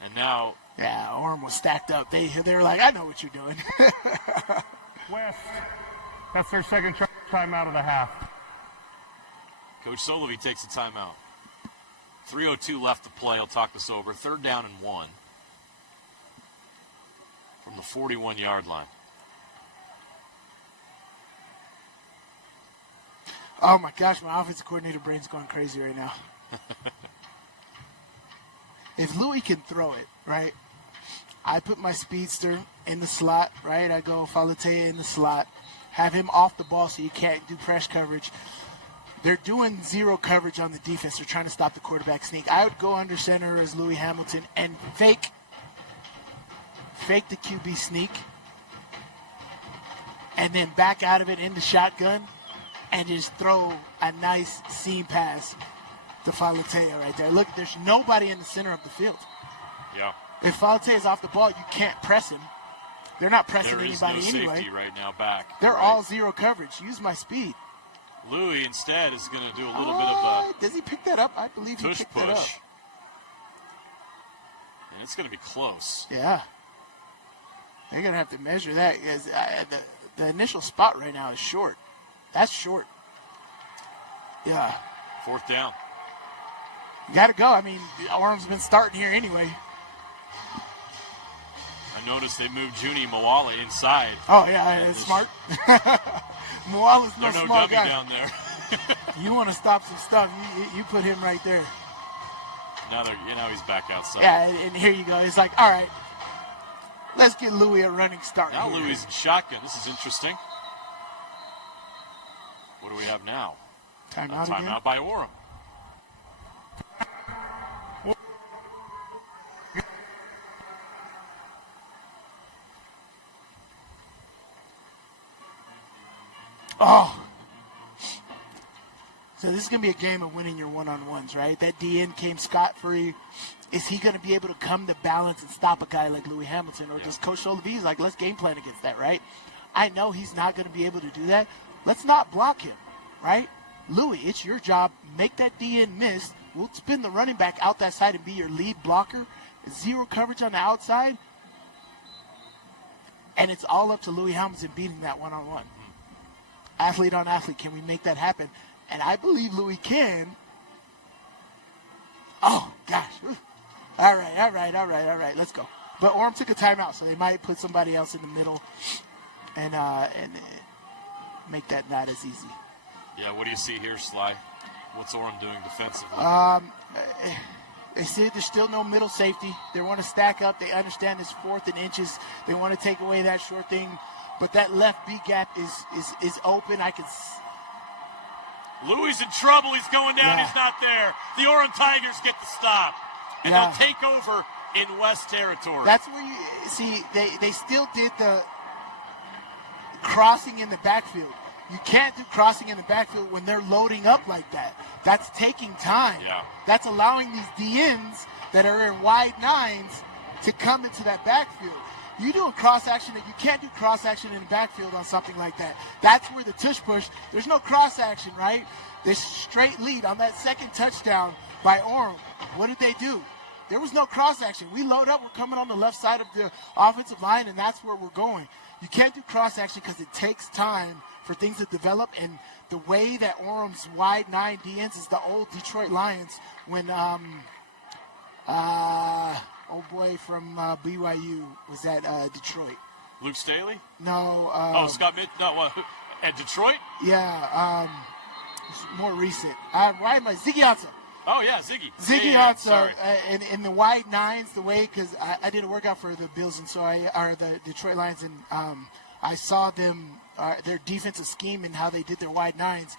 And now... Yeah, Orem was stacked up. They were like, I know what you're doing. West, that's their 2nd timeout of the half. Coach Solovey takes a timeout. 3:02 left to play. He'll talk this over. 3rd down and 1 from the 41-yard line. Oh, my gosh, my offensive coordinator brain's going crazy right now. If Louis can throw it, right, I put my speedster in the slot, right? I go Falatea in the slot, have him off the ball so you can't do press coverage. They're doing zero coverage on the defense. They're trying to stop the quarterback sneak. I would go under center as Louis Hamilton and fake the QB sneak and then back out of it into shotgun and just throw a nice seam pass to Falatea right there. Look, there's nobody in the center of the field. Yeah. If Falatea is off the ball, you can't press him. They're not pressing There is anybody no anyway. safety right now back. They're Right. all zero coverage. Use my speed. Louis instead is going to do a little bit of Does he pick that up? I believe a he tush picked that up. push. And it's going to be close. Yeah. They're going to have to measure that. Because the initial spot right now is short. That's short. Yeah. 4th down. Got to go. I mean, Orem's been starting here anyway. I noticed they moved Junie Moala inside. Oh, yeah, it's smart. Moala's no There's no small dummy guy. down there. You want to stop some stuff, you put him right there. Now he's back outside. Yeah, and here you go. It's like, all right, let's get Louis a running start. Now here. Louis in shotgun. This is interesting. What do we have now? Timeout again? Timeout by Orem. Oh. So this is going to be a game of winning your one-on-ones, right? That DN came scot-free. Is he going to be able to come to balance and stop a guy like Louis Hamilton? Or does Coach Solovie's like, let's game plan against that, right? I know he's not going to be able to do that. Let's not block him, right? Louis, it's your job. Make that DN miss. We'll spin the running back out that side and be your lead blocker. Zero coverage on the outside. And it's all up to Louis Hamilton beating that one-on-one. Athlete on athlete, can we make that happen? And I believe Louis can. Oh, gosh. All right. Let's go. But Orem took a timeout, so they might put somebody else in the middle and make that not as easy. Yeah, what do you see here, Sly? What's Orem doing defensively? They say there's still no middle safety. They want to stack up. They understand it's 4th and inches. They want to take away that short thing. But that left B gap is open. I can. Louis in trouble. He's going down. Yeah. He's not there. The Orem Tigers get the stop. And Yeah. they'll take over in West territory. That's where you see they still did the crossing in the backfield. You can't do crossing in the backfield when they're loading up like that. That's taking time. Yeah. That's allowing these DNs that are in wide nines to come into that backfield. You do a cross action, that you can't do cross action in the backfield on something like that. That's where the tush push, there's no cross action, right? This straight lead on that second touchdown by Orem. What did they do? There was no cross action. We load up, we're coming on the left side of the offensive line, and that's where we're going. You can't do cross action because it takes time for things to develop, and the way that Orem's wide nine DNs is the old Detroit Lions when old boy from BYU was at Detroit. Luke Staley? No. Scott Mitt? No, at Detroit? Yeah, it's more recent. Why am I? Ziggy Ansah. Oh, yeah, Ziggy. Ziggy Yeah, Ansah in the wide nines, the way, because I did a workout for the Bills, and so the Detroit Lions, and I saw them, their defensive scheme and how they did their wide nines.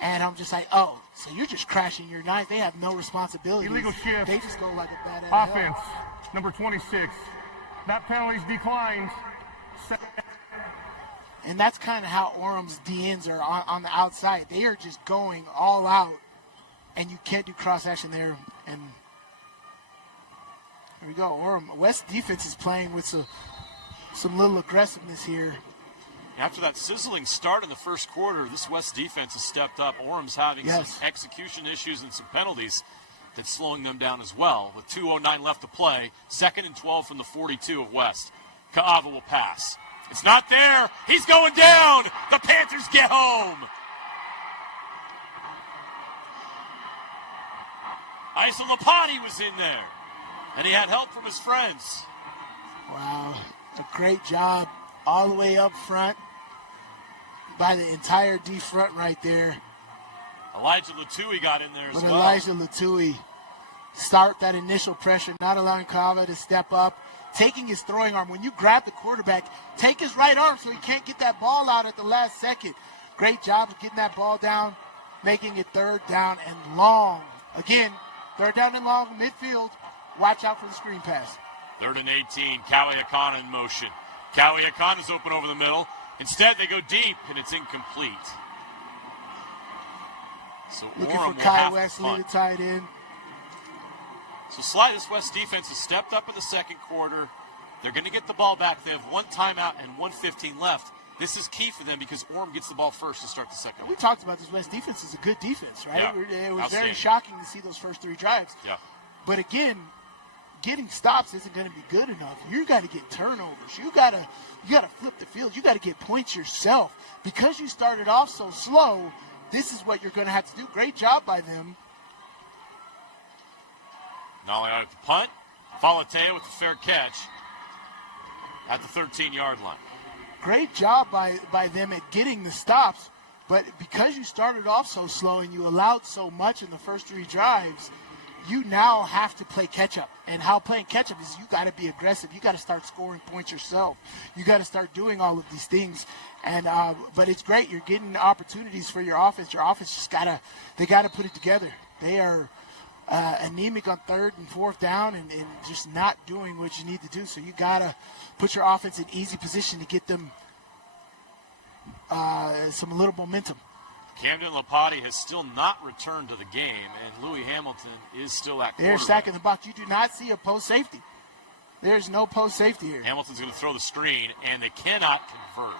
And I'm just like, oh, so you're just crashing your nines. They have no responsibility. Illegal shift. They just go like a bad Offense, number 26. That penalty's declined. And that's kind of how Orem's DNs are on the outside. They are just going all out, and you can't do cross action there. And here we go. Orem, West defense is playing with some little aggressiveness here. After that sizzling start in the first quarter, this West defense has stepped up. Orem's having some execution issues and some penalties that's slowing them down as well. With 2:09 left to play, 2nd and 12 from the 42 of West. Kaava will pass. It's not there. He's going down. The Panthers get home. Isa Lapati was in there, and he had help from his friends. Wow, a great job all the way up front by the entire D front right there. Elijah Latui got in there as But well. Elijah Latui start that initial pressure, not allowing Kaava to step up, taking his throwing arm. When you grab the quarterback, take his right arm so he can't get that ball out at the last second. Great job of getting that ball down, making it 3rd down and long. Again, 3rd down and long, midfield. Watch out for the screen pass. 3rd and 18, Cowie Akana in motion. Cowie Akana's open over the middle. Instead, they go deep, and it's incomplete. So Looking Orem for will Kai have to Wesley punt. to tie it in. So this West defense has stepped up in the second quarter. They're going to get the ball back. They have 1 timeout and 1:15 left. This is key for them because Orem gets the ball first to start the second. We talked about this West defense is a good defense, right? Yeah. It was very shocking to see those first 3 drives. Yeah. But again, getting stops isn't going to be good enough. You got to get turnovers. You got to flip the field. You got to get points yourself. Because you started off so slow, this is what you're going to have to do. Great job by them. Not only have to punt, Falatea with the fair catch at the 13-yard line. Great job by them at getting the stops, but because you started off so slow and you allowed so much in the first 3 drives, you now have to play catch-up. And how playing catch-up is you got to be aggressive. You got to start scoring points yourself. You got to start doing all of these things. And but it's great. You're getting opportunities for your offense. Your offense just got to put it together. They are anemic on 3rd and 4th down and just not doing what you need to do. So you got to put your offense in easy position to get them some little momentum. Camden Lapati has still not returned to the game, and Louis Hamilton is still at quarterback. They're stacking the box. You do not see a post safety. There's no post safety here. Hamilton's going to throw the screen, and they cannot convert.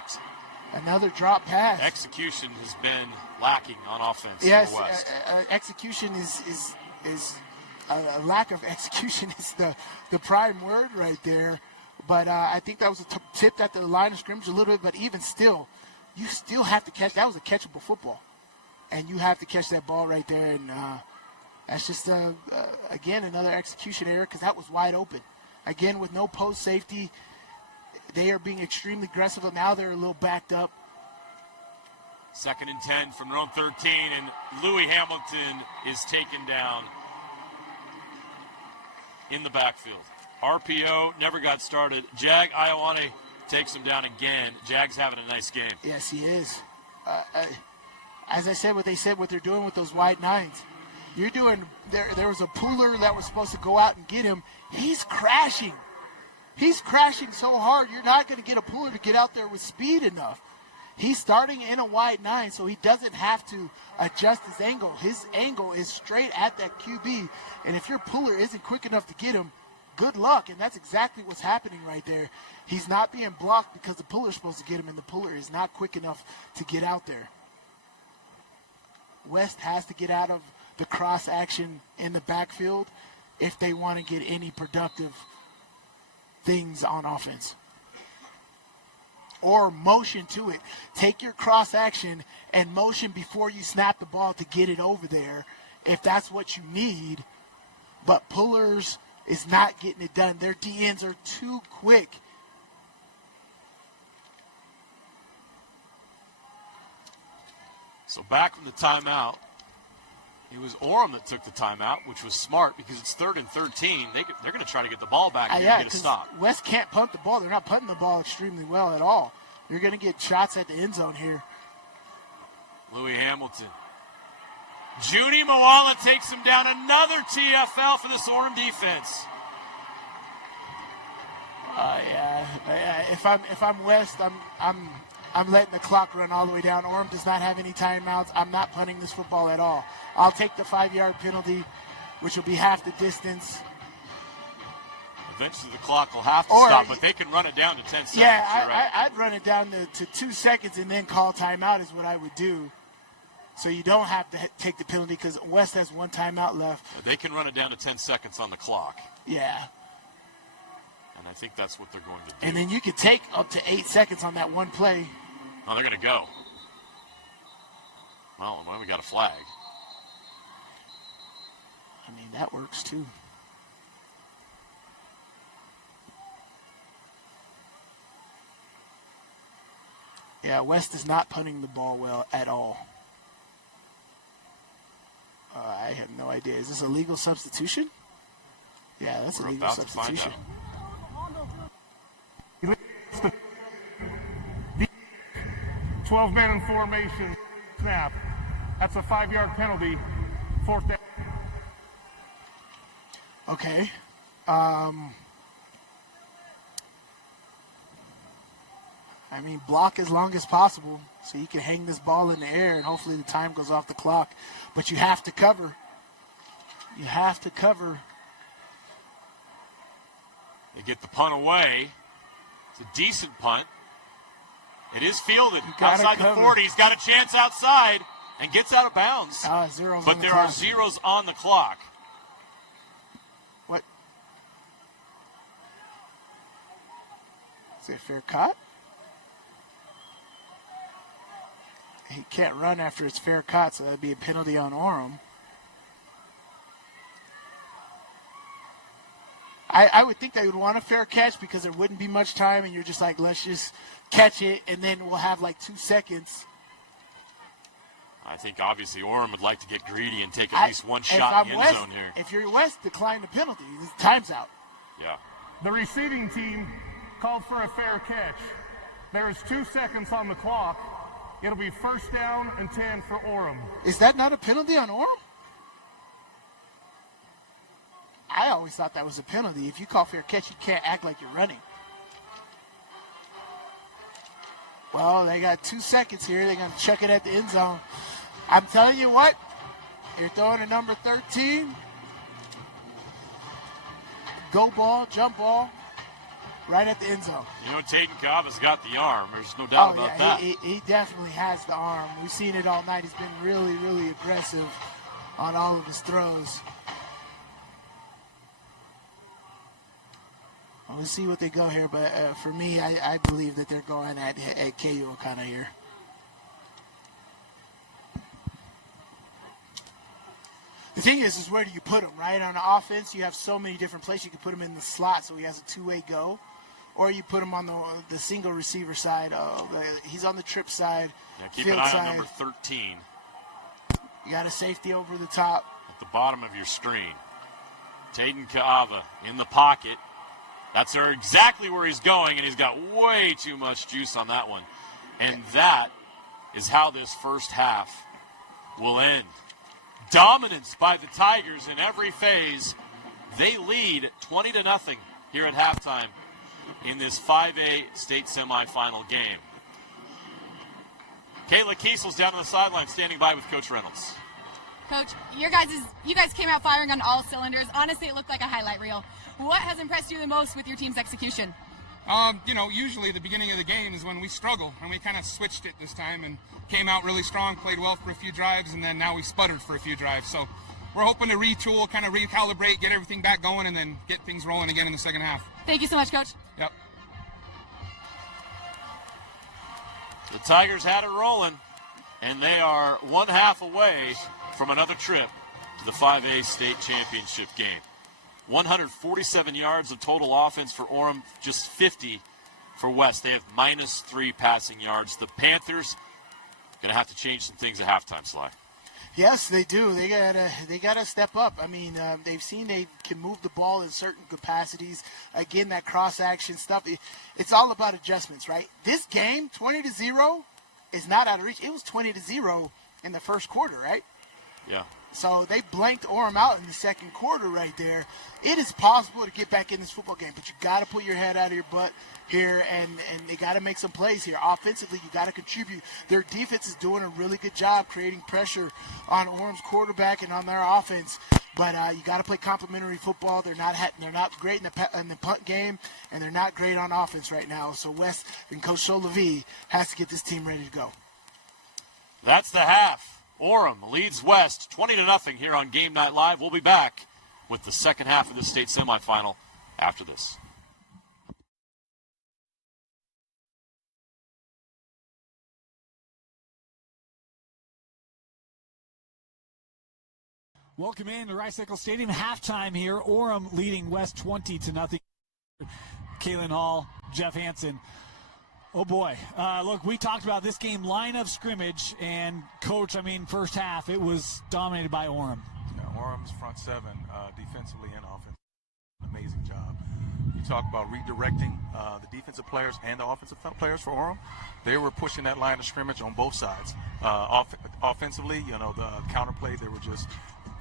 Another drop pass. Execution has been lacking on offense. Yes, for West. Execution is a lack of execution is the prime word right there. But I think that was a tip at the line of scrimmage a little bit. But even still, you still have to catch. That was a catchable football, and you have to catch that ball right there. And that's just again another execution error because that was wide open. Again, with no post safety, they are being extremely aggressive. Now they're a little backed up. 2nd and 10 from their own 13, and Louis Hamilton is taken down in the backfield. RPO never got started. Jag Ioane takes him down again. Jag's having a nice game. Yes, he is. As I said, what they're doing with those wide 9s. You're doing. There was a pooler that was supposed to go out and get him. He's crashing. He's crashing so hard. You're not going to get a pooler to get out there with speed enough. He's starting in a wide 9, so he doesn't have to adjust his angle. His angle is straight at that QB, and if your puller isn't quick enough to get him, good luck, and that's exactly what's happening right there. He's not being blocked because the puller's supposed to get him, and the puller is not quick enough to get out there. West has to get out of the cross action in the backfield if they want to get any productive things on offense. Or motion to it. Take your cross action and motion before you snap the ball to get it over there if that's what you need. But pullers is not getting it done. Their DNs are too quick. So back from the timeout, it was Orem that took the timeout, which was smart because it's 3rd and 13. They're going to try to get the ball back and get a stop. West can't punt the ball. They're not punting the ball extremely well at all. You're going to get shots at the end zone here. Louis Hamilton. Junie Moala takes him down. Another TFL for this Orem defense. If I'm West, I'm letting the clock run all the way down. Orem does not have any timeouts. I'm not punting this football at all. I'll take the 5-yard penalty, which will be half the distance. Eventually the clock will have to stop, but they can run it down to 10 seconds. Yeah, I'd run it down to 2 seconds and then call timeout is what I would do. So you don't have to take the penalty because West has 1 timeout left. Yeah, they can run it down to 10 seconds on the clock. Yeah. And I think that's what they're going to do. And then you could take up to 8 seconds on that one play. Oh, they're going to go. Well, we got a flag. I mean, that works too. Yeah, West is not punting the ball well at all. I have no idea. Is this a legal substitution? Yeah, that's a legal substitution. 12 men in formation snap. That's a 5-yard penalty. 4th down. Okay. I mean, block as long as possible so you can hang this ball in the air and hopefully the time goes off the clock. But you have to cover. You have to cover. They get the punt away. It's a decent punt. It is fielded outside the 40. He's got a chance outside and gets out of bounds. But there are zeros on the clock. What? Is it a fair cut? He can't run after it's fair caught, so that'd be a penalty on Orem. I would think they would want a fair catch because there wouldn't be much time, and you're just like, let's just catch it, and then we'll have like 2 seconds. I think obviously Orem would like to get greedy and take at least one shot in the end zone here. If you're West, decline the penalty. Time's out. Yeah. The receiving team called for a fair catch. There is 2 seconds on the clock. It'll be 1st down and 10 for Orem. Is that not a penalty on Orem? I always thought that was a penalty. If you call fair catch, you can't act like you're running. Well, they got 2 seconds here. They're going to chuck it at the end zone. I'm telling you what, you're throwing a number 13. Go ball, jump ball, right at the end zone. You know, Kickoff has got the arm. There's no doubt about that. He definitely has the arm. We've seen it all night. He's been really, really aggressive on all of his throws. We'll see what they go here, but for me, I believe that they're going at KU kind of here. The thing is where do you put him, right? On the offense, you have so many different places. You can put him in the slot so he has a two-way go, or you put him on the single receiver side. He's on the trip side. Yeah, keep an eye on number 13. You got a safety over the top. At the bottom of your screen. Taden Kaava in the pocket. That's exactly where he's going, and he's got way too much juice on that one. And that is how this first half will end. Dominance by the Tigers in every phase. They lead 20-0 here at halftime in this 5A state semifinal game. Kayla Kiesel's down on the sideline standing by with Coach Reynolds. Coach, you guys came out firing on all cylinders. Honestly, it looked like a highlight reel. What has impressed you the most with your team's execution? Usually the beginning of the game is when we struggle, and we kind of switched it this time and came out really strong, played well for a few drives, and then now we sputtered for a few drives. So we're hoping to retool, kind of recalibrate, get everything back going, and then get things rolling again in the second half. Thank you so much, Coach. Yep. The Tigers had it rolling, and they are one half away from another trip to the 5A state championship game. 147 yards of total offense for Orem, just 50 for West. They have -3 passing yards. The Panthers going to have to change some things at halftime, Sly. Yes, they do. They gotta step up. I mean, they've seen they can move the ball in certain capacities. Again, that cross-action stuff. It's all about adjustments, right? This game, 20-0, is not out of reach. It was 20-0 in the first quarter, right? Yeah. So they blanked Orem out in the second quarter right there. It is possible to get back in this football game, but you got to put your head out of your butt here, and you got to make some plays here. Offensively, you got to contribute. Their defense is doing a really good job creating pressure on Orem's quarterback and on their offense. But you got to play complementary football. They're not great in the punt game, and they're not great on offense right now. So West and Coach Solovey has to get this team ready to go. That's the half. Orem leads West 20-0 here on Game Night Live. We'll be back with the second half of the state semifinal after this. Welcome in to Rice-Eccles Stadium. Halftime here. Orem leading West 20-0. Kalen Hall, Jeff Hansen. Oh, boy. Look, we talked about this game, line of scrimmage, and, Coach, first half, it was dominated by Orem. Yeah, Orem's front seven, defensively and offensively, amazing job. You talk about redirecting the defensive players and the offensive players for Orem. They were pushing that line of scrimmage on both sides. Offensively, the counterplay, they were just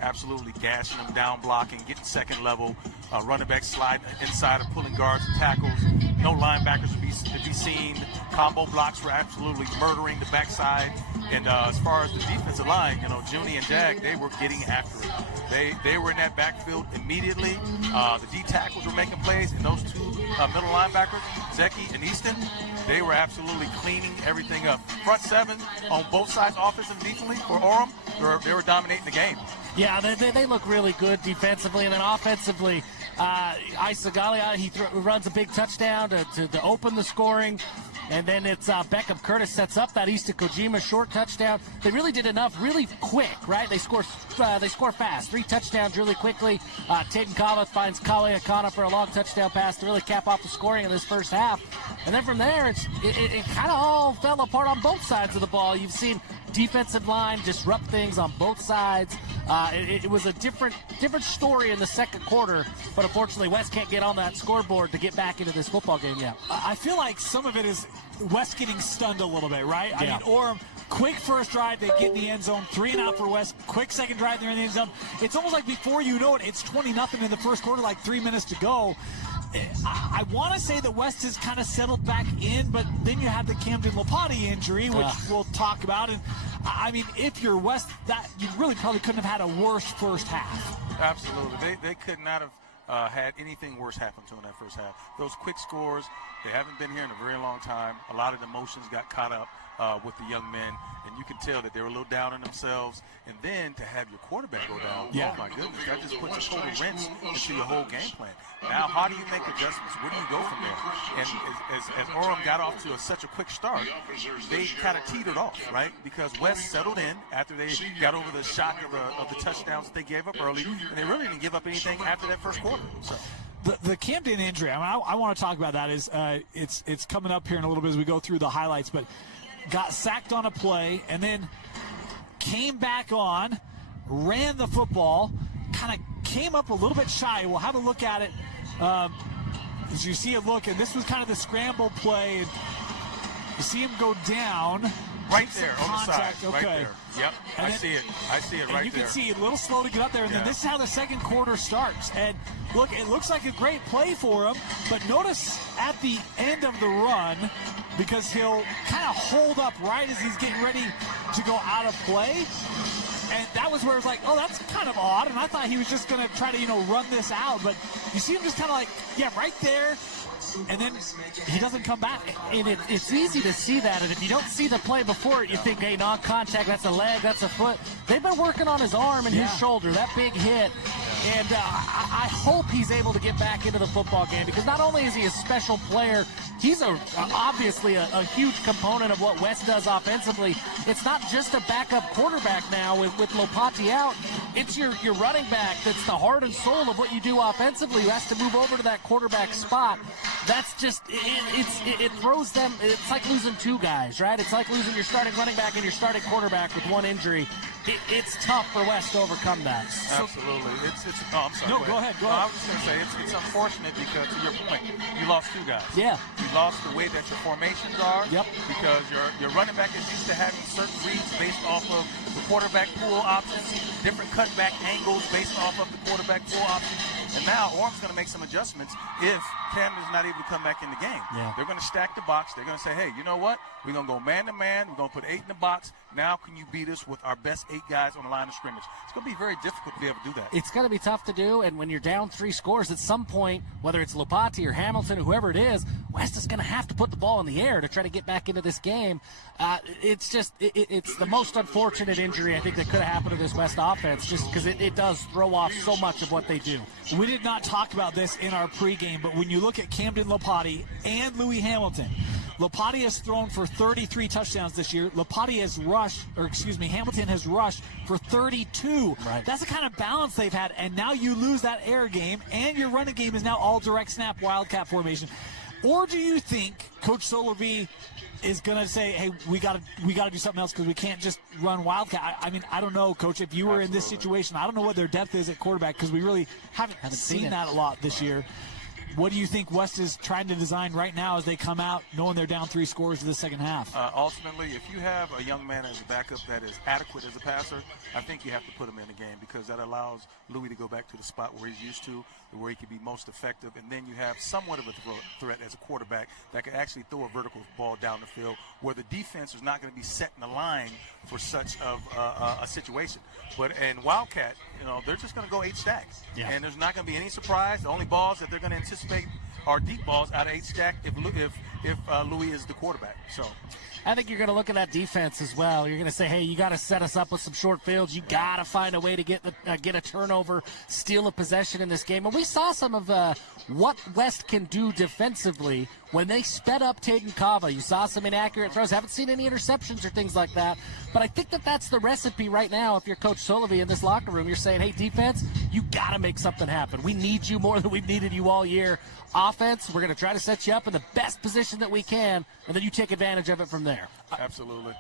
absolutely gashing them, down blocking, getting second level, running back slide inside and pulling guards and tackles. No linebackers to be seen. Combo blocks were absolutely murdering the backside. And as far as the defensive line, Junie and Jag, they were getting after it. They were in that backfield immediately. The D tackles were making plays, and those two middle linebackers, Zeki and Easton, they were absolutely cleaning everything up. Front seven on both sides, offensive and defensively, for Orem, they were dominating the game. Yeah, they look really good defensively, and then offensively, Isagalia, he runs a big touchdown to open the scoring. And then it's Beckham Curtis sets up that Easton Kojima short touchdown. They really did enough really quick, right? They score fast. 3 touchdowns really quickly. Tatum Kava finds Kale Akana for a long touchdown pass to really cap off the scoring in this first half. And then from there, it kind of all fell apart on both sides of the ball. You've seen defensive line disrupt things on both sides. It was a different story in the second quarter, but unfortunately West can't get on that scoreboard to get back into this football game yet. I feel like some of it is West getting stunned a little bit, right? Yeah. I mean, Orem, quick first drive, they get in the end zone, 3 and out for West. Quick second drive, they're in the end zone. It's almost like before you know it, it's 20-0 in the first quarter, like 3 minutes to go. I want to say that West has kind of settled back in, but then you have the Camden Lopati injury, which we'll talk about. And I mean, if you're West, that you really probably couldn't have had a worse first half. Absolutely. They could not have had anything worse happen to them in that first half. Those quick scores, they haven't been here in a very long time. A lot of the emotions got caught up with the young men, and you can tell that they were a little down on themselves. And then to have your quarterback go down, oh my goodness, that just puts a total wrench into your whole game plan. Now, how do you make adjustments? Where do you go from there? And as Orem got off to such a quick start, they kind of teetered off, right? Because West settled in after they got over the shock of the touchdowns that they gave up early, and they really didn't give up anything after that first quarter. So. The Camden injury, I want to talk about that. It's coming up here in a little bit as we go through the highlights, but got sacked on a play and then came back on, ran the football, kind of came up a little bit shy. We'll have a look at it as you see it look, and this was kind of the scramble play. And you see him go down. Right there, on the side, okay. right there. Yep, I see it right there. You can see it a little slow to get up there, and then this is how the second quarter starts. And look, it looks like a great play for him, but notice at the end of the run, because he'll kind of hold up right as he's getting ready to go out of play. And that was where it's like, oh, that's kind of odd. And I thought he was just going to try to, run this out. But you see him just kind of like, right there. And then he doesn't come back. And it's easy to see that. And if you don't see the play before it, you think, hey, non-contact, that's a leg, that's a foot. They've been working on his arm and his shoulder, that big hit. And I hope he's able to get back into the football game, because not only is he a special player, he's obviously a huge component of what West does offensively. It's not just a backup quarterback now with Lopati out. It's your running back that's the heart and soul of what you do offensively, who has to move over to that quarterback spot. That's just, it throws them, it's like losing 2 guys, right? It's like losing your starting running back and your starting quarterback with 1 injury. It's tough for West to overcome that. Absolutely. I'm sorry. No, go ahead. I was just going to say, it's unfortunate because, to your point, you lost 2 guys. Yeah. You lost the way that your formations are. Yep. Because your running back is used to having certain reads based off of the quarterback pool options, different cutback angles based off of the quarterback pool options. And now Orem's going to make some adjustments if Camden's not able to come back in the game. Yeah. They're going to stack the box. They're going to say, hey, you know what? We're going to go man-to-man. We're going to put 8 in the box. Now can you beat us with our best 8 guys on the line of scrimmage? It's going to be very difficult to be able to do that. It's going to be tough to do, and when you're down 3 scores, at some point, whether it's Lopati or Hamilton or whoever it is, West is going to have to put the ball in the air to try to get back into this game. It's the most unfortunate injury I think that could have happened to this West offense, just because it does throw off so much of what they do. We did not talk about this in our pregame, but when you look at Camden Lopati and Louis Hamilton, Lopati has thrown for 33 touchdowns this year. Hamilton has rushed for 32. Right. That's the kind of balance they've had, and now you lose that air game, and your running game is now all direct snap Wildcat formation. Or do you think Coach Solovey is going to say, hey, we got to do something else because we can't just run Wildcat? I mean, I don't know, Coach. If you were in this situation, I don't know what their depth is at quarterback, because we really haven't seen that a lot this year. what do you think West is trying to design right now as they come out knowing they're down 3 scores in the second half? Ultimately, if you have a young man as a backup that is adequate as a passer, I think you have to put him in the game because that allows Louis to go back to the spot where he's used to, where he can be most effective, and then you have somewhat of a threat as a quarterback that can actually throw a vertical ball down the field where the defense is not going to be set in the line for such of a situation. But in Wildcat, they're just going to go 8 stacks, and there's not going to be any surprise. The only balls that they're going to anticipate are deep balls out of 8 stack if Louis is the quarterback. So I think you're going to look at that defense as well. You're going to say, hey, you got to set us up with some short fields. You got to find a way to get a turnover, steal a possession in this game. And we saw some of what West can do defensively when they sped up Taden Kava. You saw some inaccurate throws. Haven't seen any interceptions or things like that. But I think that's the recipe right now. If you're Coach Solovey in this locker room, you're saying, hey, defense, you got to make something happen. We need you more than we've needed you all year. Offense, we're going to try to set you up in the best position that we can, and then you take advantage of it from there. Absolutely.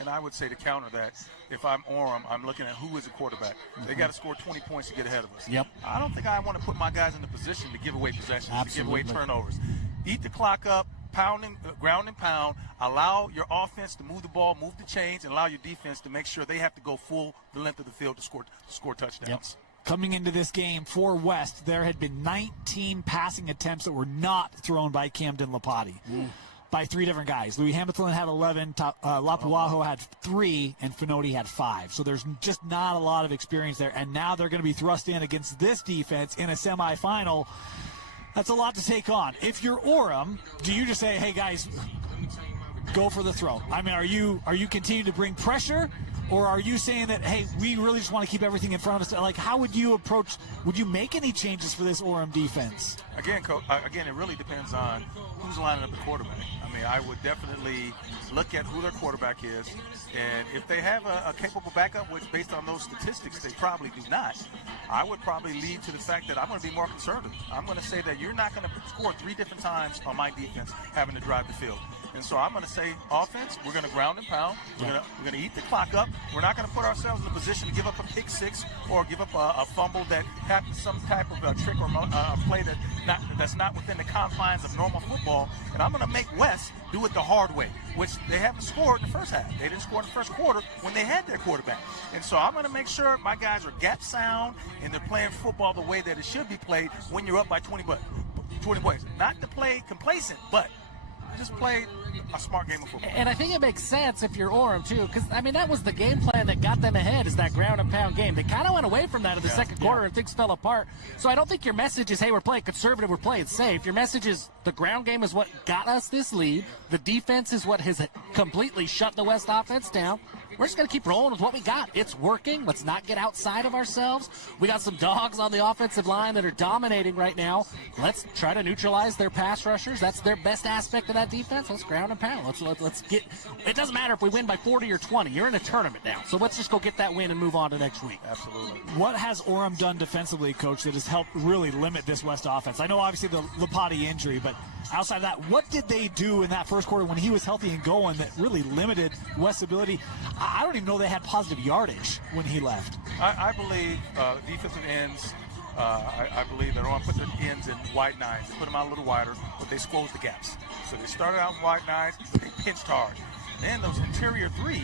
And I would say to counter that, if I'm Orem, I'm looking at who is a quarterback. They got to score 20 points to get ahead of us. Yep. I don't think I want to put my guys in the position to give away possessions, Absolutely. to give away turnovers. Eat the clock up, ground and pound, allow your offense to move the ball, move the chains, and allow your defense to make sure they have to go full the length of the field to score touchdowns. Yep. Coming into this game for West, there had been 19 passing attempts that were not thrown by Camden Lapati. By 3 different guys. Louis Hamilton had 11, Lapuaho had 3, and Finoti had 5. So there's just not a lot of experience there. And now they're going to be thrust in against this defense in a semifinal. That's a lot to take on. If you're Orem, do you just say, hey, guys, go for the throw? I mean, are you continuing to bring pressure? Or are you saying that, hey, we really just want to keep everything in front of us? Like, how would you approach – would you make any changes for this Orem defense? Again, Coach, it really depends on who's lining up the quarterback. I mean, I would definitely look at who their quarterback is. And if they have a capable backup, which based on those statistics they probably do not, I would probably lead to the fact that I'm going to be more conservative. I'm going to say that you're not going to score 3 different times on my defense having to drive the field. And so I'm going to say offense, we're going to ground and pound. We're going to eat the clock up. We're not going to put ourselves in a position to give up a pick 6 or give up a fumble that happens some type of a trick or a play that's not within the confines of normal football. And I'm going to make West do it the hard way, which they haven't scored in the first half. They didn't score in the first quarter when they had their quarterback. And so I'm going to make sure my guys are gap sound and they're playing football the way that it should be played when you're up by 20 points. Not to play complacent, but just play a smart game of football. And I think it makes sense if you're Orem, too, because, I mean, that was the game plan that got them ahead, is that ground and pound game. They kind of went away from that in the second quarter and things fell apart. So I don't think your message is, hey, we're playing conservative, we're playing safe. Your message is the ground game is what got us this lead. The defense is what has completely shut the West offense down. We're just going to keep rolling with what we got. It's working. Let's not get outside of ourselves. We got some dogs on the offensive line that are dominating right now. Let's try to neutralize their pass rushers. That's their best aspect of that defense. Let's ground and pound. Let's get – it doesn't matter if we win by 40 or 20. You're in a tournament now. So let's just go get that win and move on to next week. Absolutely. What has Orem done defensively, Coach, that has helped really limit this West offense? I know obviously the Lapati injury, but outside of that, what did they do in that first quarter when he was healthy and going that really limited West's ability? I don't even know they had positive yardage when he left. I believe defensive ends, I believe that Orem put their ends in wide nines. They put them out a little wider, but they closed the gaps. So they started out in wide nines, but they pinched hard. Then those interior 3,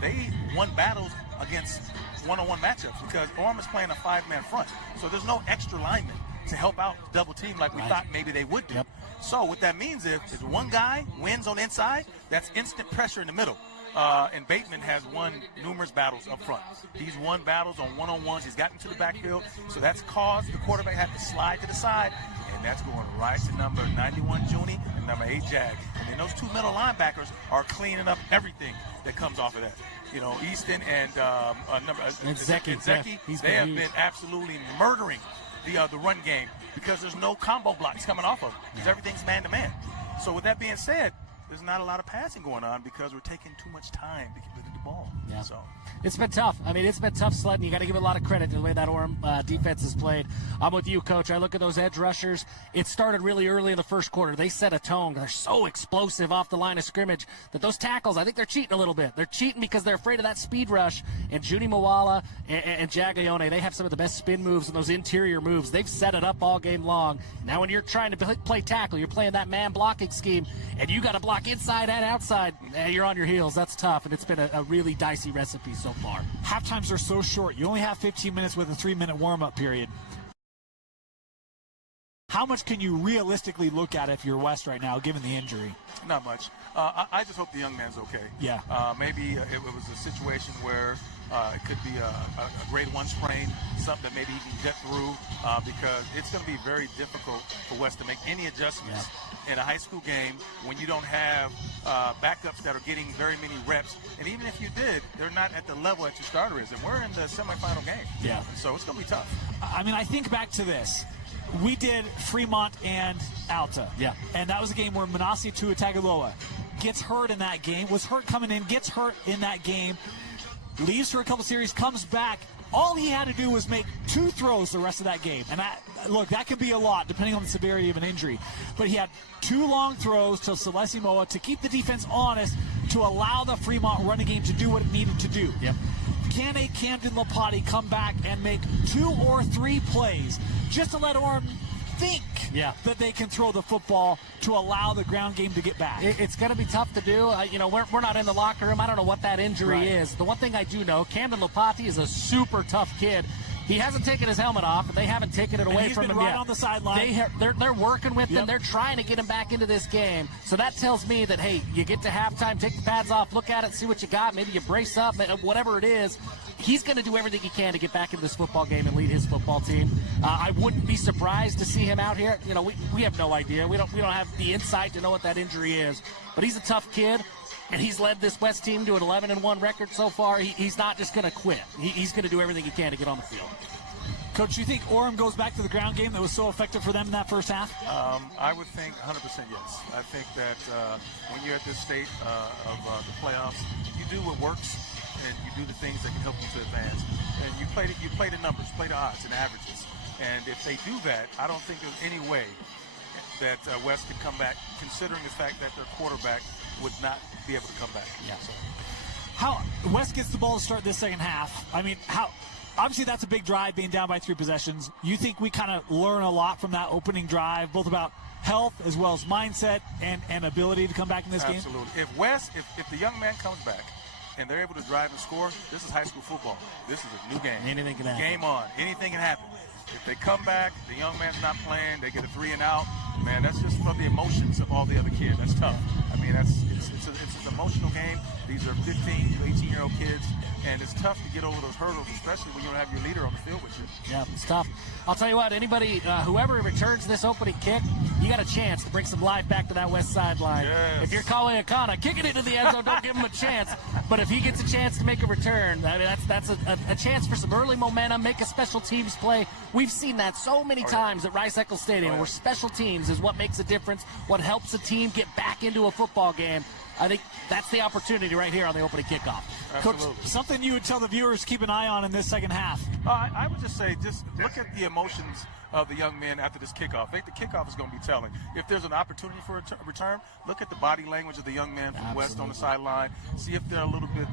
they won battles against one-on-one matchups because Orem is playing a 5-man front. So there's no extra lineman to help out double team like we thought maybe they would do. Yep. So what that means is if one guy wins on inside, that's instant pressure in the middle. And Bateman has won numerous battles up front. He's won battles on one-on-ones. He's gotten to the backfield. So that's caused the quarterback have to slide to the side. And that's going right to number 91, Junie, and number 8, Jag. And then those 2 middle linebackers are cleaning up everything that comes off of that. You know, Easton and Zeki, they have been absolutely murdering the run game because there's no combo blocks coming off of them because everything's man-to-man. So with that being said, there's not a lot of passing going on because we're taking too much time. The ball. Yeah. So it's been tough. I mean, it's been tough sledding. You got to give it a lot of credit to the way that Orem defense has played. I'm with you, Coach. I look at those edge rushers. It started really early in the first quarter. They set a tone. They're so explosive off the line of scrimmage that those tackles, I think they're cheating a little bit. They're cheating because they're afraid of that speed rush. And Judy Mawala and Jaglione, they have some of the best spin moves and those interior moves. They've set it up all game long. Now when you're trying to play tackle, you're playing that man blocking scheme, and you got to block inside and outside. You're on your heels. That's tough, and it's been a really dicey recipe so far. Half times are so short. You only have 15 minutes with a 3-minute warm-up period. How much can you realistically look at if you're West right now, given the injury? Not much. I just hope the young man's okay. Yeah. Maybe it was a situation where it could be a grade 1 sprain, something that maybe he can get through, because it's going to be very difficult for West to make any adjustments in a high school game when you don't have backups that are getting very many reps. And even if you did, they're not at the level that your starter is. And we're in the semifinal game. Yeah. So it's going to be tough. I mean, I think back to this. We did Fremont and Alta. Yeah. And that was a game where Manasi Tuatagaloa gets hurt in that game, was hurt coming in, gets hurt in that game, leaves for a couple series, comes back. All he had to do was make 2 throws the rest of that game. And look, that could be a lot depending on the severity of an injury. But he had 2 long throws to Celeste Moa to keep the defense honest, to allow the Fremont running game to do what it needed to do. Yep. Can a Camden Lapati come back and make 2 or 3 plays just to let Orem think that they can throw the football to allow the ground game to get back? It's going to be tough to do. We're not in the locker room. I don't know what that injury is. The one thing I do know, Camden Lapati is a super tough kid. He hasn't taken his helmet off, and they haven't taken it away from him right yet. On the sideline. They're working with him. They're trying to get him back into this game. So that tells me that, hey, you get to halftime, take the pads off, look at it, see what you got. Maybe you brace up, whatever it is. He's going to do everything he can to get back into this football game and lead his football team. I wouldn't be surprised to see him out here. We have no idea. We don't have the insight to know what that injury is. But he's a tough kid. And he's led this West team to an 11-1 record so far. He's not just going to quit. He's going to do everything he can to get on the field. Coach, do you think Orem goes back to the ground game that was so effective for them in that first half? I would think 100% yes. I think that when you're at this state of the playoffs, you do what works and you do the things that can help you to advance. And you play the numbers, play the odds and averages. And if they do that, I don't think there's any way that West can come back, considering the fact that their quarterback would not be able to come back. Yeah. So. How West gets the ball to start this second half? I mean, obviously that's a big drive, being down by 3 possessions. You think we kind of learn a lot from that opening drive, both about health as well as mindset and ability to come back in this game? Absolutely. If the young man comes back and they're able to drive and score, this is high school football. This is a new game. Anything can happen. Game on. Anything can happen. If they come back, the young man's not playing, they get a 3 and out, man, that's just for the emotions of all the other kids. That's tough. I mean, it's an emotional game. These are 15 to 18-year-old kids, and it's tough to get over those hurdles, especially when you don't have your leader on the field with you. Yeah, it's tough. I'll tell you what, anybody, whoever returns this opening kick, you got a chance to bring some life back to that West sideline. Yes. If you're calling Akana, kick it into the end zone, don't give him a chance. But if he gets a chance to make a return, I mean, that's a chance for some early momentum, make a special teams play. We've seen that so many times at Rice-Eccles Stadium, where special teams is what makes a difference, what helps a team get back into a football game. I think that's the opportunity right here on the opening kickoff. Absolutely. Coach, something you would tell the viewers to keep an eye on in this second half? I would just say, just look at the emotions of the young men after this kickoff. I think the kickoff is going to be telling. If there's an opportunity for a return, look at the body language of the young men from West on the sideline. See if they're a little bit,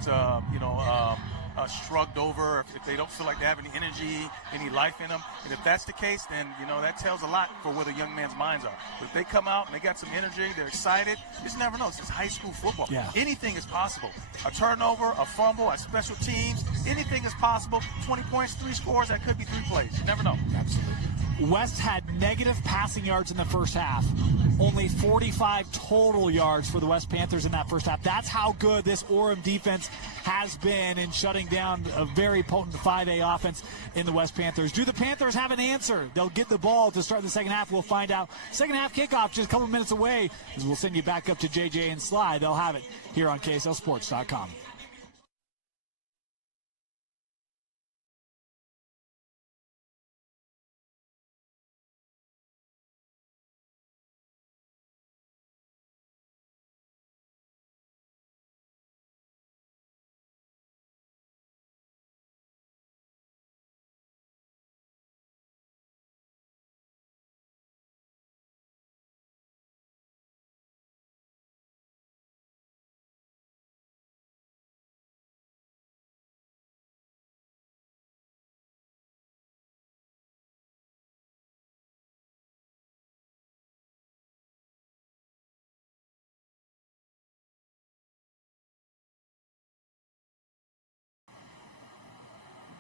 shrugged over, if they don't feel like they have any energy, any life in them. And if that's the case, then, that tells a lot for where the young man's minds are. But if they come out and they got some energy, they're excited, you just never know. It's just high school football. Yeah. Anything is possible. A turnover, a fumble, a special teams, anything is possible. 20 points, 3 scores, that could be 3 plays. You never know. Absolutely. West had negative passing yards in the first half. Only 45 total yards for the West Panthers in that first half. That's how good this Orem defense has been in shutting down a very potent 5A offense in the West Panthers. Do the Panthers have an answer? They'll get the ball to start the second half. We'll find out. Second half kickoff just a couple minutes away. We'll send you back up to JJ and Sly. They'll have it here on KSLSports.com.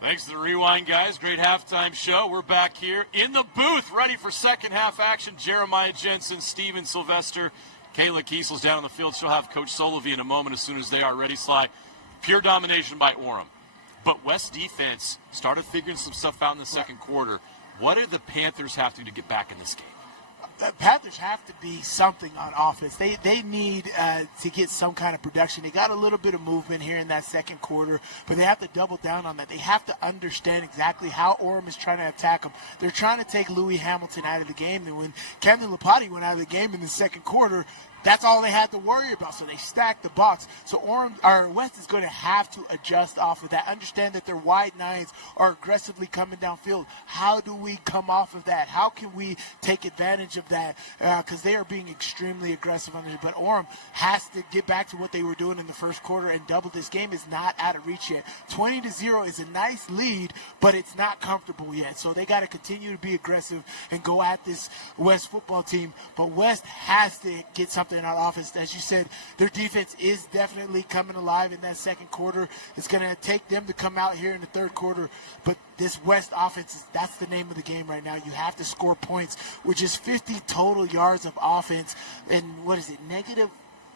Thanks to the Rewind guys. Great halftime show. We're back here in the booth, ready for second half action. Jeremiah Jensen, Steven Sylvester, Kayla Kiesel's down on the field. She'll have Coach Solovey in a moment as soon as they are ready. Sly, pure domination by Orem. But West defense started figuring some stuff out in the second quarter. What do the Panthers have to do to get back in this game? The Panthers have to be something on offense. They need to get some kind of production. They got a little bit of movement here in that second quarter, but they have to double down on that. They have to understand exactly how Orem is trying to attack them. They're trying to take Louis Hamilton out of the game, and when Camden Lapati went out of the game in the second quarter, that's all they had to worry about. So they stacked the box. So West is going to have to adjust off of that. Understand that their wide nines are aggressively coming downfield. How do we come off of that? How can we take advantage of that? Because they are being extremely aggressive on it. But Orem has to get back to what they were doing in the first quarter and double. This game is not out of reach yet. 20-0 is a nice lead, but it's not comfortable yet. So they got to continue to be aggressive and go at this West football team. But West has to get something on offense. As you said, their defense is definitely coming alive in that second quarter. It's going to take them to come out here in the third quarter, but this West offense, that's the name of the game right now. You have to score points, which is 50 total yards of offense, and negative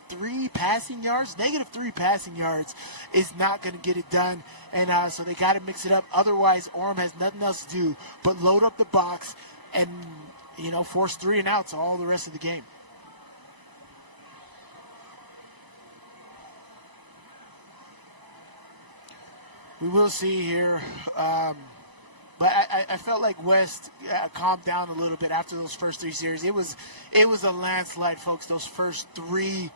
3 passing yards? Negative 3 passing yards is not going to get it done, and so they got to mix it up. Otherwise, Orem has nothing else to do but load up the box and, force 3 and outs all the rest of the game. We will see here, but I felt like West calmed down a little bit after those first 3 series. It was a landslide, folks. Those first 3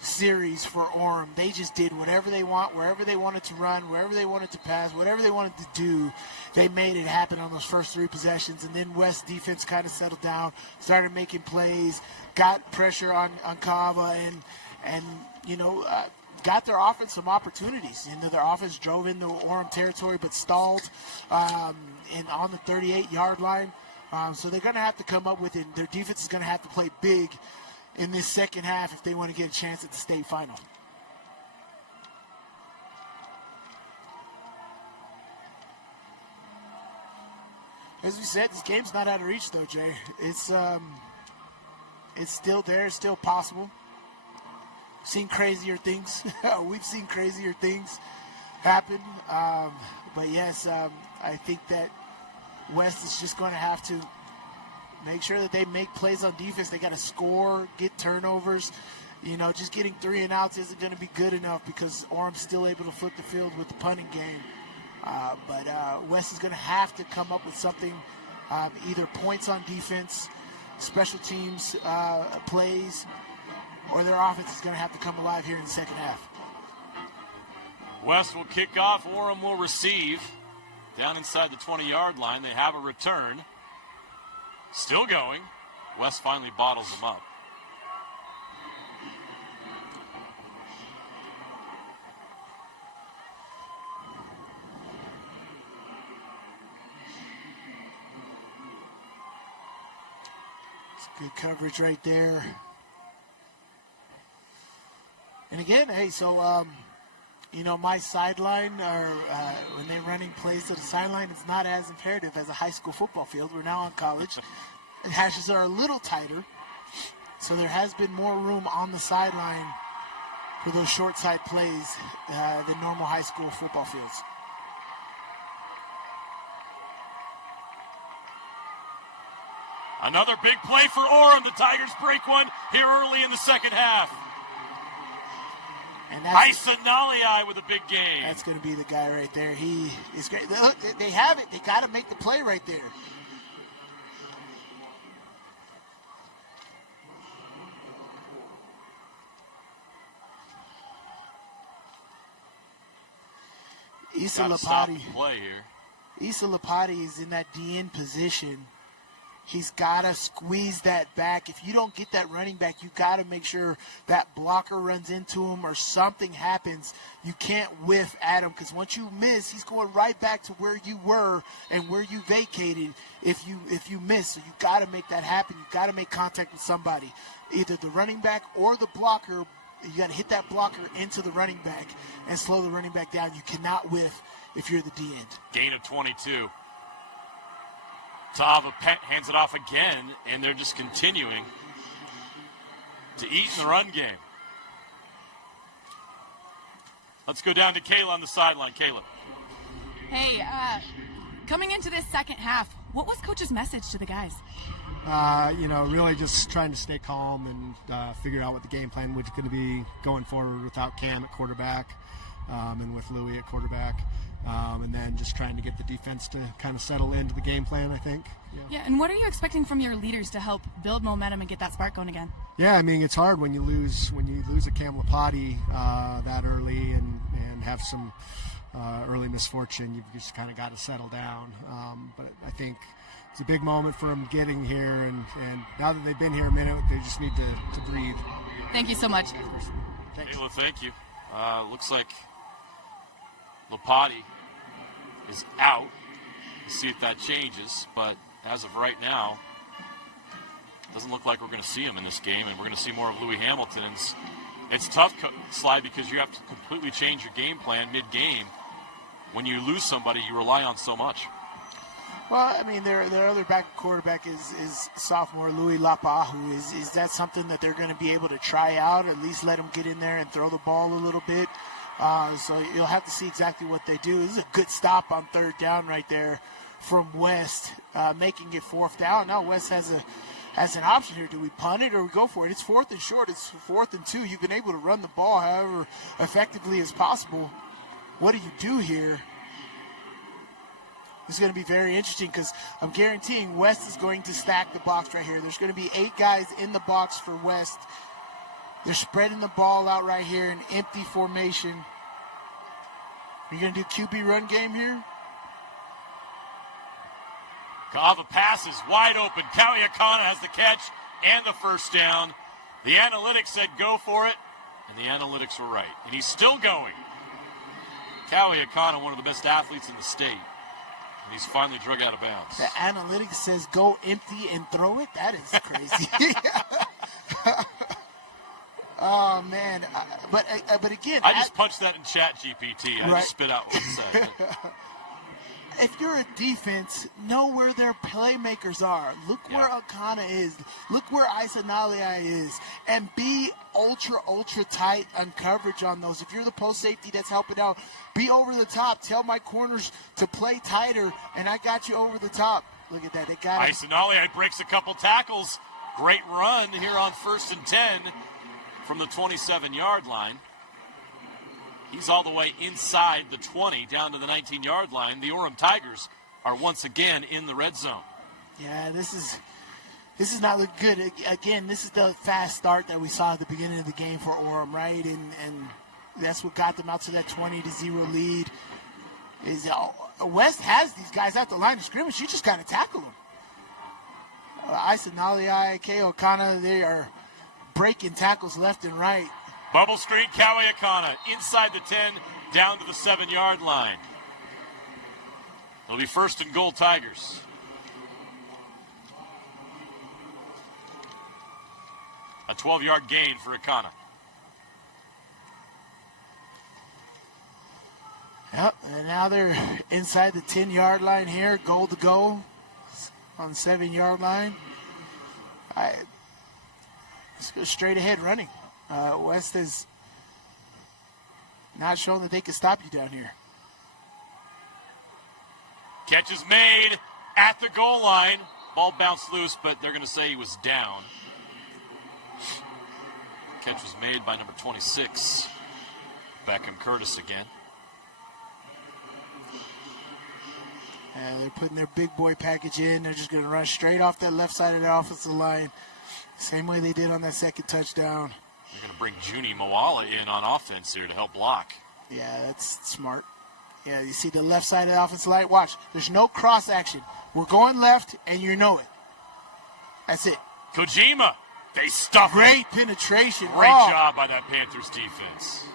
series for Orem, they just did whatever they want, wherever they wanted to run, wherever they wanted to pass, whatever they wanted to do. They made it happen on those first 3 possessions, and then West defense kind of settled down, started making plays, got pressure on Kava, and got their offense some opportunities. Their offense drove into Orem territory but stalled on the 38-yard line. So they're going to have to come up with it. Their defense is going to have to play big in this second half if they want to get a chance at the state final. As we said, this game's not out of reach, though, Jay. It's still there. It's still possible. Seen crazier things. We've seen crazier things happen. But yes, I think that West is just going to have to make sure that they make plays on defense. They got to score, get turnovers. Just getting 3 and outs isn't going to be good enough because Orem's still able to flip the field with the punting game. But West is going to have to come up with something, either points on defense, special teams plays, or their offense is going to have to come alive here in the second half. West will kick off. Orem will receive. Down inside the 20-yard line, they have a return. Still going. West finally bottles them up. It's good coverage right there. And again, hey, so, my sideline, or when they're running plays to the sideline, it's not as imperative as a high school football field. We're now on college. The hashes are a little tighter, so there has been more room on the sideline for those short side plays than normal high school football fields. Another big play for Orem. The Tigers break one here early in the second half. Isa Naliai with a big game. That's going to be the guy right there. He is great. Look, they have it. They got to make the play right there. Isa Lapati is in that DN position. He's got to squeeze that back. If you don't get that running back, you got to make sure that blocker runs into him or something happens. You can't whiff at him because once you miss, he's going right back to where you were and where you vacated if you miss. So you got to make that happen. You got to make contact with somebody, either the running back or the blocker. You got to hit that blocker into the running back and slow the running back down. You cannot whiff if you're the D end. Gain of 22. Tava hands it off again, and they're just continuing to eat in the run game. Let's go down to Kayla on the sideline. Kayla. Hey, coming into this second half, what was Coach's message to the guys? Really just trying to stay calm and figure out what the game plan was going to be going forward without Cam at quarterback and with Louie at quarterback. And then just trying to get the defense to kind of settle into the game plan, I think. Yeah, and what are you expecting from your leaders to help build momentum and get that spark going again? Yeah, I mean, it's hard when you lose a Cam Lapati that early and have some early misfortune. You've just kind of got to settle down. But I think it's a big moment for them getting here, and now that they've been here a minute, they just need to breathe. Thank you so much. Kayla, thank you. Looks like Lapati is out. We'll see if that changes, but as of right now, it doesn't look like we're going to see him in this game, and we're going to see more of Louis Hamilton. It's tough, Slide, because you have to completely change your game plan mid-game. When you lose somebody, you rely on so much. Well, I mean, their other quarterback is sophomore Louis Lapahu. Is that something that they're going to be able to try out, at least let him get in there and throw the ball a little bit? So you'll have to see exactly what they do. This is a good stop on third down right there from West, making it fourth down. Now West has an option here. Do we punt it or we go for it? It's 4th and short. It's 4th and 2. You've been able to run the ball however effectively as possible. What do you do here? This is going to be very interesting because I'm guaranteeing West is going to stack the box right here. There's going to be 8 guys in the box for West. They're spreading the ball out right here in empty formation. Are you going to do QB run game here? Kava passes wide open. Kawiakana has the catch and the first down. The analytics said go for it, and the analytics were right. And he's still going. Kawiakana, one of the best athletes in the state. And he's finally drug out of bounds. The analytics says go empty and throw it? That is crazy. Oh, man. But again. I just punched that in ChatGPT. I Right. just spit out what it said. If you're a defense, know where their playmakers are. Look where Akana is. Look where Isanalia is. And be ultra tight on coverage on those. If you're the post safety that's helping out, be over the top. Tell my corners to play tighter, and I got you over the top. Look at that. They got it. Isanalia breaks a couple tackles. Great run here on 1st and 10 from the 27-yard line. He's all the way inside the 20, down to the 19-yard line. The Orem Tigers are once again in the red zone. Yeah, this is not looking good. Again, this is the fast start that we saw at the beginning of the game for Orem, right? And that's what got them out to that 20-0 lead. West has these guys at the line of scrimmage. You just got to tackle them. Isanalia, Okana, they are breaking tackles left and right. Bubble Street, Kawiakana inside the 10, down to the 7-yard line. It'll be 1st and goal, Tigers. A 12-yard gain for Akana. Yep, and now they're inside the 10-yard line here, goal to go on the 7-yard line. Let's go straight ahead running. West is not showing that they can stop you down here. Catch is made at the goal line. Ball bounced loose, but they're going to say he was down. Catch was made by number 26, Beckham Curtis again. They're putting their big boy package in. They're just going to run straight off that left side of the offensive line. Same way they did on that second touchdown. You're going to bring Juni Moala in on offense here to help block. Yeah, that's smart. Yeah, you see the left side of the offensive line. Watch, there's no cross action. We're going left, and you know it. That's it. Kojima, they stuffed him. Great penetration. Great job by that Panthers defense.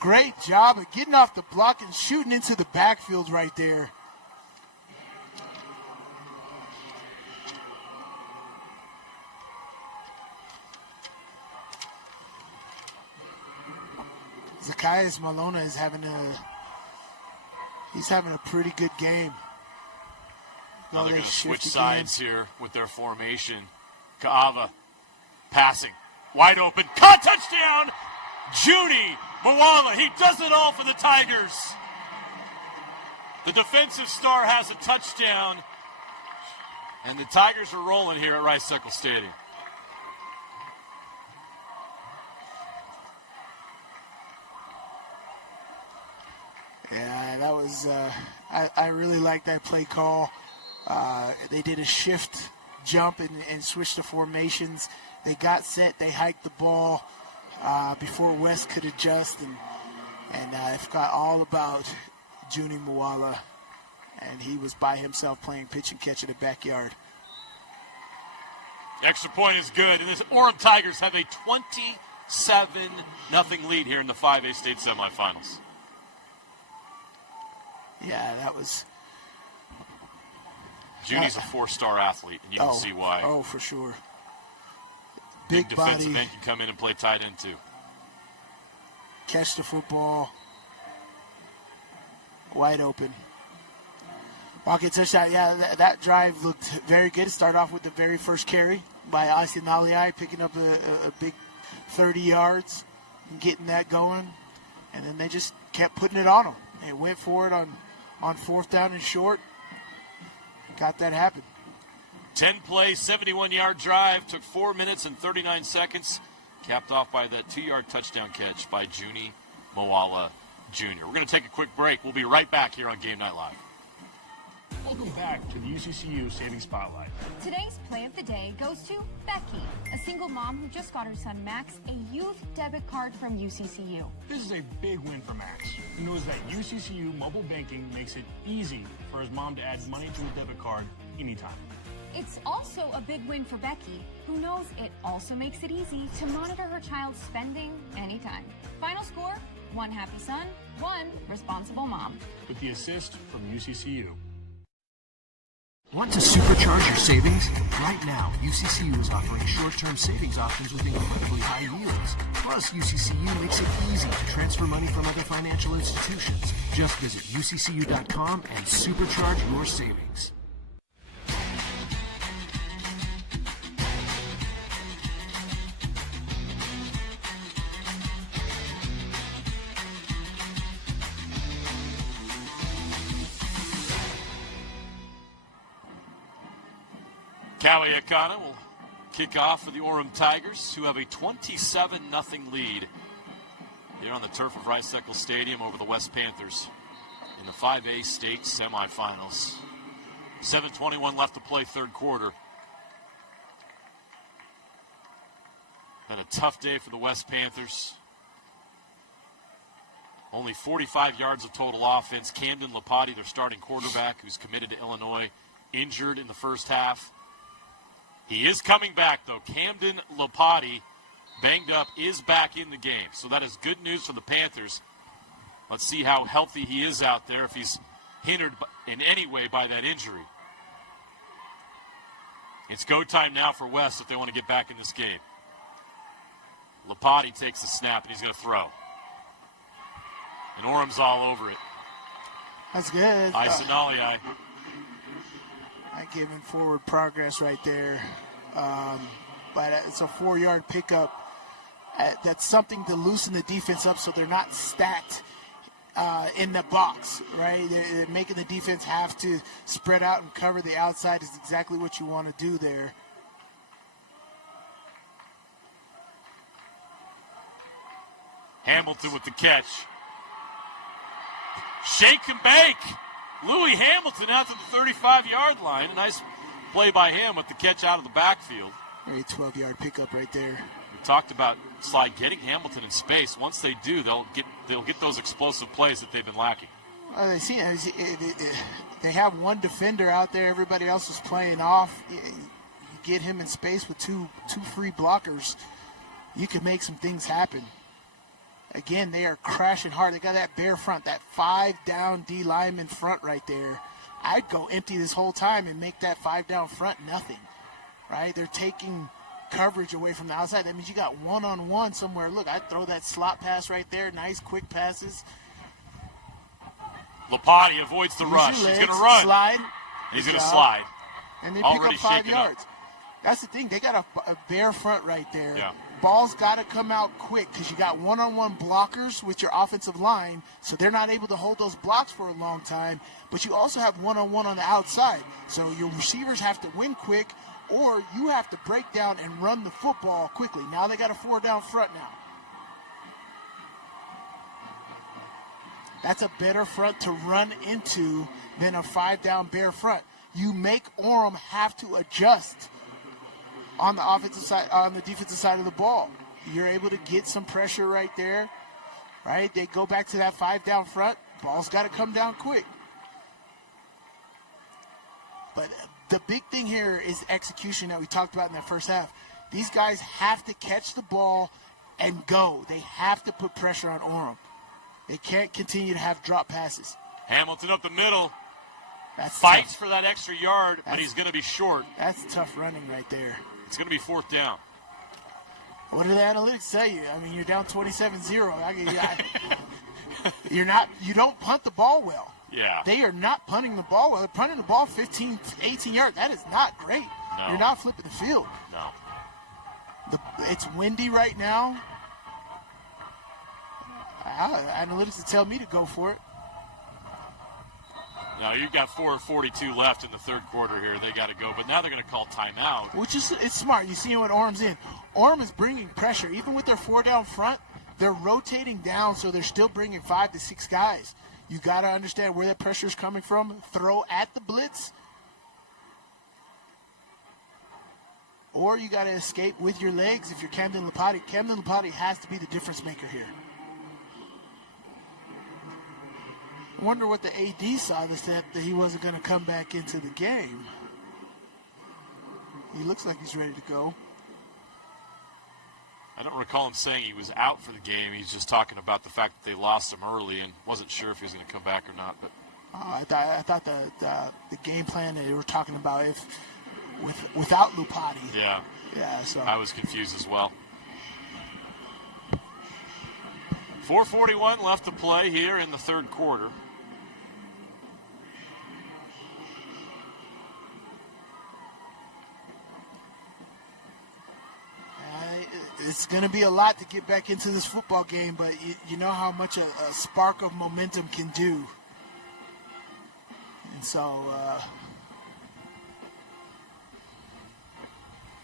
Great job of getting off the block and shooting into the backfield right there. Zacchaeus Malona is having a pretty good game. Now they're going to switch sides here with their formation. Ka'ava passing. Wide open. Caught, touchdown! Junie Moala. He does it all for the Tigers. The defensive star has a touchdown. And the Tigers are rolling here at Rice-Eccles Stadium. Yeah, that was, I really like that play call. They did a shift jump and switched the formations. They got set, they hiked the ball before West could adjust, and I forgot all about Junie Moala, and he was by himself playing pitch and catch in the backyard. Extra point is good, and the Orem Tigers have a 27-0 lead here in the 5A state semifinals. Yeah, that was... Junie's a four-star athlete, and you can see why. Oh, for sure. Big defensive end can come in and play tight end, too. Catch the football. Wide open. Walk-in touchdown. Yeah, that drive looked very good. It started off with the very first carry by Aisinaliai, picking up a big 30 yards and getting that going. And then they just kept putting it on them. They went for it on 4th down and short. Got that happen. 10-play, 71-yard drive. Took 4 minutes and 39 seconds. Capped off by that 2-yard touchdown catch by Junie Moala Jr. We're going to take a quick break. We'll be right back here on Game Night Live. Welcome back to the UCCU Savings Spotlight. Today's play of the day goes to Becky, a single mom who just got her son Max a youth debit card from UCCU. This is a big win for Max, who knows that UCCU mobile banking makes it easy for his mom to add money to a debit card anytime. It's also a big win for Becky, who knows it also makes it easy to monitor her child's spending anytime. Final score, 1 happy son, 1 responsible mom. With the assist from UCCU. Want to supercharge your savings? Right now, UCCU is offering short-term savings options with incredibly high yields. Plus, UCCU makes it easy to transfer money from other financial institutions. Just visit uccu.com and supercharge your savings. Kaliakana will kick off for the Orem Tigers, who have a 27-0 lead here on the turf of Rice-Eccles Stadium over the West Panthers in the 5A state semifinals. 7:21 left to play, third quarter. Had a tough day for the West Panthers. Only 45 yards of total offense. Camden Lapati, their starting quarterback, who's committed to Illinois, injured in the first half. He is coming back, though. Camden Lapati, banged up, is back in the game. So that is good news for the Panthers. Let's see how healthy he is out there, if he's hindered in any way by that injury. It's go time now for West if they want to get back in this game. Lapati takes the snap, and he's going to throw. And Orem's all over it. That's good. Aisinaliai. I give him forward progress right there. But it's a 4-yard pickup. That's something to loosen the defense up so they're not stacked in the box, right? They're making the defense have to spread out and cover the outside is exactly what you want to do there. Hamilton with the catch. Shake and bake. Louis Hamilton out to the 35-yard line. A nice play by him with the catch out of the backfield. A 12-yard pickup right there. We talked about Slide getting Hamilton in space. Once they do, they'll get those explosive plays that they've been lacking. They have one defender out there. Everybody else is playing off. You get him in space with two free blockers, you can make some things happen. Again, they are crashing hard. They got that bare front, that 5-down D lineman front right there. I'd go empty this whole time and make that 5-down front nothing, right? They're taking coverage away from the outside. That means you got one-on-one somewhere. Look, I throw that slot pass right there. Nice, quick passes. Lopati avoids the rush. He's going to run. Slide. He's going to slide. And they pick up 5 yards. That's the thing. They got a bare front right there. Yeah. Ball's got to come out quick because you got one-on-one blockers with your offensive line, so they're not able to hold those blocks for a long time. But you also have one-on-one on the outside, so your receivers have to win quick, or you have to break down and run the football quickly. Now they got a 4-down front now. That's a better front to run into than a 5-down bare front. You make Orem have to adjust on the offensive side, on the defensive side of the ball. You're able to get some pressure right there, right? They go back to that 5-down front. Ball's got to come down quick. But the big thing here is execution that we talked about in that first half. These guys have to catch the ball and go. They have to put pressure on Orem. They can't continue to have drop passes. Hamilton up the middle. That's fights tough. for that extra yard, but he's going to be short. That's tough running right there. It's going to be 4th down. What do the analytics tell you? I mean, you're down 27-0. You don't punt the ball well. Yeah. They are not punting the ball well. They're punting the ball 15, 18 yards. That is not great. No. You're not flipping the field. No. It's windy right now. Analytics would tell me to go for it. Now you've got 4:42 left in the third quarter here. They got to go, but now they're going to call timeout. Which is, it's smart. You see what Orem's in. Orem is bringing pressure. Even with their 4-down front, they're rotating down, so they're still bringing 5 to 6 guys. You got to understand where that pressure is coming from. Throw at the blitz, or you got to escape with your legs if you're Camden Lopati. Camden Lopati has to be the difference maker here. I wonder what the AD saw that he wasn't going to come back into the game. He looks like he's ready to go. I don't recall him saying he was out for the game. He's just talking about the fact that they lost him early and wasn't sure if he was going to come back or not. But I thought the game plan that they were talking about without Lopati. Yeah. Yeah. So I was confused as well. 4:41 left to play here in the third quarter. It's going to be a lot to get back into this football game, but you know how much a spark of momentum can do. And so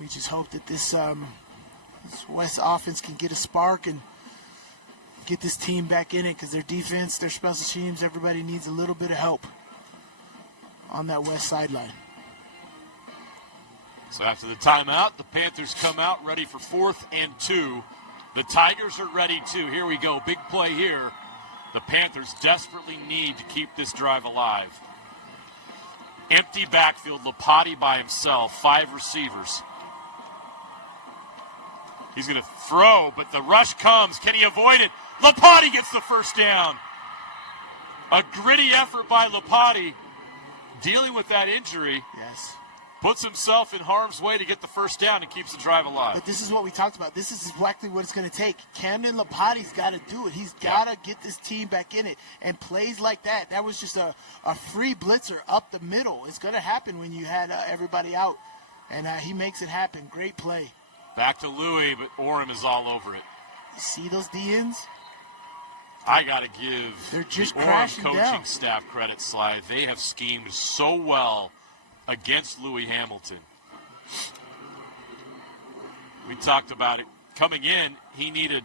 we just hope that this West offense can get a spark and get this team back in it, because their defense, their special teams, everybody needs a little bit of help on that West sideline. So after the timeout, the Panthers come out ready for 4th and 2. The Tigers are ready too. Here we go. Big play here. The Panthers desperately need to keep this drive alive. Empty backfield. Lopati by himself. 5 receivers. He's going to throw, but the rush comes. Can he avoid it? Lopati gets the first down. A gritty effort by Lopati, dealing with that injury. Yes. Puts himself in harm's way to get the first down and keeps the drive alive. But this is what we talked about. This is exactly what it's going to take. Camden Lopati's got to do it. He's got to get this team back in it. And plays like that was just a free blitzer up the middle. It's going to happen when you had everybody out. And he makes it happen. Great play. Back to Louis, but Orem is all over it. You see those DNs? I got to give the Orem coaching down. staff credit, Sly. They have schemed so well against Louis Hamilton. We talked about it. Coming in, he needed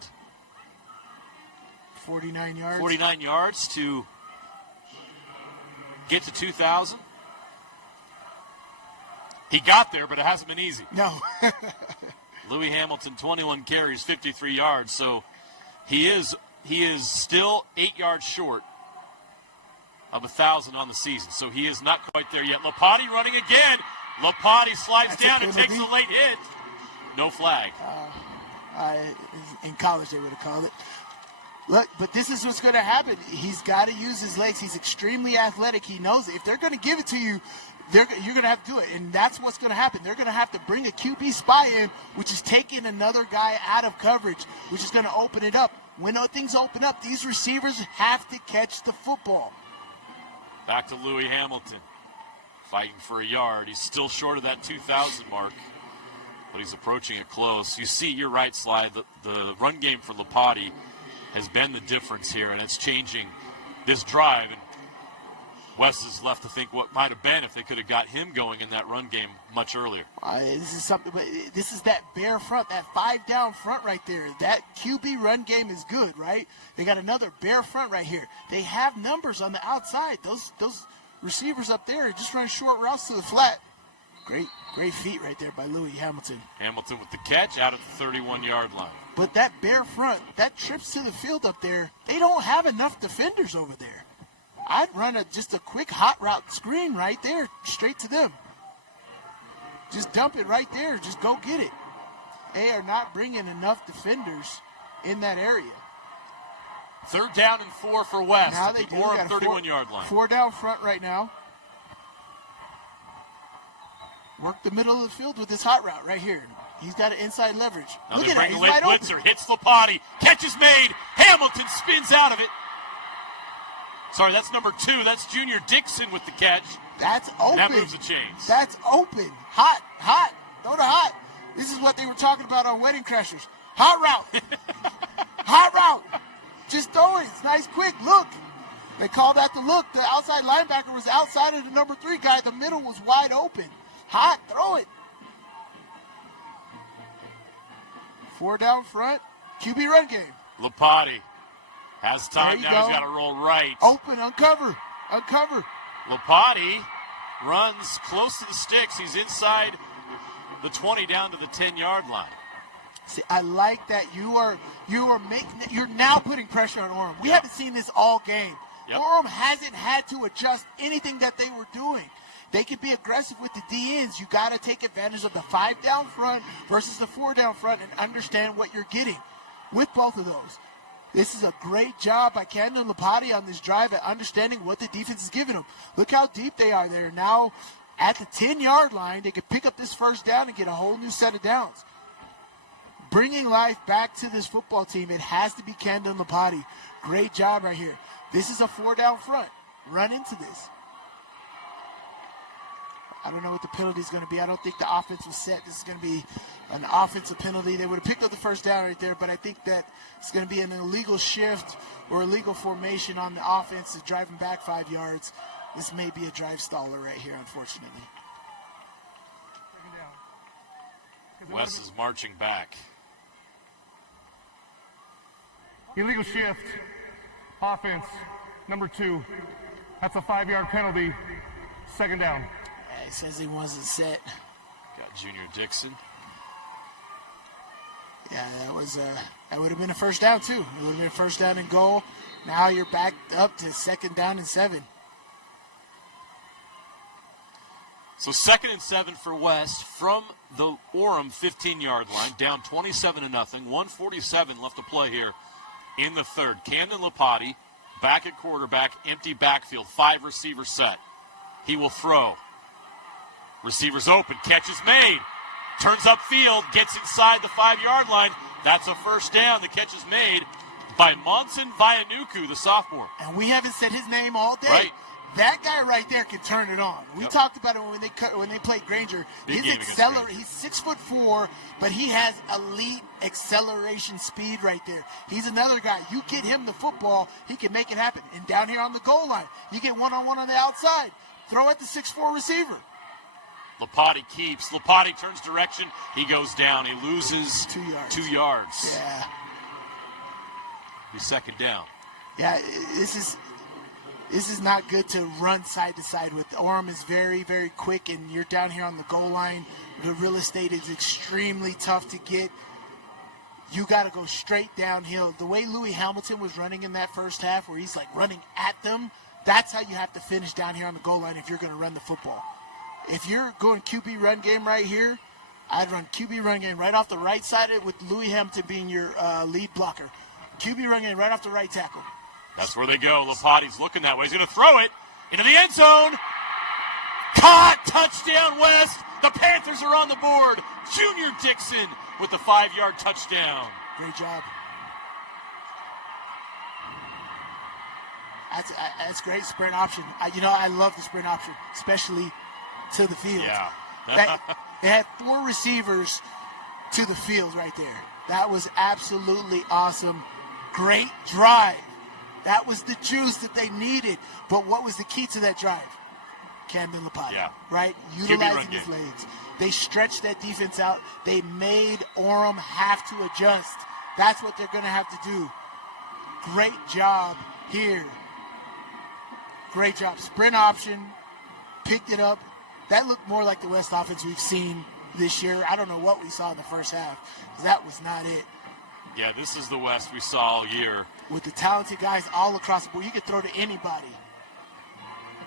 49 yards. 49 yards to get to 2,000. He got there, but it hasn't been easy. No. Louis Hamilton, 21 carries, 53 yards. So he is still 8 yards short of 1,000 on the season. So he is not quite there yet. Lopati running again. Lopati slides down and takes a late hit. No flag. In college, they would have called it. Look, but this is what's going to happen. He's got to use his legs. He's extremely athletic. He knows it. If they're going to give it to you, you're going to have to do it, and that's what's going to happen. They're going to have to bring a QB spy in, which is taking another guy out of coverage, which is going to open it up. When things open up, these receivers have to catch the football. Back to Louis Hamilton, fighting for a yard. He's still short of that 2,000 mark, but he's approaching it close. You see, you're right, Sly, the run game for Lipati has been the difference here, and it's changing this drive. And Wes is left to think what might have been if they could have got him going in that run game much earlier. This is something, but this is that bare front, that 5-down front right there. That QB run game is good, right? They got another bare front right here. They have numbers on the outside. Those receivers up there just run short routes to the flat. Great feet right there by Louis Hamilton. Hamilton with the catch out at the 31-yard line. But that bare front, that trips to the field up there, they don't have enough defenders over there. I'd run just a quick hot route screen right there, straight to them. Just dump it right there. Just go get it. They are not bringing enough defenders in that area. 3rd down and 4 for West. Now they the Orem 31-yard line. 4 down front right now. Work the middle of the field with this hot route right here. He's got an inside leverage. Now Look they at bring that. away He's wide blitzer. open. Hits Lipati. Catch is made. Hamilton spins out of it. Sorry, that's number 2. That's Junior Dixon with the catch. That's open. That moves the chains. That's open. Hot. Throw the hot. This is what they were talking about on Wedding Crashers. Hot route. Hot route. Just throw it. It's nice, quick. Look. They called that the look. The outside linebacker was outside of the number 3 guy. The middle was wide open. Hot. Throw it. 4 down front. QB run game. Lipati has time. There you Now go. he's got to roll right. Open. Uncover. Lipati runs close to the sticks. He's inside the 20 down to the 10-yard line. See, I like that you're now putting pressure on Orem. We haven't seen this all game. Yep. Orem hasn't had to adjust anything that they were doing. They can be aggressive with the D-ends. You got to take advantage of the 5 down front versus the 4 down front and understand what you're getting with both of those. This is a great job by Camden Lipati on this drive at understanding what the defense is giving them. Look how deep they are. They're now at the 10-yard line. They can pick up this 1st down and get a whole new set of downs. Bringing life back to this football team, it has to be Camden Lipati. Great job right here. This is a 4 down front. Run into this. I don't know what the penalty is going to be. I don't think the offense was set. This is going to be an offensive penalty. They would have picked up the 1st down right there, but I think that it's going to be an illegal shift or illegal formation on the offense to drive them back 5 yards. This may be a drive staller right here, unfortunately. Wes is marching back. Illegal shift. Offense. Number 2. That's a 5-yard penalty. 2nd down. He says he wasn't set. Got Junior Dixon. Yeah, that would have been a 1st down too. It would have been a 1st down and goal. Now you're back up to 2nd down and 7. So 2nd and 7 for West from the Orem 15-yard line, down 27-0. 1:47 left to play here in the 3rd. Camden Lipati back at quarterback, empty backfield, 5 receiver set. He will throw. Receivers open, catch is made. Turns upfield, gets inside the 5-yard line. That's a 1st down. The catch is made by Monson Vianuku, the sophomore. And we haven't said his name all day. Right. That guy right there can turn it on. We talked about it when they played Granger. He's 6'4", but he has elite acceleration speed right there. He's another guy. You get him the football, he can make it happen. And down here on the goal line, you get one-on-one on the outside. Throw at the 6'4" receiver. Lipati keeps. Lipati turns direction. He goes down. He loses 2 yards. 2 yards. Yeah. He's 2nd down. Yeah, this is not good to run side to side with. Orem is very, very quick, and you're down here on the goal line. The real estate is extremely tough to get. You got to go straight downhill. The way Louis Hamilton was running in that 1st half, where he's like running at them, that's how you have to finish down here on the goal line if you're going to run the football. If you're going QB run game right here, I'd run QB run game right off the right side of it with Louis Hamilton being your lead blocker. QB run game right off the right tackle. That's where they go. Lipati's looking that way. He's going to throw it into the end zone. Caught! Touchdown, West! The Panthers are on the board. Junior Dixon with the 5-yard touchdown. Great job. That's great sprint option. I love the sprint option, especially to the field. Yeah. They had 4 receivers to the field right there. That was absolutely awesome. Great drive. That was the juice that they needed. But what was the key to that drive? Camden Lapati, right? Utilizing his legs. They stretched that defense out. They made Orem have to adjust. That's what they're going to have to do. Great job here. Great job. Sprint option. Picked it up. That looked more like the West offense we've seen this year. I don't know what we saw in the first half. That was not it. Yeah, this is the West we saw all year. With the talented guys all across the board. You could throw to anybody.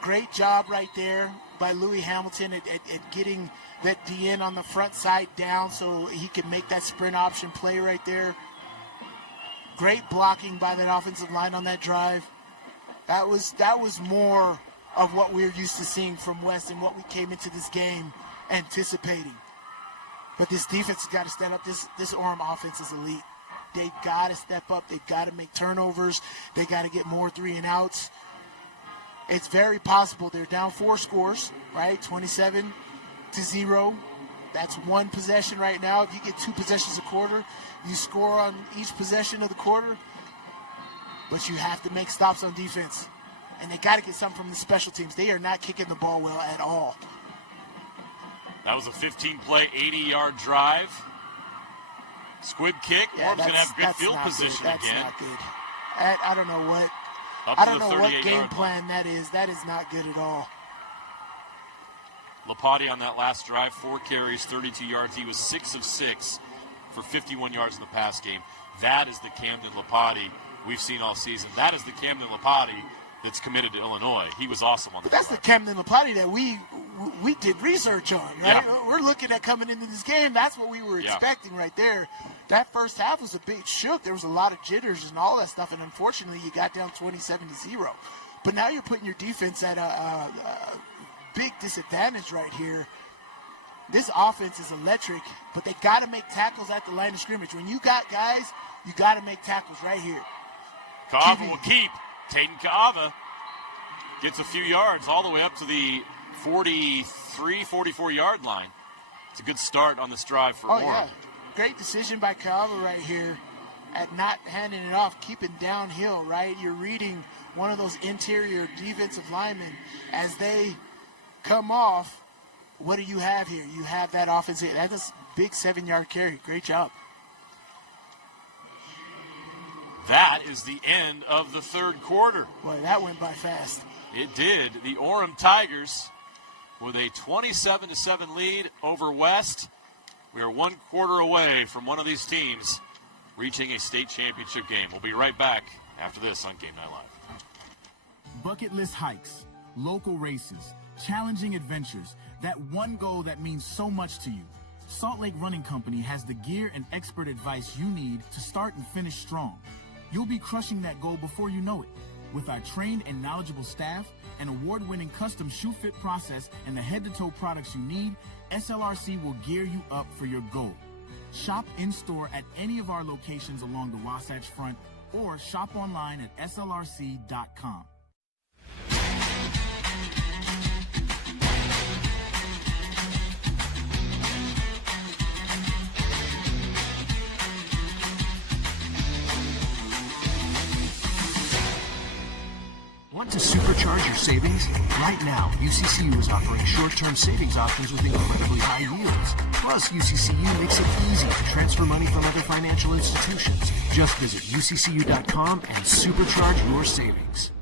Great job right there by Louis Hamilton at getting that DN on the front side down so he could make that sprint option play right there. Great blocking by that offensive line on that drive. That was more of what we're used to seeing from West and what we came into this game anticipating. But this defense has got to step up. This Orem offense is elite. They've got to step up. They've got to make turnovers. They got to get more 3-and-outs. It's very possible they're down 4 scores, right? 27-0. That's 1 possession right now. If you get 2 possessions a quarter, you score on each possession of the quarter. But you have to make stops on defense. And they got to get something from the special teams. They are not kicking the ball well at all. That was a 15-play, 80-yard drive. Squib kick. Orem's going to have good field position again. That's not good. I don't know what. I don't know what game plan that is. That is not good at all. Lapati on that last drive, 4 carries, 32 yards. He was 6 of 6 for 51 yards in the pass game. That is the Camden Lapati we've seen all season. That is the Camden Lapati that's committed to Illinois. He was awesome on that. But that's the Camden Lapati that we did research on, right? Yeah. We're looking at coming into this game. That's what we were expecting right there. That first half was a big shook. There was a lot of jitters and all that stuff, and unfortunately you got down 27-0. But now you're putting your defense at a big disadvantage right here. This offense is electric, but they got to make tackles at the line of scrimmage. When you got guys, you got to make tackles right here. Kaava will keep. Taden Kaava gets a few yards all the way up to the 43, 44-yard line. It's a good start on this drive for Orem. Yeah. Great decision by Kaava right here at not handing it off, keeping downhill, right? You're reading one of those interior defensive linemen as they come off. What do you have here? You have that offensive. That's a big 7-yard carry. Great job. That is the end of the third quarter. Boy, that went by fast. It did. The Orem Tigers with a 27-7 lead over West. We are 1 quarter away from one of these teams reaching a state championship game. We'll be right back after this on Game Night Live. Bucket list hikes, local races, challenging adventures, that one goal that means so much to you. Salt Lake Running Company has the gear and expert advice you need to start and finish strong. You'll be crushing that goal before you know it. With our trained and knowledgeable staff, an award-winning custom shoe fit process, and the head-to-toe products you need, SLRC will gear you up for your goal. Shop in-store at any of our locations along the Wasatch Front or shop online at slrc.com. Want to supercharge your savings? Right now, UCCU is offering short-term savings options with incredibly high yields. Plus, UCCU makes it easy to transfer money from other financial institutions. Just visit uccu.com and supercharge your savings.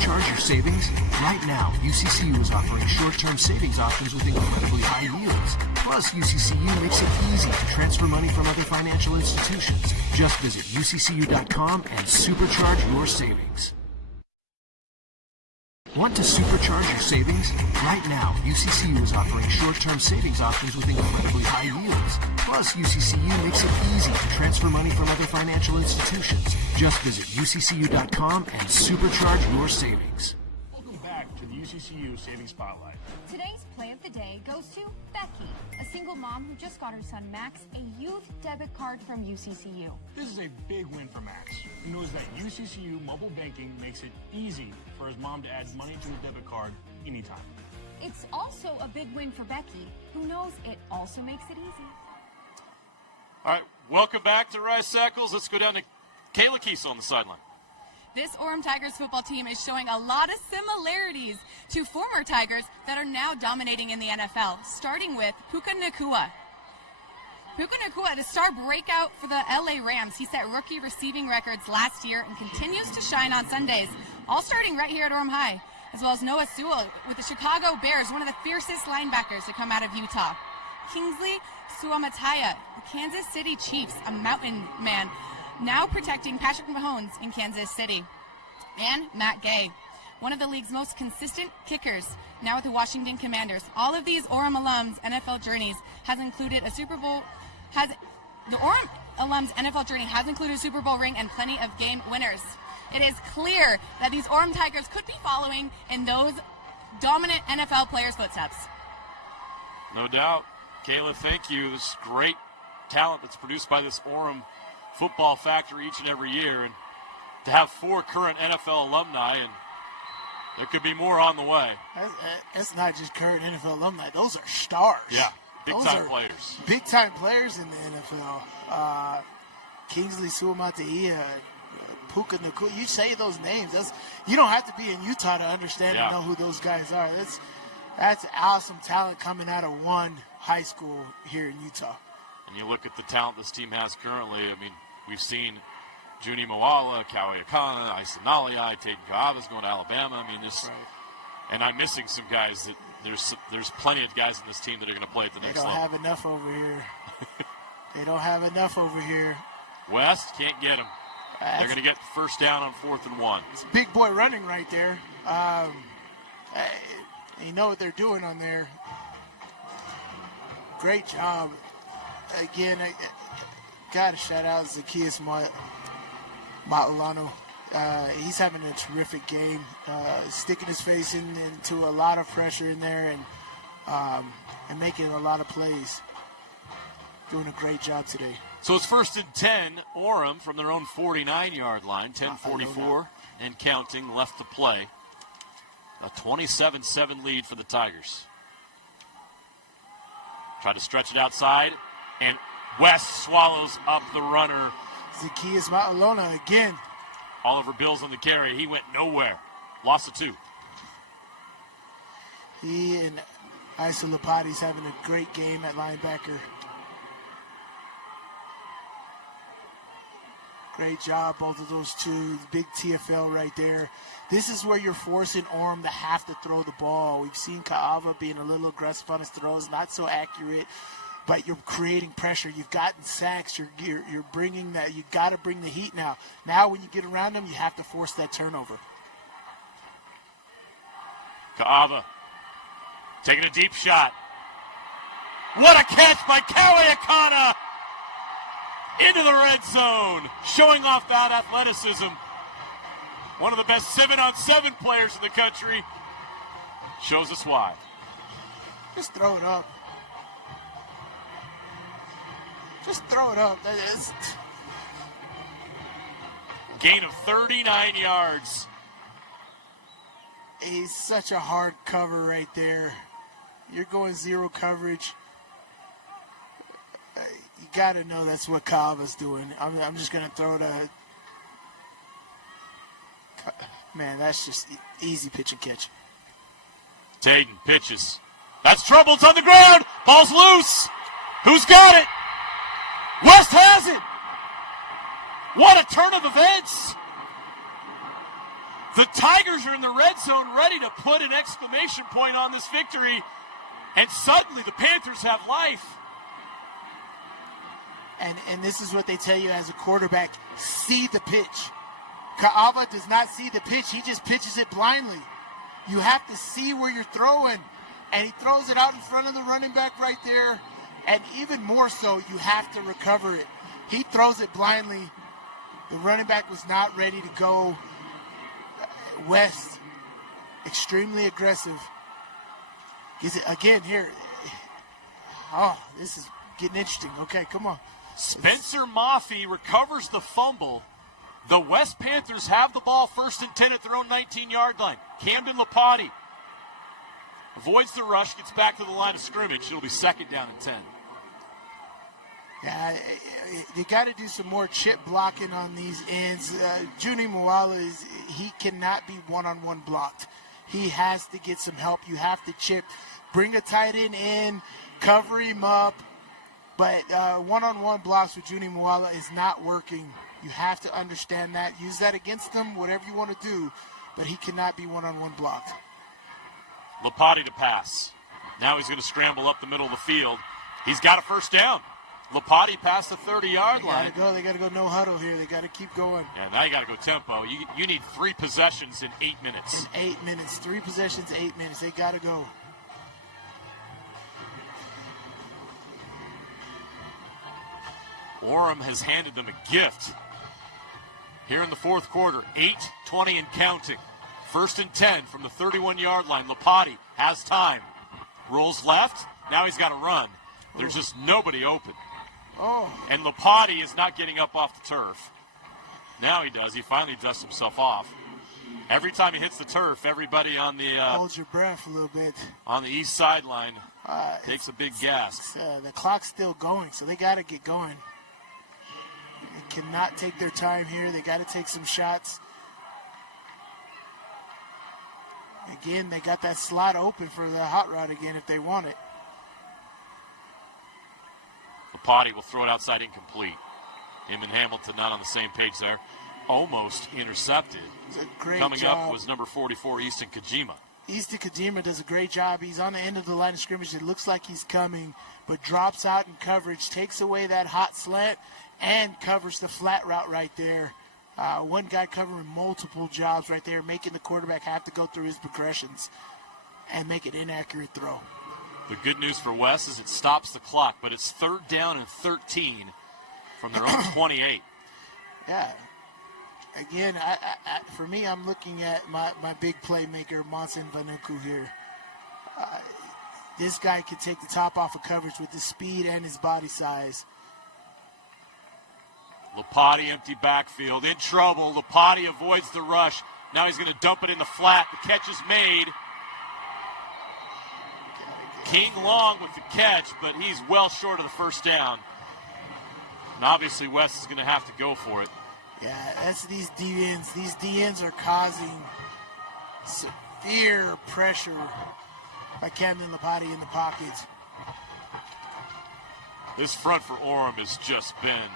supercharge your savings? Right now, UCCU is offering short-term savings options with incredibly high yields. Plus, UCCU makes it easy to transfer money from other financial institutions. Just visit UCCU.com and supercharge your savings. Want to supercharge your savings? Right now, UCCU is offering short-term savings options with incredibly high yields. Plus, UCCU makes it easy to transfer money from other financial institutions. Just visit UCCU.com and supercharge your savings. Welcome back to the UCCU Savings Spotlight. Today's play of the day goes to Becky, a single mom who just got her son Max a youth debit card from UCCU. This is a big win for Max, who knows that UCCU mobile banking makes it easy for his mom to add money to his debit card anytime. It's also a big win for Becky, who knows it also makes it easy. All right, welcome back to Rice-Eccles. Let's go down to Kayla Keese on the sideline. This Orem Tigers football team is showing a lot of similarities to former Tigers that are now dominating in the NFL, starting with Puka Nacua. Puka Nacua, the star breakout for the LA Rams. He set rookie receiving records last year and continues to shine on Sundays, all starting right here at Orem High, as well as Noah Sewell with the Chicago Bears, one of the fiercest linebackers to come out of Utah. Kingsley Suamataya, the Kansas City Chiefs, a mountain man, now protecting Patrick Mahomes in Kansas City. And Matt Gay, one of the league's most consistent kickers, now with the Washington Commanders. All of these Orem alums' NFL journeys has included a Super Bowl, the Orem alums' NFL journey has included a Super Bowl ring and plenty of game winners. It is clear that these Orem Tigers could be following in those dominant NFL players' footsteps. No doubt. Kayla, thank you. This great talent that's produced by this Orem football factory each and every year, and to have 4 current NFL alumni, and there could be more on the way. That's not just current NFL alumni; those are stars. Yeah, big-time players. Big-time players in the NFL. Kingsley Suamata'ia, Puka Nacua. You say those names. You don't have to be in Utah to understand and know who those guys are. That's awesome talent coming out of one high school here in Utah. And you look at the talent this team has currently. I mean, we've seen Juni Moala, Kaui Akana, Isanaliai, Taden Ka'ava's going to Alabama. I mean, and I'm missing some guys that there's plenty of guys in this team that are going to play at the next level. They don't have enough over here. They don't have enough over here. West can't get them. They're going to get the first down on 4th and 1. It's a big boy running right there. You know what they're doing on there. Great job. Again, I got to shout out Zacchaeus Maulano. He's having a terrific game, sticking his face into a lot of pressure in there and making a lot of plays. Doing a great job today. So it's 1st and 10, Orem from their own 49-yard line, 10:44 and counting left to play. A 27-7 lead for the Tigers. Try to stretch it outside, and West swallows up the runner. Zacchaeus Maulana again. Oliver Bills on the carry. He went nowhere. Loss of 2. He and Isa Lapati's having a great game at linebacker. Great job, both of those two. Big TFL right there. This is where you're forcing Orem to have to throw the ball. We've seen Ka'ava being a little aggressive on his throws, not so accurate, but you're creating pressure. You've gotten sacks. You're bringing that. You got to bring the heat now. Now, when you get around them, you have to force that turnover. Ka'ava taking a deep shot. What a catch by Kaui Akana! Into the red zone, showing off that athleticism. One of the best 7-on-7 players in the country. Shows us why. Just throw it up. Just throw it up. Gain of 39 yards. He's such a hard cover right there. You're going zero coverage. You got to know that's what Ka'ava's doing. I'm just going to throw it a... Man, that's just easy pitch and catch. Taden pitches. That's trouble. It's on the ground. Ball's loose. Who's got it? West has it. What a turn of events. The Tigers are in the red zone, ready to put an exclamation point on this victory, and suddenly the Panthers have life. And this is what they tell you as a quarterback, see the pitch. Kaava does not see the pitch. He just pitches it blindly. You have to see where you're throwing. And he throws it out in front of the running back right there. And even more so, you have to recover it. He throws it blindly. The running back was not ready to go. West, extremely aggressive. Again, here. Oh, this is getting interesting. Okay, come on. Spencer Maffey recovers the fumble. The West Panthers have the ball 1st and 10 at their own 19-yard line. Camden Lapati avoids the rush, gets back to the line of scrimmage. It'll be 2nd down and 10. Yeah, you got to do some more chip blocking on these ends. Juni Moala, he cannot be one-on-one blocked. He has to get some help. You have to chip. Bring a tight end in, cover him up. But one-on-one blocks with Juni Moala is not working. You have to understand that. Use that against him, whatever you want to do. But he cannot be one-on-one blocked. Lapati to pass. Now he's going to scramble up the middle of the field. He's got a 1st down. Lapati past the 30-yard line. They got to go no huddle here. They got to keep going. Yeah, now you got to go tempo. You need 3 possessions in 8 minutes. In 8 minutes. 3 possessions, 8 minutes. They got to go. Orem has handed them a gift. Here in the 4th quarter, 8:20 and counting. 1st and 10 from the 31-yard line. Lapati has time. Rolls left. Now he's got to run. There's just nobody open. Oh. And Lapati is not getting up off the turf. Now he does. He finally dusts himself off. Every time he hits the turf, everybody on the hold your breath a little bit. On the east sideline takes a big gasp. The clock's still going, so they got to get going. They cannot take their time here. They got to take some shots. Again, they got that slot open for the hot rod again if they want it. Lapati will throw it outside incomplete. Him and Hamilton not on the same page there. Almost intercepted. Coming up was number 44, Easton Kajima. Easton Kajima does a great job. He's on the end of the line of scrimmage. It looks like he's coming, but drops out in coverage, takes away that hot slant, and covers the flat route right there. One guy covering multiple jobs right there, making the quarterback have to go through his progressions and make an inaccurate throw. The good news for Wes is it stops the clock, but it's 3rd down and 13 from their own 28. Yeah. Again, for me, I'm looking at my big playmaker, Monson Vanuku here. This guy could take the top off of coverage with his speed and his body size. Lapati empty backfield, in trouble. Lapati avoids the rush. Now he's going to dump it in the flat. The catch is made. King Long with the catch, but he's well short of the 1st down. And obviously West is going to have to go for it. Yeah, that's these DNs. These DNs are causing severe pressure by Camden Lapati in the pocket. This front for Orem has just been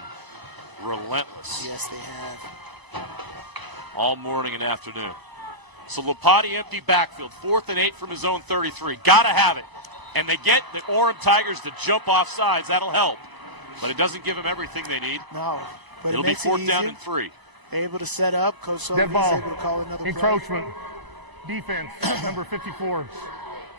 relentless. Yes, they have. All morning and afternoon. So Lapati empty backfield, 4th and 8 from his own 33. Gotta have it. And they get the Orem Tigers to jump off sides. That'll help. But it doesn't give them everything they need. No. But it'll be 4th down and 3. They're able to set up. Coach Sullivan's able to call another encroachment. Defense, number 54.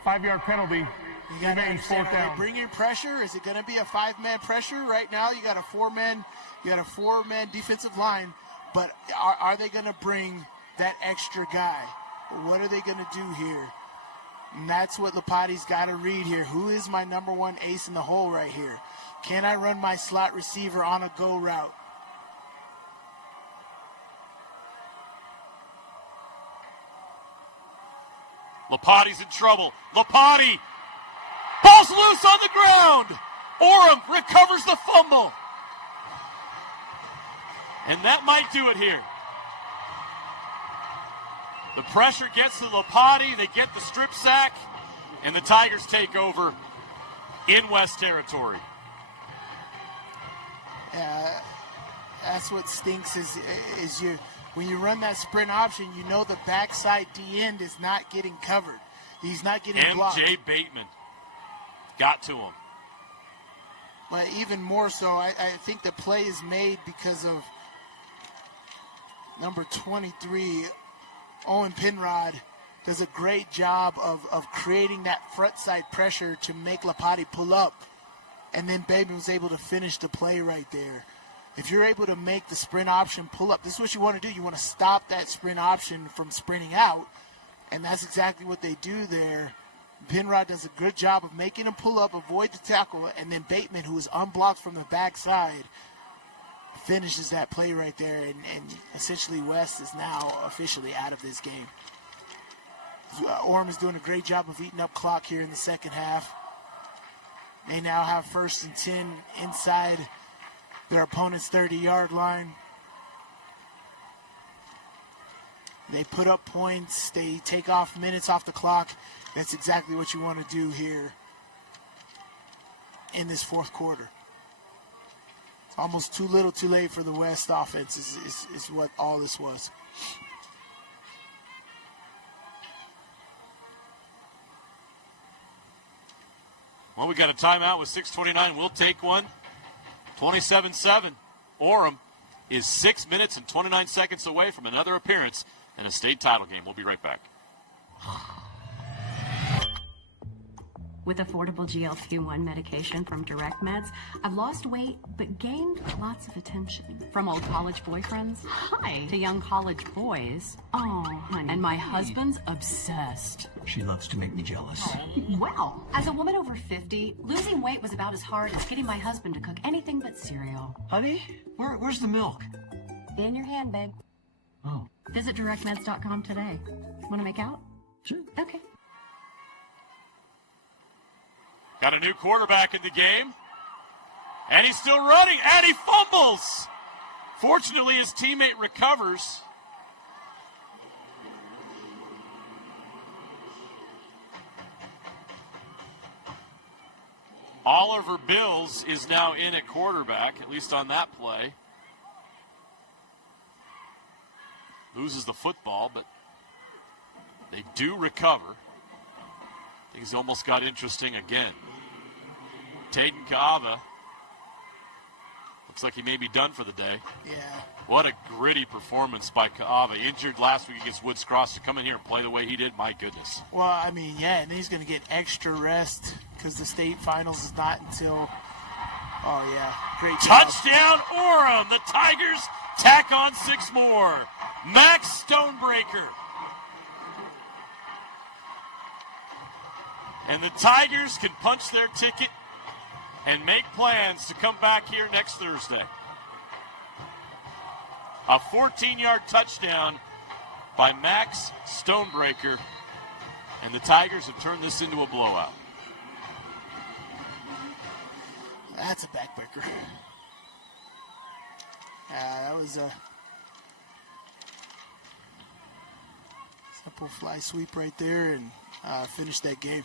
5-yard penalty. You got to understand, are they bringing pressure? Is it going to be a 5-man pressure? Right now, you got a 4-man defensive line. But are they going to bring that extra guy? What are they going to do here? And that's what Lapati's got to read here. Who is my number 1 ace in the hole right here? Can I run my slot receiver on a go route? Lapati's in trouble. Lapati! Ball's loose on the ground! Orem recovers the fumble. And that might do it here. The pressure gets to Lapati. They get the strip sack. And the Tigers take over in West territory. That's what stinks is when you run that sprint option, you know the backside D end is not getting covered. He's not getting blocked. MJ Bateman got to him. But even more so, I think the play is made because of number 23, Owen Penrod, does a great job of creating that front side pressure to make Lapati pull up. And then Bateman was able to finish the play right there. If you're able to make the sprint option pull up, this is what you want to do. You want to stop that sprint option from sprinting out. And that's exactly what they do there. Penrod does a good job of making him pull up, avoid the tackle, and then Bateman, who is unblocked from the backside, finishes that play right there. And essentially West is now officially out of this game. Orem is doing a great job of eating up clock here in the second half. They now have 1st and 10 inside their opponent's 30-yard line. They put up points. They take off minutes off the clock. That's exactly what you want to do here in this fourth quarter. Almost too little, too late for the West offense is what all this was. Well, we got a timeout with 6:29. We'll take one. 27-7. Orem is 6 minutes and 29 seconds away from another appearance in a state title game. We'll be right back. With affordable GLP-1 medication from Direct Meds, I've lost weight but gained lots of attention. From old college boyfriends, hi, to young college boys. Oh, honey. And my husband's obsessed. She loves to make me jealous. Well, as a woman over 50, losing weight was about as hard as getting my husband to cook anything but cereal. Honey, where's the milk? In your hand, babe. Oh. Visit directmeds.com today. Want to make out? Sure. Okay. Got a new quarterback in the game. And he's still running, and he fumbles. Fortunately, his teammate recovers. Oliver Bills is now in at quarterback, at least on that play. Loses the football, but they do recover. Things almost got interesting again. Taden Kaava looks like he may be done for the day. Yeah. What a gritty performance by Kaava. Injured last week against Woods Cross. To come in here and play the way he did, my goodness. Well, I mean, yeah, and then he's going to get extra rest because the state finals is not until, oh, yeah, great job. Touchdown, Orem. The Tigers tack on 6 more. Max Stonebreaker. And the Tigers can punch their ticket and make plans to come back here next Thursday. A 14-yard touchdown by Max Stonebreaker, and the Tigers have turned this into a blowout. That's a backbreaker. That was a simple fly sweep right there and finished that game.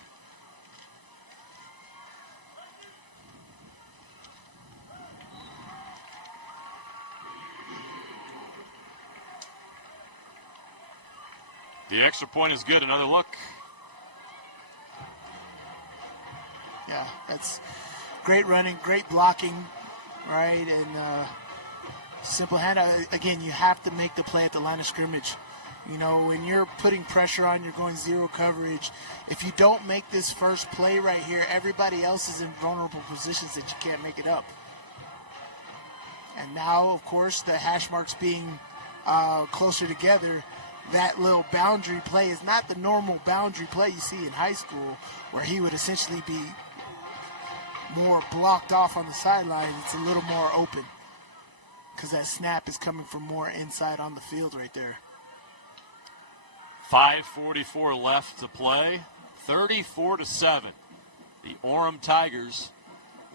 The extra point is good. Another look. Yeah, that's great running, great blocking, right? And simple hand. Again, you have to make the play at the line of scrimmage. You know, when you're putting pressure on, you're going zero coverage. If you don't make this first play right here, everybody else is in vulnerable positions that you can't make it up. And now, of course, the hash marks being closer together, that little boundary play is not the normal boundary play you see in high school where he would essentially be more blocked off on the sideline. It's a little more open because that snap is coming from more inside on the field right there. 5:44 left to play. 34-7. The Orem Tigers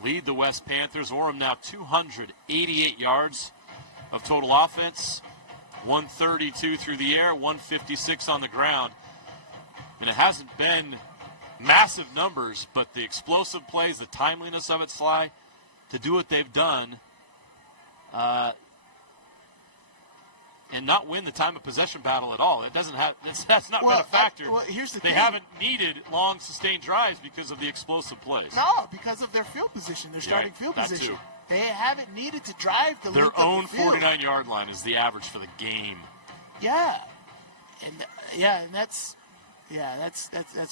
lead the West Panthers. Orem now 288 yards of total offense. 132 through the air, 156 on the ground. And it hasn't been massive numbers, but the explosive plays, the timeliness of it, Sly, to do what they've done, and not win the time of possession battle at all. It doesn't have that's not been a factor. Here's the they thing. haven't needed long sustained drives because of the explosive plays. No, because of their field position, their starting field that position. too. They haven't needed to drive the Their length of own the field. 49-yard line is the average for the game. Yeah, and that's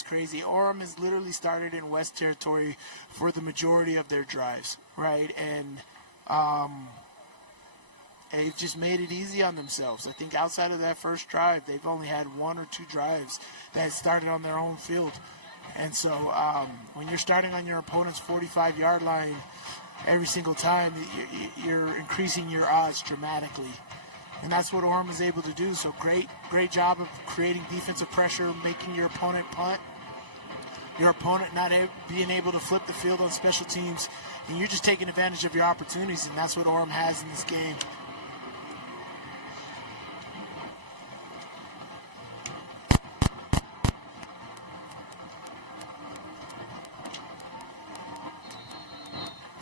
crazy. Orem has literally started in West Territory for the majority of their drives, right? And they've just made it easy on themselves. I think outside of that first drive, they've only had 1 or 2 drives that started on their own field. And so when you're starting on your opponent's 45-yard line every single time, you're increasing your odds dramatically. And that's what Orem is able to do. So great job of creating defensive pressure, making your opponent punt, your opponent not being able to flip the field on special teams, and you're just taking advantage of your opportunities, and that's what Orem has in this game.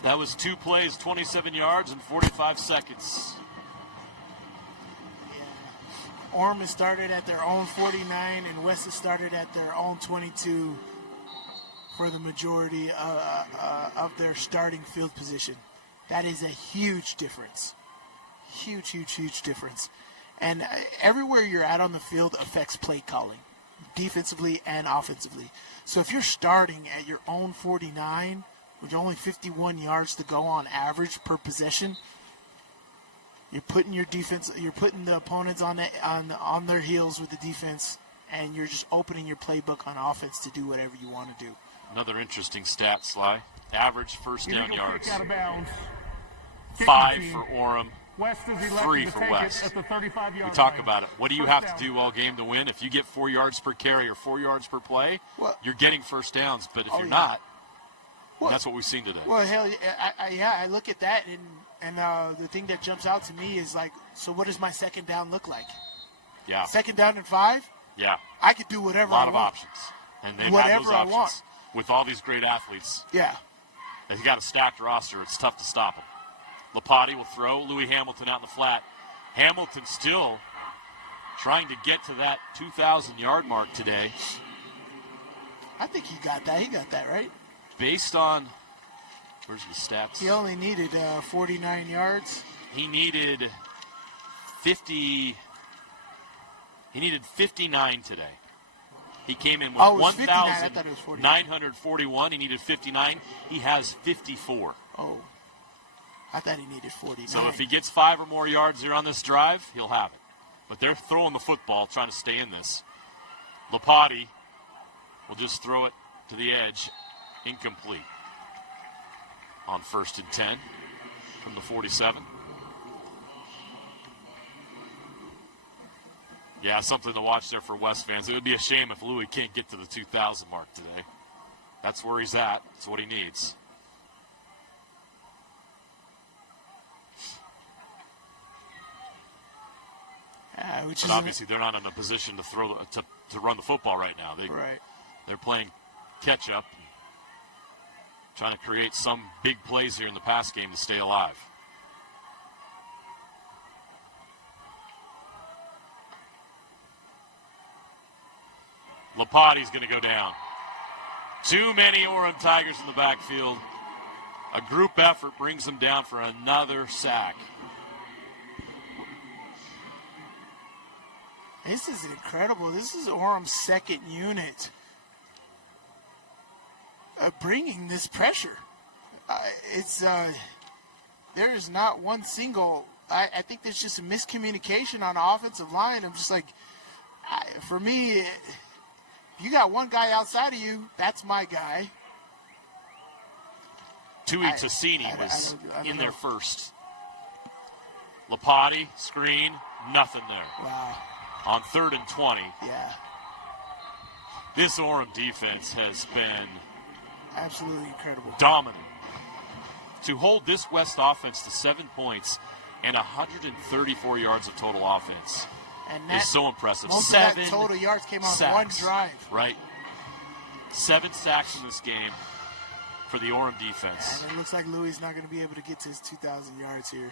That was 2 plays, 27 yards, and 45 seconds. Orem has started at their own 49, and West has started at their own 22 for the majority of their starting field position. That is a huge difference. Huge difference. And everywhere you're at on the field affects play calling, defensively and offensively. So if you're starting at your own 49 with only 51 yards to go on average per possession, you're putting the opponents on their heels with the defense, and you're just opening your playbook on offense to do whatever you want to do. Another interesting stat, Sly. Average first down yards. Out of bounds. 5 for Orem, West is 3 for West. At the 35-yard We talk line. about it. What do you have to do all game to win? If you get 4 yards per carry or 4 yards per play, you're getting first downs. But if you're not, that's what we've seen today. Well, hell, I look at that, and the thing that jumps out to me is like, so what does my second down look like? Yeah. Second down and 5? Yeah. I could do whatever I want. A lot of options. And they've Whatever had those I options want. with all these great athletes. Yeah. They've got a stacked roster. It's tough to stop them. Lapati will throw. Louis Hamilton out in the flat. Hamilton still trying to get to that 2,000-yard mark today. I think he got that. He got that, right? Based on, where's the stats? He only needed 49 yards. He needed 50. He needed 59 today. He came in with 1,941. He needed 59. He has 54. Oh, I thought he needed 49. So if he gets 5 or more yards here on this drive, he'll have it. But they're throwing the football, trying to stay in this. Lapati will just throw it to the edge, incomplete. On 1st and 10 from the 47. Yeah, something to watch there for West fans. It would be a shame if Louis can't get to the 2,000 mark today. That's where he's at. That's what he needs. But obviously, they're not in a position to throw to run the football right now. They're playing catch up, trying to create some big plays here in the pass game to stay alive. Lapati's going to go down. Too many Orem Tigers in the backfield. A group effort brings them down for another sack. This is incredible. This is Orem's second unit bringing this pressure. There is not one single. I think there's just a miscommunication on the offensive line. I'm just like, for me, if you got one guy outside of you, that's my guy. Tui Tassini was in there first. Lapati, screen, nothing there. Wow. On 3rd and 20. Yeah. This Orem defense has been absolutely incredible. Dominant. To hold this West offense to 7 points and 134 yards of total offense is so impressive. Most of that total yards came on one drive. Right. 7 sacks in this game for the Orem defense. And it looks like Louis not going to be able to get to his 2,000 yards here.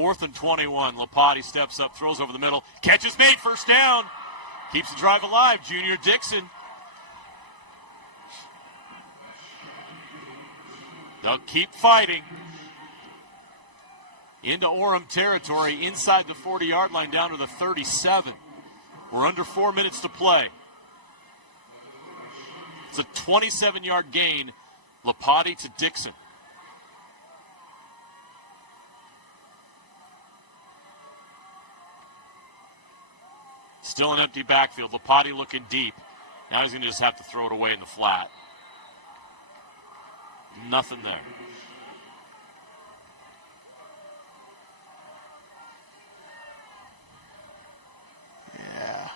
4th and 21. Lapati steps up, throws over the middle. Catch is made, first down. Keeps the drive alive, Junior Dixon. They'll keep fighting. Into Orem territory, inside the 40-yard line, down to the 37. We're under 4 minutes to play. It's a 27-yard gain, Lapati to Dixon. Still an empty backfield. Lapati looking deep. Now he's going to just have to throw it away in the flat. Nothing there. Yeah.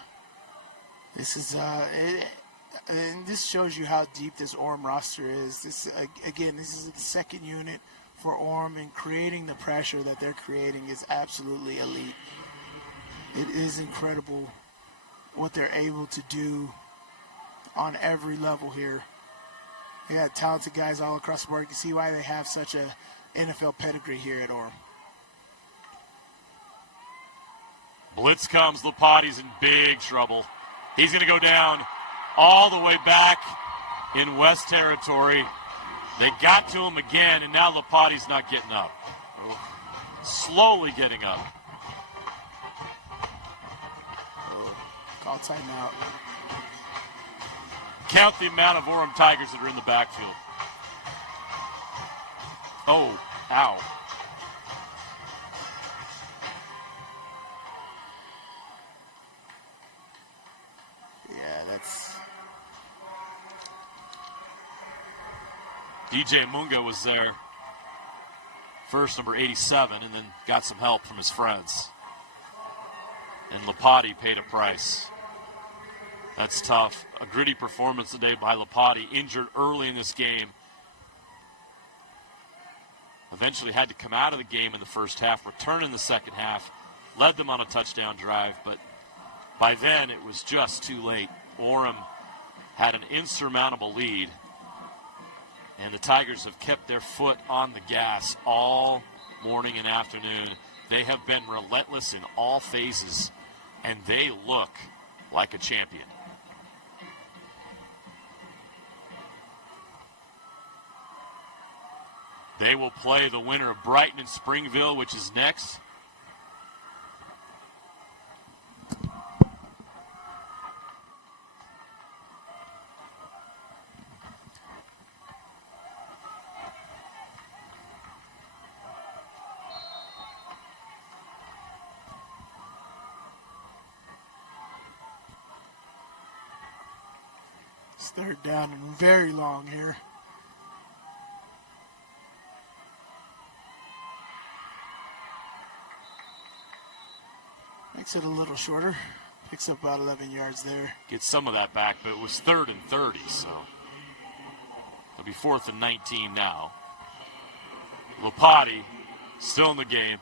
This is and this shows you how deep this Orem roster is. This again, this is the second unit for Orem, and creating the pressure that they're creating is absolutely elite. It is incredible what they're able to do on every level here. They got talented guys all across the board. You can see why they have such a NFL pedigree here at Orem. Blitz comes. Lapati's in big trouble. He's going to go down all the way back in West territory. They got to him again, and now Lapati's not getting up. Slowly getting up. Call timeout. Count the amount of Orem Tigers that are in the backfield. Oh, ow. Yeah, that's... DJ Munga was there. First, number 87, and then got some help from his friends. And Lapati paid a price. That's tough. A gritty performance today by Lapati, injured early in this game. Eventually had to come out of the game in the first half, return in the second half, led them on a touchdown drive, but by then it was just too late. Orem had an insurmountable lead, and the Tigers have kept their foot on the gas all morning and afternoon. They have been relentless in all phases, and they look like a champion. They will play the winner of Brighton and Springville, which is next. It's third down and very long here. Makes it a little shorter. Picks up about 11 yards there. Gets some of that back, but it was 3rd and 30, so it'll be 4th and 19 now. Lapati still in the game.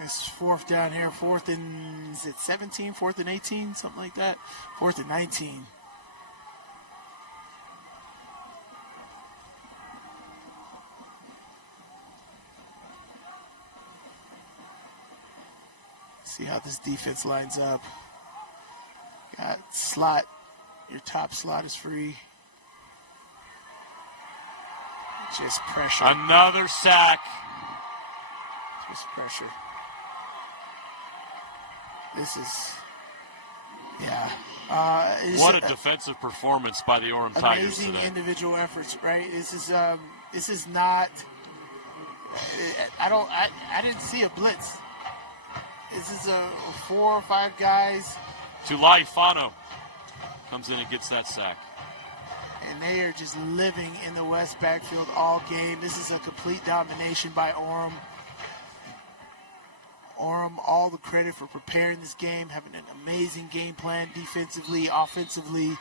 It's 4th down here. 4th and, is it 17? 4th and 18? Something like that. 4th and 19. See how this defense lines up. Got slot. Your top slot is free. Just pressure. Another sack. Just pressure. This is, yeah. What a defensive performance by the Orem Tigers today. Amazing individual efforts, right? This is not. I didn't see a blitz. This is a 4 or 5 guys. Tulaifano comes in and gets that sack. And they are just living in the West backfield all game. This is a complete domination by Orem. Orem, all the credit for preparing this game, having an amazing game plan defensively, offensively.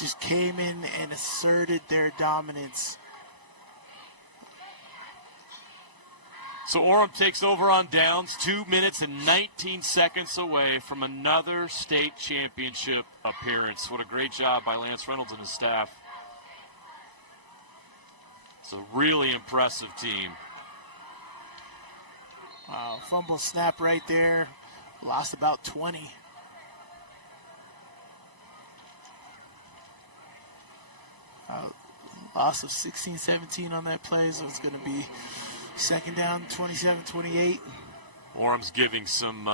Just came in and asserted their dominance. So Orem takes over on downs, 2 minutes and 19 seconds away from another state championship appearance. What a great job by Lance Reynolds and his staff. It's a really impressive team. Fumble snap right there. Lost about 20. Loss of 16, 17 on that play, so it's going to be second down, 27, 28. Orem's giving some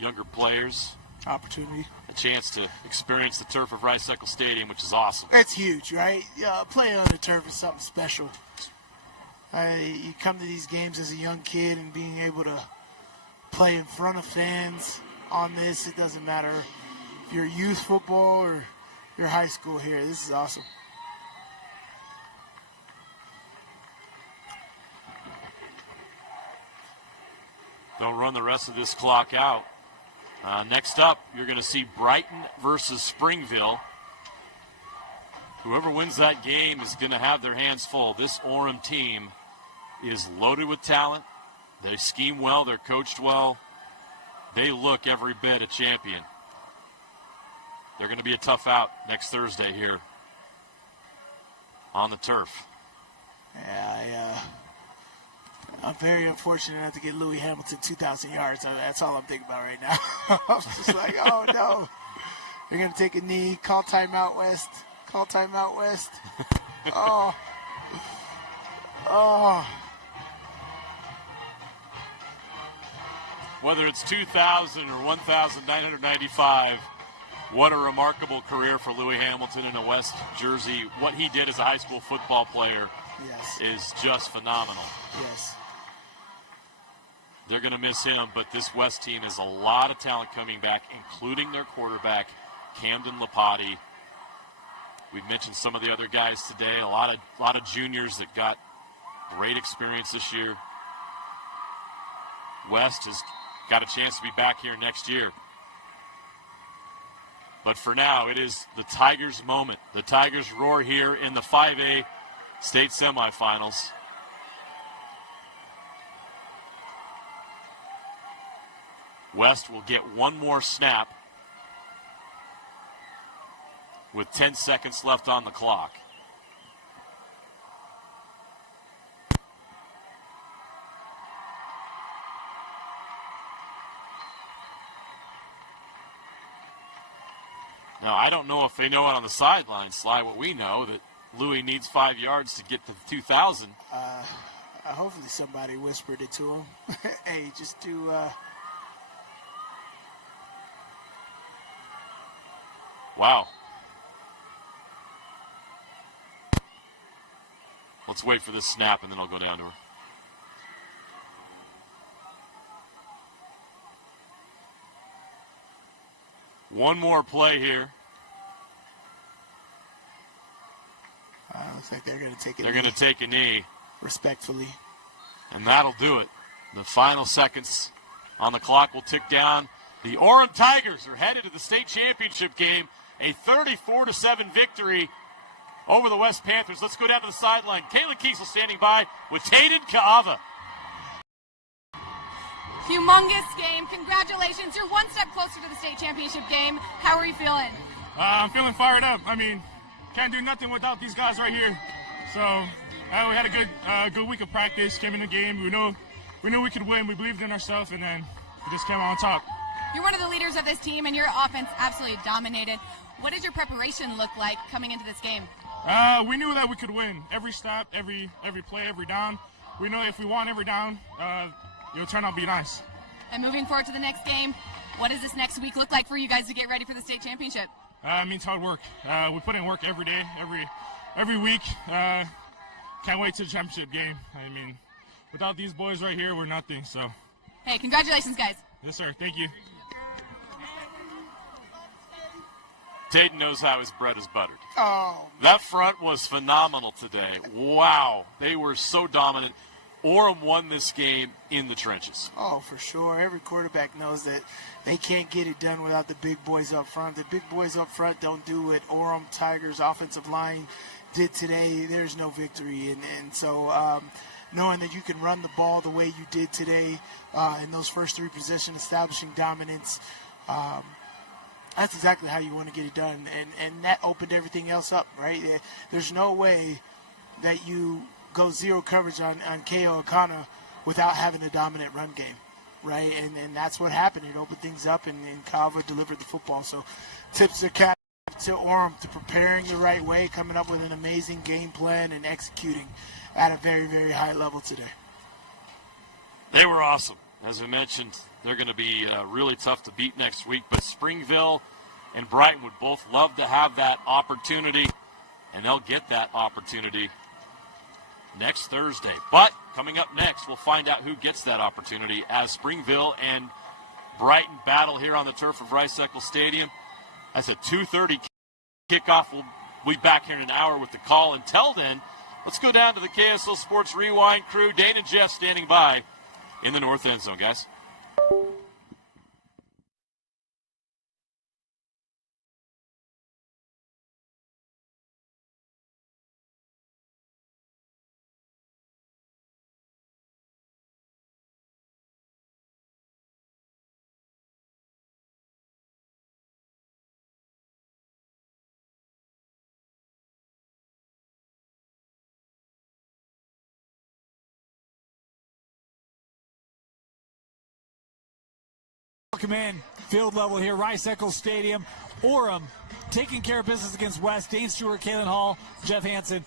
younger players opportunity, a chance to experience the turf of Rice-Eccles Stadium, which is awesome. That's huge, right? Playing on the turf is something special. You come to these games as a young kid and being able to play in front of fans on this, it doesn't matter if you're youth football or you're high school here. This is awesome. They'll run the rest of this clock out. Next up, you're going to see Brighton versus Springville. Whoever wins that game is going to have their hands full. This Orem team is loaded with talent. They scheme well. They're coached well. They look every bit a champion. They're going to be a tough out next Thursday here on the turf. Yeah, I'm very unfortunate not to get Louis Hamilton 2,000 yards. That's all I'm thinking about right now. I'm just like, oh, no. They're going to take a knee. Call timeout, West. Call timeout, West. Oh. Whether it's 2,000 or 1,995, what a remarkable career for Louis Hamilton in a West jersey. What he did as a high school football player is just phenomenal. Yes. They're going to miss him, but this West team has a lot of talent coming back, including their quarterback, Camden Lapati. We've mentioned some of the other guys today, a lot of juniors that got great experience this year. West has got a chance to be back here next year. But for now, it is the Tigers' moment. The Tigers roar here in the 5A state semifinals. West will get one more snap with 10 seconds left on the clock. Now, I don't know if they know it on the sideline, Sly, what we know, that Louis needs 5 yards to get to 2,000. Hopefully somebody whispered it to him. Hey, just do... Wow. Let's wait for this snap, and then I'll go down to her. One more play here. Looks like they're going to take a knee. They're going to take a knee. Respectfully. And that'll do it. The final seconds on the clock will tick down. The Orem Tigers are headed to the state championship game. A 34-7 victory over the West Panthers. Let's go down to the sideline. Kayla Kiesel standing by with Tayden Kaava. Humongous game. Congratulations. You're one step closer to the state championship game. How are you feeling? I'm feeling fired up. I mean, can't do nothing without these guys right here. So we had a good week of practice. Came in the game. We knew we could win. We believed in ourselves, and then we just came out on top. You're one of the leaders of this team, and your offense absolutely dominated. What did your preparation look like coming into this game? We knew that we could win. Every stop, every play, every down. We know if we won every down, it'll turn out to be nice. And moving forward to the next game, what does this next week look like for you guys to get ready for the state championship? It means hard work. We put in work every day, every week. Can't wait to the championship game. I mean, without these boys right here, we're nothing. So. Hey, congratulations, guys. Yes, sir. Thank you. Tayden knows how his bread is buttered. Oh. That front was phenomenal today. Wow. They were so dominant. Orem won this game in the trenches. Oh, for sure. Every quarterback knows that they can't get it done without the big boys up front. The big boys up front don't do what Orem Tigers offensive line did today. There's no victory. And so knowing that you can run the ball the way you did today in those first three positions, establishing dominance, that's exactly how you want to get it done. And that opened everything else up, right? There's no way that you go zero coverage on K.O. Akana without having a dominant run game. right? And that's what happened. It opened things up, and Calva delivered the football. So tips the cap to Orem to preparing the right way, coming up with an amazing game plan, and executing at a very, very high level today. They were awesome. As I mentioned, they're going to be really tough to beat next week, but Springville and Brighton would both love to have that opportunity, and they'll get that opportunity next Thursday. But coming up next, we'll find out who gets that opportunity as Springville and Brighton battle here on the turf of Rice-Eccles Stadium. That's a 2:30 kickoff. We'll be back here in an hour with the call. Until then, let's go down to the KSL Sports Rewind crew. Dane and Jeff standing by in the north end zone, guys. Welcome in, field level here, Rice-Eccles Stadium. Orem taking care of business against West. Dane Stewart, Kalen Hall, Jeff Hansen.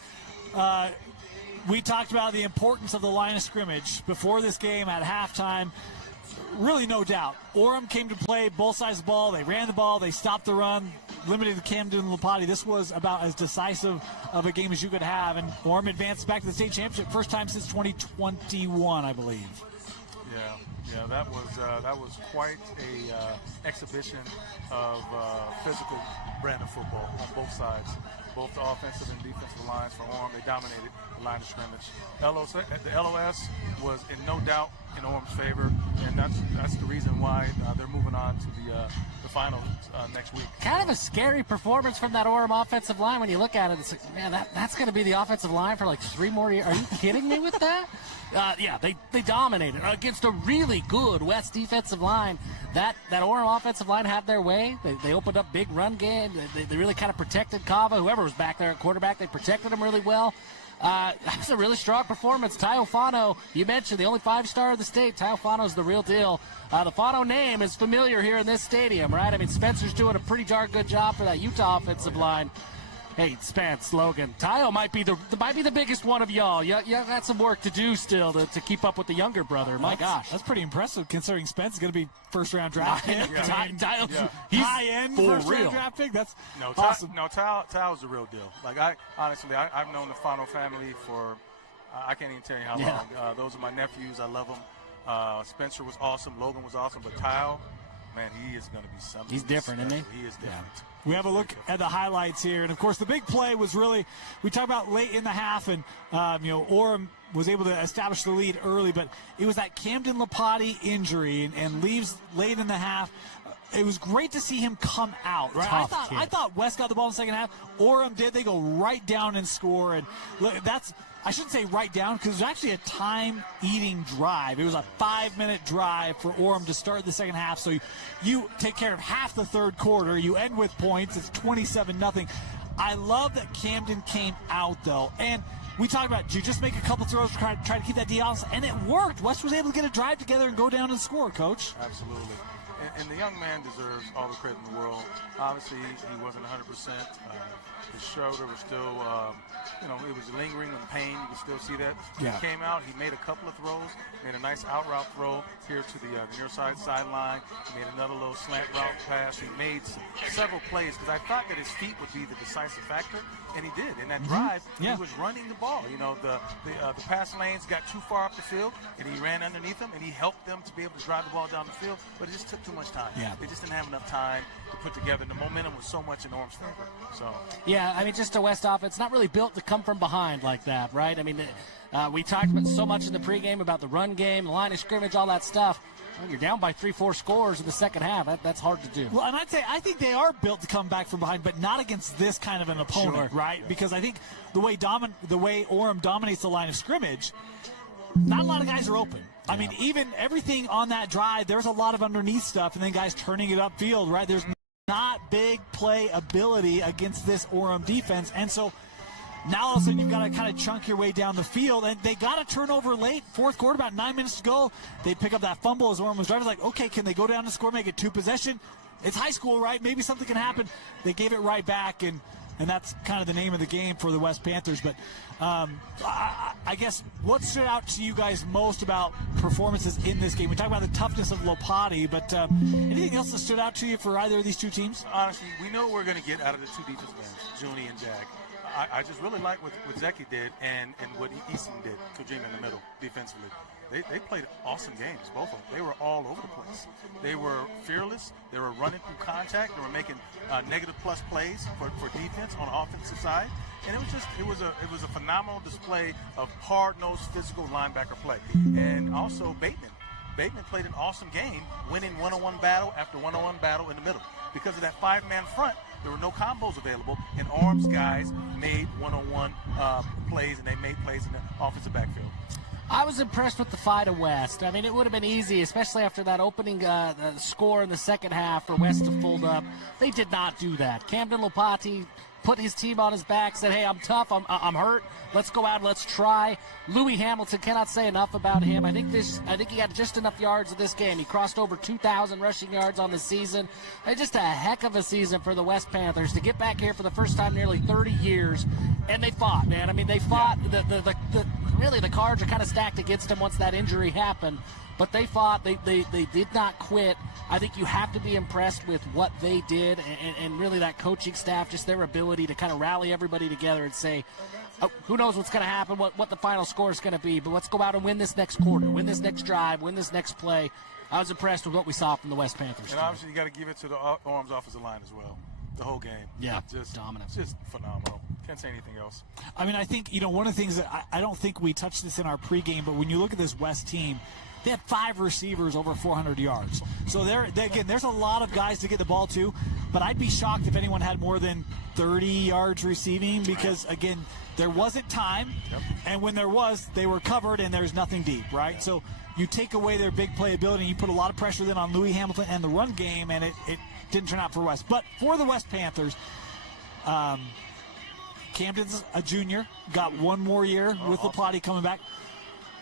We talked about the importance of the line of scrimmage before this game at halftime. Really, no doubt. Orem came to play both sides of the ball. They ran the ball. They stopped the run, limited Camden and Lapati. This was about as decisive of a game as you could have. And Orem advanced back to the state championship, first time since 2021, I believe. Yeah, that was quite a exhibition of physical brand of football on both sides, both the offensive and defensive lines for Orem. They dominated the line of scrimmage. The LOS was in no doubt in Orem's favor, and that's the reason why they're moving on to the finals next week. Kind of a scary performance from that Orem offensive line when you look at it. It's like, man, that's going to be the offensive line for like 3 more years. Are you kidding me with that? Yeah, they dominated against a really good West defensive line. That Orem offensive line had their way. They opened up big run game. They really kind of protected Cava. Whoever was back there at quarterback, they protected him really well. That was a really strong performance. Tayo Fano, you mentioned the only 5-star of the state. Tayo Fano's the real deal. The Fano name is familiar here in this stadium, right? I mean, Spencer's doing a pretty darn good job for that Utah offensive line. Hey, Spence, Logan, Tayo might be the biggest one of y'all. You got some work to do still to keep up with the younger brother. My gosh. That's pretty impressive considering Spence is going to be first-round draft pick. He's high-end first-round draft pick. That's awesome. Tayo's the real deal. Like, I've known the Fano family for, I can't even tell you how long. Those are my nephews. I love them. Spencer was awesome. Logan was awesome. But Tayo, man, he is going to be something. He's different, isn't he? He is different. Yeah. We have a look at the highlights here. And, of course, the big play was really, we talked about late in the half, and, Orem was able to establish the lead early, but it was that Camden Lapati injury and leaves late in the half. It was great to see him come out, right? I thought West got the ball in the second half. Orem did. They go right down and score. And I shouldn't say right down because it was actually a time-eating drive. It was a 5-minute drive for Orem to start the second half. So you take care of half the third quarter. You end with points. It's 27-0. I love that Camden came out, though. And we talked about, did you just make a couple throws to try to keep that D out? And it worked. West was able to get a drive together and go down and score, Coach. Absolutely. And the young man deserves all the credit in the world. Obviously, he wasn't 100%. His shoulder was still, it was lingering with pain. You could still see that. Yeah. He came out. He made a couple of throws. Made a nice out route throw here to the near sideline. He made another little slant route pass. He made several plays because I thought that his feet would be the decisive factor, and he did. In that drive, he was running the ball. The pass lanes got too far up the field, and he ran underneath them, and he helped them to be able to drive the ball down the field, but it just took too much time. Yeah. They just didn't have enough time to put together. The momentum was so much in Orem's favor. So. Yeah, I mean, just a West offense, not really built to come from behind like that, right? I mean, we talked about so much in the pregame about the run game, the line of scrimmage, all that stuff. Well, you're down by 3-4 scores in the second half. That's hard to do. Well, and I think they are built to come back from behind, but not against this kind of an opponent, right? Because I think the way Orem dominates the line of scrimmage, not a lot of guys are open. I mean, even everything on that drive, there's a lot of underneath stuff, and then guys turning it upfield, right? There's not big play ability against this Orem defense, and so Now all of a sudden you've got to kind of chunk your way down the field, and they got a turnover late, fourth quarter, about 9 minutes to go. They pick up that fumble as Orem was driving. Like, okay, can they go down to score, make it 2 possession? It's high school, right? Maybe something can happen. They gave it right back, and that's kind of the name of the game for the West Panthers. But I guess what stood out to you guys most about performances in this game? We talked about the toughness of Lopati, but anything else that stood out to you for either of these two teams? Honestly, we know what we're going to get out of the two defensive ends, Junie and Jag. I just really like what Zeki did and what Easton did, Kojima in the middle, defensively. They played awesome games, both of them. They were all over the place. They were fearless. They were running through contact. They were making negative plus plays for defense on the offensive side. And it was a phenomenal display of hard-nosed physical linebacker play. And also Bateman. Bateman played an awesome game, winning one-on-one battle after one-on-one battle in the middle. Because of that 5-man front, there were no combos available, and Orem's guys made one-on-one plays, and they made plays in the offensive backfield. I was impressed with the fight of West. I mean, it would have been easy, especially after that opening score in the second half for West to fold up. They did not do that. Camden Lopati put his team on his back, said, hey, I'm tough, I'm hurt, let's go out and let's try. Louis Hamilton, cannot say enough about him. I think he got just enough yards in this game. He crossed over 2,000 rushing yards on the season. Just a heck of a season for the West Panthers to get back here for the first time in nearly 30 years. And they fought, man. I mean, they fought. Really, the cards are kind of stacked against them once that injury happened. But they fought. They did not quit. I think you have to be impressed with what they did and really that coaching staff, just their ability to kind of rally everybody together and say, oh, who knows what's going to happen, what the final score is going to be, but let's go out and win this next quarter, win this next drive, win this next play. I was impressed with what we saw from the West Panthers. And obviously you got to give it to the Orem's offensive line as well. The whole game. Yeah, just dominant. Just phenomenal. Can't say anything else. I mean, I think, one of the things that I don't think we touched this in our pregame, but when you look at this West team, they had 5 receivers over 400 yards. So again, there's a lot of guys to get the ball to, but I'd be shocked if anyone had more than 30 yards receiving because, again, there wasn't time, and when there was, they were covered and there's nothing deep, right? Yep. So you take away their big playability, and you put a lot of pressure then on Louis Hamilton and the run game, and it didn't turn out for West. But for the West Panthers, Camden's a junior, got one more year with Lopati coming back.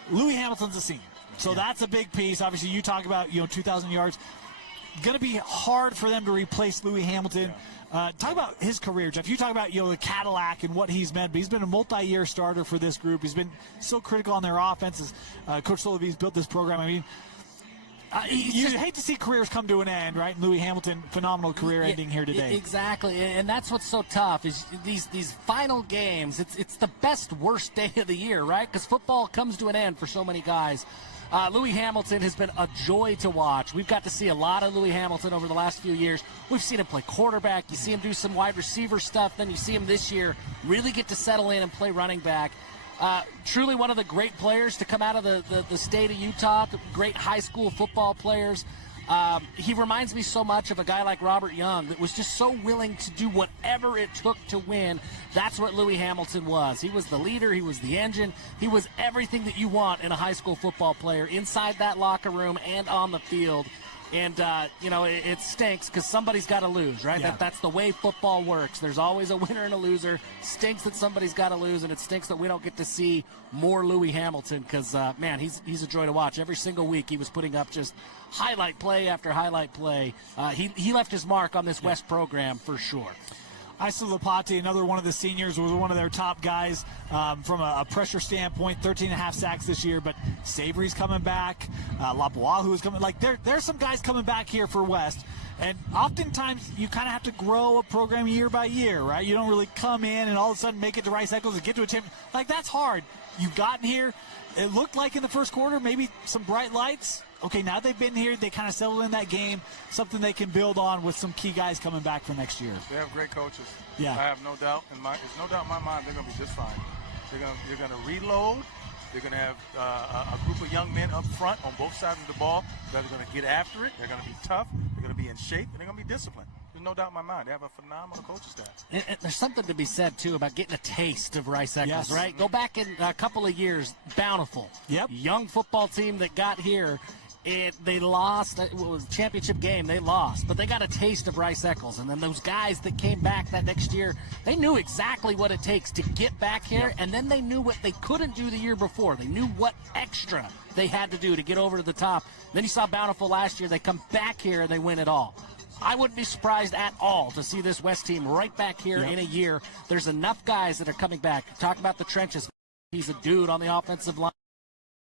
Louis Hamilton's a senior. So that's a big piece. Obviously, you talk about 2,000 yards. Going to be hard for them to replace Louis Hamilton. Talk about his career, Jeff. You talk about the Cadillac and what he's meant, but he's been a multi-year starter for this group. He's been so critical on their offense as Coach Solovy's built this program. I mean, you hate to see careers come to an end, right? Louis Hamilton, phenomenal career ending here today. Exactly, and that's what's so tough is these final games. It's the best, worst day of the year, right? Because football comes to an end for so many guys. Louis Hamilton has been a joy to watch. We've got to see a lot of Louis Hamilton over the last few years. We've seen him play quarterback. You see him do some wide receiver stuff. Then you see him this year really get to settle in and play running back. Truly one of the great players to come out of the state of Utah, great high school football players. He reminds me so much of a guy like Robert Young that was just so willing to do whatever it took to win. That's what Louis Hamilton was. He was the leader. He was the engine. He was everything that you want in a high school football player inside that locker room and on the field. And, it stinks because somebody's got to lose, right? Yeah. That's the way football works. There's always a winner and a loser. Stinks that somebody's got to lose, and it stinks that we don't get to see more Louis Hamilton because, man, he's a joy to watch. Every single week he was putting up just highlight play after highlight play. He left his mark on this West program for sure. Isa Lopati, another one of the seniors, was one of their top guys from a pressure standpoint, 13.5 sacks this year, but Savory's coming back, Lapuahu is coming. Like, there's some guys coming back here for West, and oftentimes you kind of have to grow a program year by year, right? You don't really come in and all of a sudden make it to Rice-Eccles and get to a champion. Like, that's hard. You've gotten here. It looked like in the first quarter maybe some bright lights. Okay, now they've been here, they kind of settled in that game, something they can build on with some key guys coming back for next year. They have great coaches. Yeah. I have no doubt in my mind they're going to be just fine. They're going to reload. They're going to have a group of young men up front on both sides of the ball that are going to get after it. They're going to be tough. They're going to be in shape, and they're going to be disciplined. There's no doubt in my mind. They have a phenomenal coaching staff. And there's something to be said, too, about getting a taste of Rice-Eccles, Yes. right? Go back in a couple of years, Bountiful. Yep. Young football team that got here. They lost. It was a championship game. They lost, but they got a taste of Rice-Eccles. And then those guys that came back that next year, they knew exactly what it takes to get back here. And then they knew what they couldn't do the year before. They knew what extra they had to do to get over to the top. Then you saw Bountiful last year. They come back here and they win it all. I wouldn't be surprised at all to see this West team right back here in a year. There's enough guys that are coming back. Talk about the trenches. He's a dude on the offensive line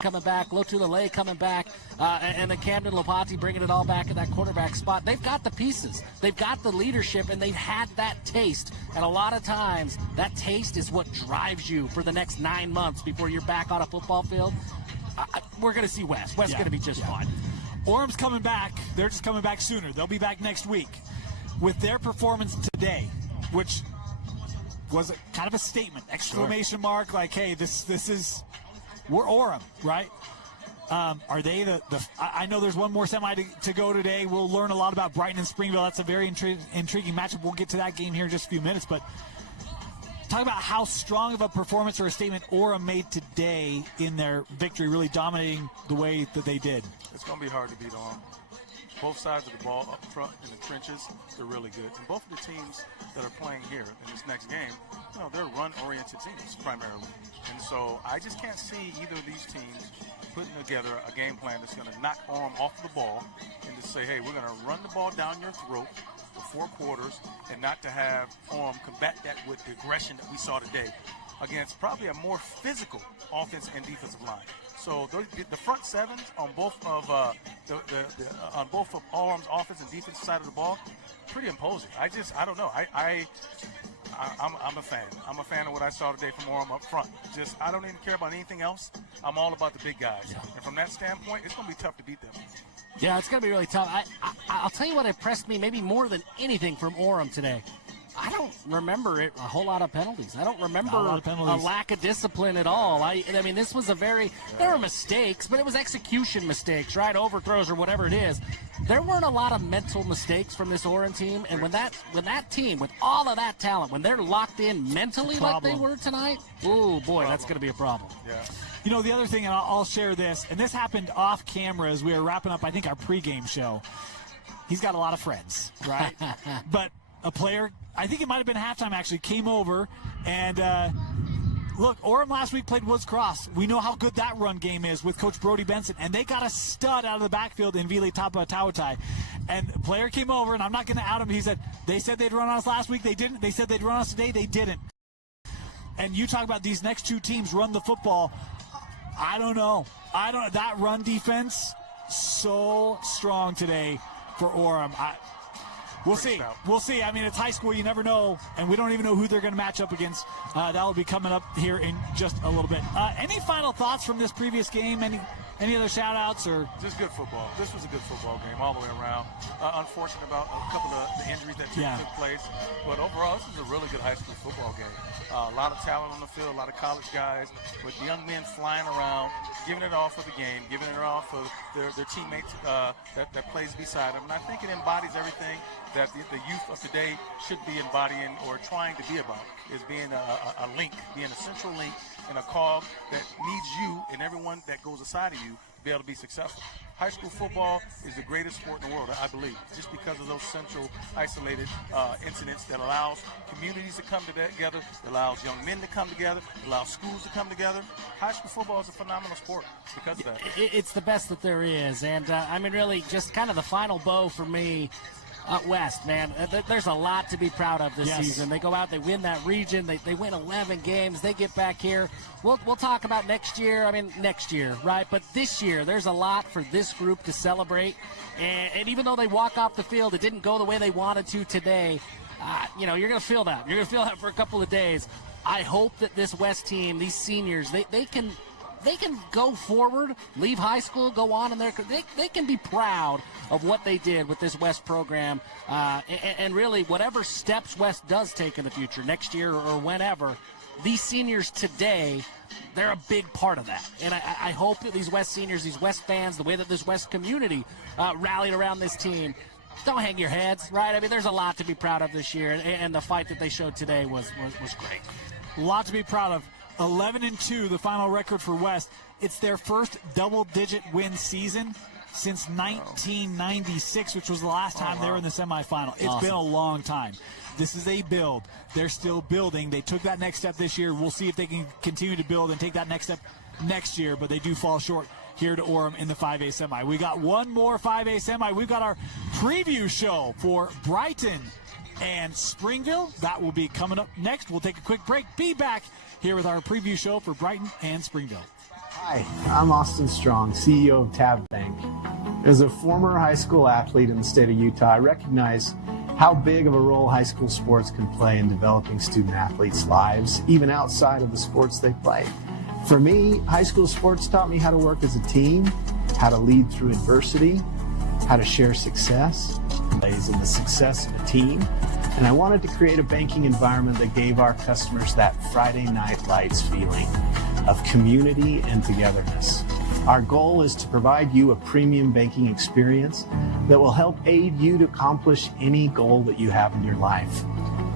coming back. Lotulele coming back. And then Camden Lopati bringing it all back at that quarterback spot. They've got the pieces. They've got the leadership, and they've had that taste. And a lot of times, that taste is what drives you for the next 9 months before you're back on a football field. We're going to see West. West's going to be just fine. Orem's coming back. They're just coming back sooner. They'll be back next week. With their performance today, which was kind of a statement, exclamation mark, like, hey, this is, we're Orem, right? Are they I know there's one more semi to go today. We'll learn a lot about Brighton and Springville. That's a very intriguing matchup. We'll get to that game here in just a few minutes, but talk about how strong of a performance or a statement Orem made today in their victory, really dominating the way that they did. It's going to be hard to beat Orem. Both sides of the ball up front in the trenches, they're really good. And both of the teams that are playing here in this next game, they're run-oriented teams primarily. And so I just can't see either of these teams putting together a game plan that's going to knock Orem off the ball and to say, hey, we're going to run the ball down your throat for 4 quarters and not to have Orem combat that with the aggression that we saw today against probably a more physical offense and defensive line. So the front sevens on both of on both of Orem's offense and defensive side of the ball, pretty imposing. I don't know. I'm a fan. I'm a fan of what I saw today from Orem up front. I don't even care about anything else. I'm all about the big guys. Yeah. And from that standpoint, it's going to be tough to beat them. Yeah, it's going to be really tough. I'll tell you what impressed me maybe more than anything from Orem today. I don't remember a whole lot of penalties. I don't remember a lack of discipline at all. I mean, this was there were mistakes, but it was execution mistakes, right? Overthrows or whatever it is. There weren't a lot of mental mistakes from this Orem team. And when that team, with all of that talent, when they're locked in mentally like they were tonight, oh, boy, that's going to be a problem. Yeah. The other thing, and I'll share this, and this happened off camera as we were wrapping up, I think, our pregame show. He's got a lot of friends, right? But a player, I think it might have been halftime actually, came over and look, Orem last week played Woods Cross. We know how good that run game is with Coach Brody Benson, and they got a stud out of the backfield in Vili Tapa Tautai. And a player came over, and I'm not going to out him. He said, they said they'd run on us last week. They didn't. They said they'd run on us today. They didn't. And you talk about these next 2 teams run the football. I don't know. That run defense, so strong today for Orem. We'll see. We'll see. I mean, it's high school. You never know. And we don't even know who they're going to match up against. That will be coming up here in just a little bit. Any final thoughts from this previous game? Any other shout-outs? Or just good football. This was a good football game all the way around. Unfortunate about a couple of the injuries that took place. But overall, this is a really good high school football game. A lot of talent on the field, a lot of college guys with young men flying around, giving it all for the game, giving it all for their teammates that plays beside them. And I think it embodies everything that the youth of today should be embodying or trying to be about, is being a link, being a central link and a cog that needs you and everyone that goes aside of you to be able to be successful. High school football is the greatest sport in the world, I believe, just because of those central isolated incidents that allows communities to come together, allows young men to come together, allows schools to come together. High school football is a phenomenal sport because of that. It's the best that there is. And, I mean, really, just kind of the final bow for me, West, man, there's a lot to be proud of this season. They go out, they win that region, they win 11 games, they get back here. We'll talk about next year. I mean, next year, right? But this year, there's a lot for this group to celebrate. And even though they walk off the field, it didn't go the way they wanted to today. You're going to feel that. You're going to feel that for a couple of days. I hope that this West team, these seniors, they can go forward, leave high school, go on, and they can be proud of what they did with this West program. And really, whatever steps West does take in the future, next year or whenever, these seniors today, they're a big part of that. And I hope that these West seniors, these West fans, the way that this West community rallied around this team, don't hang your heads, right? I mean, there's a lot to be proud of this year, and the fight that they showed today was great. A lot to be proud of. 11-2, the final record for West. It's their first double-digit win season since 1996, which was the last time they were in the semifinal. It's been a long time. This is a build. They're still building. They took that next step this year. We'll see if they can continue to build and take that next step next year, but they do fall short here to Orem in the 5A semi. We got one more 5A semi. We've got our preview show for Brighton and Springville. That will be coming up next. We'll take a quick break. Be back here with our preview show for Brighton and Springville. Hi, I'm Austin Strong, CEO of Tab Bank. As a former high school athlete in the state of Utah, I recognize how big of a role high school sports can play in developing student athletes' lives, even outside of the sports they play. For me, high school sports taught me how to work as a team, how to lead through adversity, how to share success, plays in the success of a team. And I wanted to create a banking environment that gave our customers that Friday Night Lights feeling of community and togetherness. Our goal is to provide you a premium banking experience that will help aid you to accomplish any goal that you have in your life.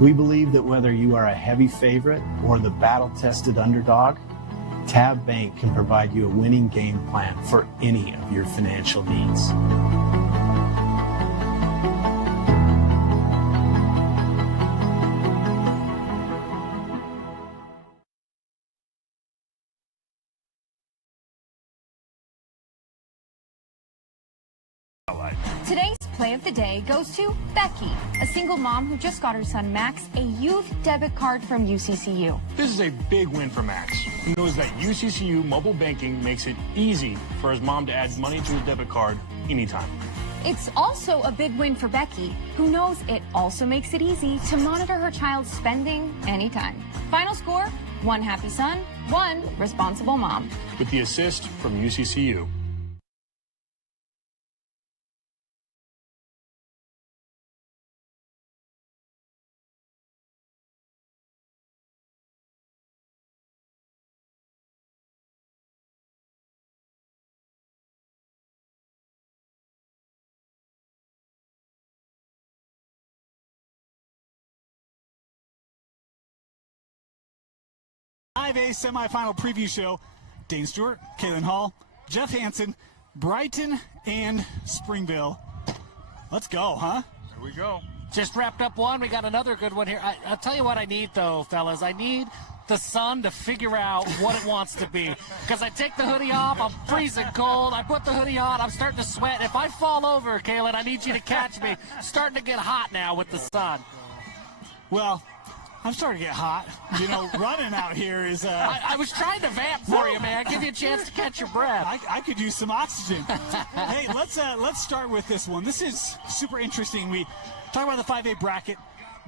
We believe that whether you are a heavy favorite or the battle-tested underdog, Tab Bank can provide you a winning game plan for any of your financial needs. Today's play of the day goes to Becky, a single mom who just got her son Max a youth debit card from UCCU. This is a big win for Max. He knows that UCCU mobile banking makes it easy for his mom to add money to his debit card anytime. It's also a big win for Becky, who knows it also makes it easy to monitor her child's spending anytime. Final score, 1 happy son, 1 responsible mom. With the assist from UCCU. A semifinal preview show. Dane Stewart, Kaylin Hall, Jeff Hansen, Brighton, and Springville. Let's go, huh? Here we go. Just wrapped up one. We got another good one here. I'll tell you what I need, though, fellas. I need the sun to figure out what it wants to be. Because I take the hoodie off, I'm freezing cold. I put the hoodie on, I'm starting to sweat. If I fall over, Kaylin, I need you to catch me. Starting to get hot now with the sun. Well, I'm starting to get hot. You know, running out here is... I was trying to vamp for you, man. Give you a chance to catch your breath. I could use some oxygen. Hey, let's start with this one. This is super interesting. We talk about the 5A bracket.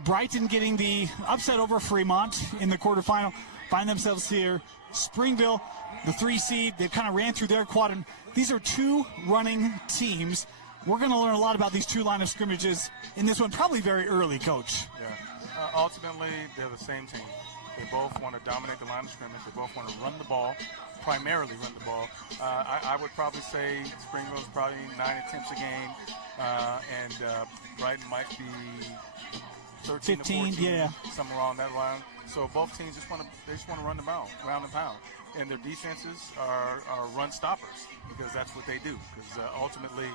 Brighton getting the upset over Fremont in the quarterfinal. Find themselves here. Springville, the 3 seed. They've kind of ran through their quad. And these are 2 running teams. We're going to learn a lot about these 2 line of scrimmages in this one, probably very early, Coach. Yeah. Ultimately, they're the same team. They both want to dominate the line of scrimmage. They both want to run the ball, primarily run the ball. I would probably say Springville's probably 9 attempts a game, and Brighton might be 13 15, to 14, yeah, somewhere along that line. So both teams just want to run the ball, ground and pound, and their defenses are run stoppers because that's what they do. Because ultimately,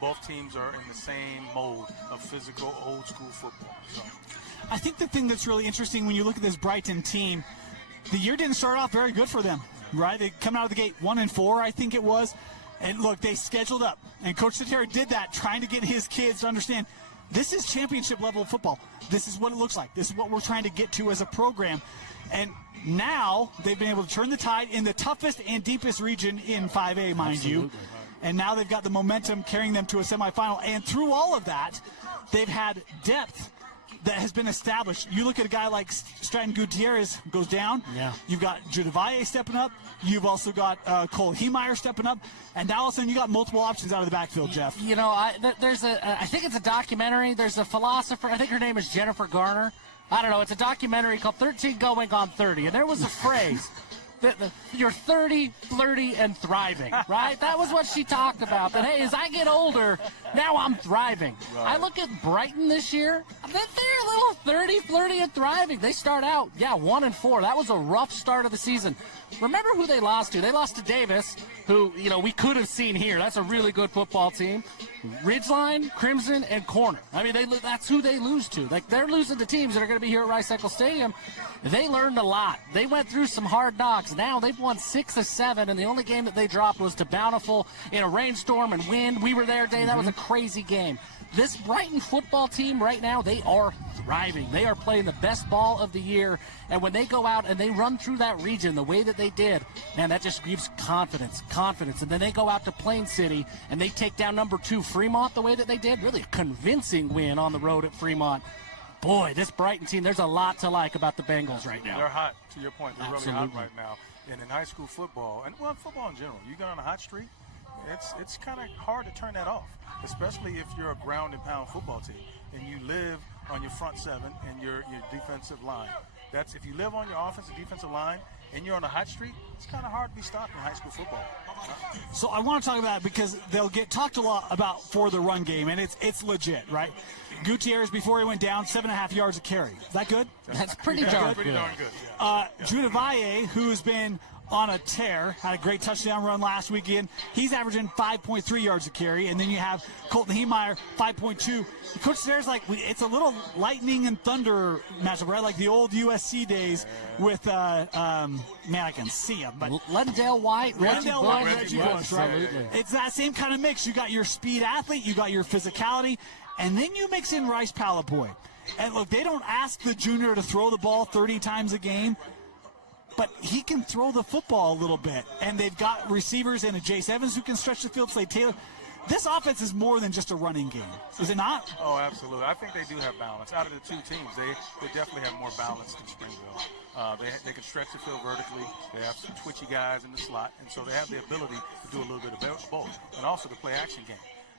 both teams are in the same mode of physical, old school football. So. I think the thing that's really interesting when you look at this Brighton team, the year didn't start off very good for them, right? They come out of the gate 1-4, I think it was. And look, they scheduled up. And Coach Satera did that, trying to get his kids to understand this is championship level of football. This is what it looks like. This is what we're trying to get to as a program. And now they've been able to turn the tide in the toughest and deepest region in 5A, mind you. And now they've got the momentum carrying them to a semifinal. And through all of that, they've had depth that has been established. You look at a guy like Stratton Gutierrez goes down. Yeah. You've got Judavaye stepping up. You've also got Cole Heemeyer stepping up. And now all of a sudden you got multiple options out of the backfield, Jeff. You know, I think it's a documentary. There's a philosopher. I think her name is Jennifer Garner. I don't know. It's a documentary called 13 Going on 30. And there was a phrase. You're 30, flirty, and thriving, right? That was what she talked about. That, hey, as I get older, now I'm thriving. Right. I look at Brighton this year. They're a little 30, flirty, and thriving. They start out, 1-4. That was a rough start of the season. Remember who they lost to? They lost to Davis, who, we could have seen here. That's a really good football team. Ridgeline, Crimson, and Corner. I mean, that's who they lose to. Like, they're losing to teams that are going to be here at Rice-Eccles Stadium. They learned a lot. They went through some hard knocks. Now they've won 6 of 7, and the only game that they dropped was to Bountiful in a rainstorm and wind. We were there, Dave. That was a crazy game. This Brighton football team right now, they are thriving. They are playing the best ball of the year. And when they go out and they run through that region the way that they did, man, that just gives confidence. And then they go out to Plain City and they take down number 2 Fremont the way that they did. Really a convincing win on the road at Fremont. Boy, this Brighton team, there's a lot to like about the Bengals right now. They're hot, to your point. They're Absolutely. really hot right now. And in high school football, and football in general, you get on a hot streak, it's kind of hard to turn that off, especially if you're a ground and pound football team and you live on your front seven and your defensive line. If you live on your offensive defensive line and you're on a hot streak, it's kind of hard to be stopped in high school football. So I want to talk about it because they'll get talked a lot about for the run game, and it's legit, right? Gutierrez, before he went down, 7.5 yards a carry. Is that good? That's pretty darn good. Judah Valle, who's been on a tear, had a great touchdown run last weekend. He's averaging 5.3 yards a carry. And then you have Colton Heemeyer, 5.2. Coach Stairs, it's a little lightning and thunder matchup, right? Like the old USC days with, man, I can see him. But Lendale White, Reggie Bush, right? It's that same kind of mix. You got your speed athlete, you got your physicality, and then you mix in Rice Palapoy. And look, they don't ask the junior to throw the ball 30 times a game, but he can throw the football a little bit. And they've got receivers and a Jace Evans who can stretch the field. Slade Taylor. This offense is more than just a running game, is it not? Oh, absolutely. I think they do have balance. Out of the two teams, they definitely have more balance than Springville. They can stretch the field vertically. They have some twitchy guys in the slot, and so they have the ability to do a little bit of both, and also the play-action game.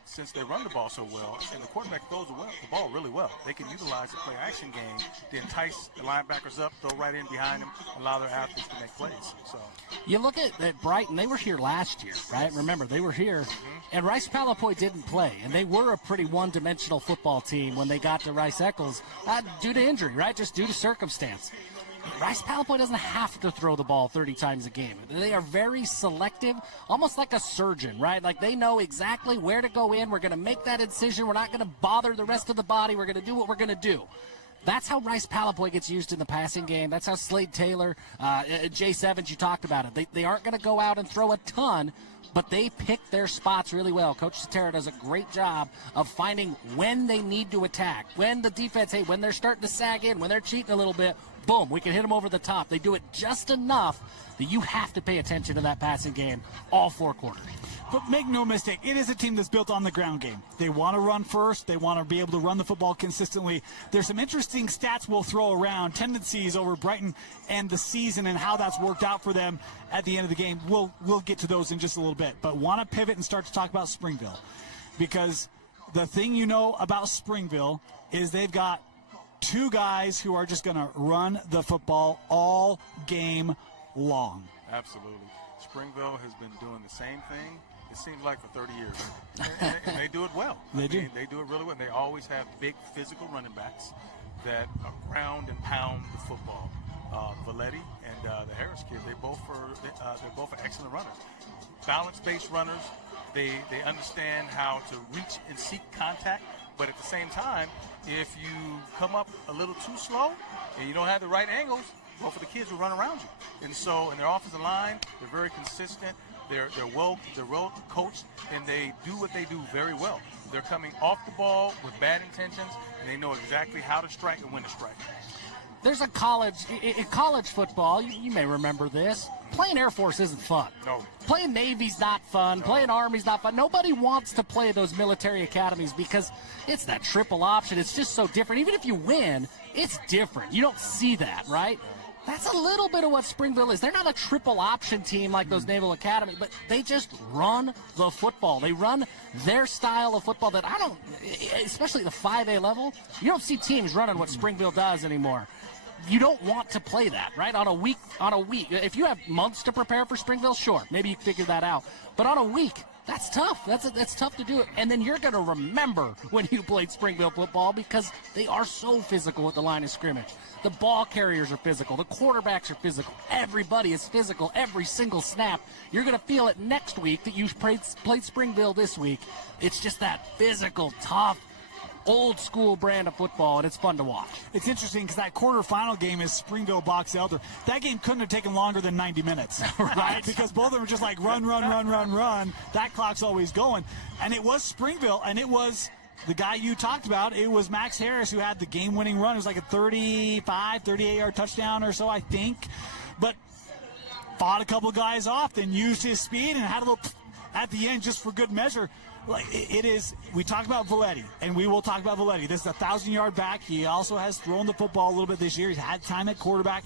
Since they run the ball so well, and the quarterback throws the ball really well, they can utilize the play-action game to entice the linebackers up, throw right in behind them, allow their athletes to make plays. So you look at Brighton, they were here last year, right? Remember, they were here, and Rice Palapoy didn't play, and they were a pretty one-dimensional football team when they got to Rice-Eccles due to injury, right? Just due to circumstance. Rice Palapoy doesn't have to throw the ball 30 times a game. They are very selective, almost like a surgeon, right? Like they know exactly where to go in. We're going to make that incision. We're not going to bother the rest of the body. We're going to do what we're going to do. That's how Rice Palapoy gets used in the passing game. That's how Slade Taylor, Jace Evans, you talked about it. They aren't going to go out and throw a ton, but they pick their spots really well. Coach Cetera does a great job of finding when they need to attack, when the defense, when they're starting to sag in, when they're cheating a little bit, boom, we can hit them over the top. They do it just enough that you have to pay attention to that passing game all 4 quarters. But make no mistake, it is a team that's built on the ground game. They want to run first. They want to be able to run the football consistently. There's some interesting stats we'll throw around, tendencies over Brighton and the season and how that's worked out for them at the end of the game. We'll get to those in just a little bit. But want to pivot and start to talk about Springville. Because the thing you know about Springville is they've got 2 guys who are just going to run the football all game long. Absolutely. Springville has been doing the same thing, it seems like, for 30 years. and they do it well. They do it really well. They always have big physical running backs that ground and pound the football. Valetti and the Harris kid, they're both are excellent runners. Balance-based runners. They understand how to reach and seek contact. But at the same time, if you come up a little too slow and you don't have the right angles, both of the kids will run around you. And so in their offensive line, they're very consistent. They're well coached, and they do what they do very well. They're coming off the ball with bad intentions, and they know exactly how to strike and when to strike. There's a in college football, you may remember this, playing Air Force isn't fun. No. Playing Navy's not fun. No. Playing Army's not fun. Nobody wants to play those military academies because it's that triple option. It's just so different. Even if you win, it's different. You don't see that, right? That's a little bit of what Springville is. They're not a triple option team like those Naval Academy, but they just run the football. They run their style of football that especially the 5A level, you don't see teams running what Springville does anymore. You don't want to play that, right? On a week. If you have months to prepare for Springville, sure, maybe you can figure that out. But on a week, That's tough. That's tough to do it. And then you're going to remember when you played Springville football because they are so physical at the line of scrimmage. The ball carriers are physical. The quarterbacks are physical. Everybody is physical every single snap. You're going to feel it next week that you played Springville this week. It's just that physical, tough, old school brand of football, and it's fun to watch. It's interesting because that quarterfinal game is Springville Box Elder. That game couldn't have taken longer than 90 minutes, right? Because both of them were just like run. That clock's always going. And it was Springville, and it was the guy you talked about. It was Max Harris who had the game-winning run. It was like a 38-yard touchdown or so, I think. But fought a couple guys off, then used his speed and had a little at the end just for good measure. Like it is, we talked about Valetti, and we will talk about Valetti. This is a 1,000-yard back. He also has thrown the football a little bit this year. He's had time at quarterback.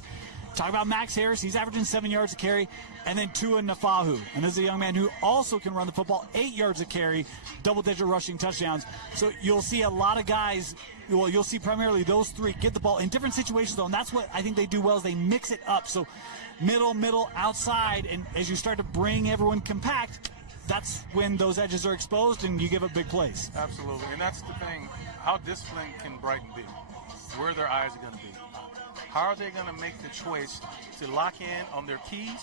Talk about Max Harris. He's averaging 7 yards a carry. And then Tua Nafahu. And this is a young man who also can run the football, 8 yards a carry, double-digit rushing touchdowns. So you'll see a lot of guys, well, you'll see primarily those three get the ball in different situations, though. And that's what I think they do well is they mix it up. So middle, outside. And as you start to bring everyone compact, that's when those edges are exposed and you give up big plays. Absolutely. And that's the thing. How disciplined can Brighton be? Where their eyes are going to be? How are they going to make the choice to lock in on their keys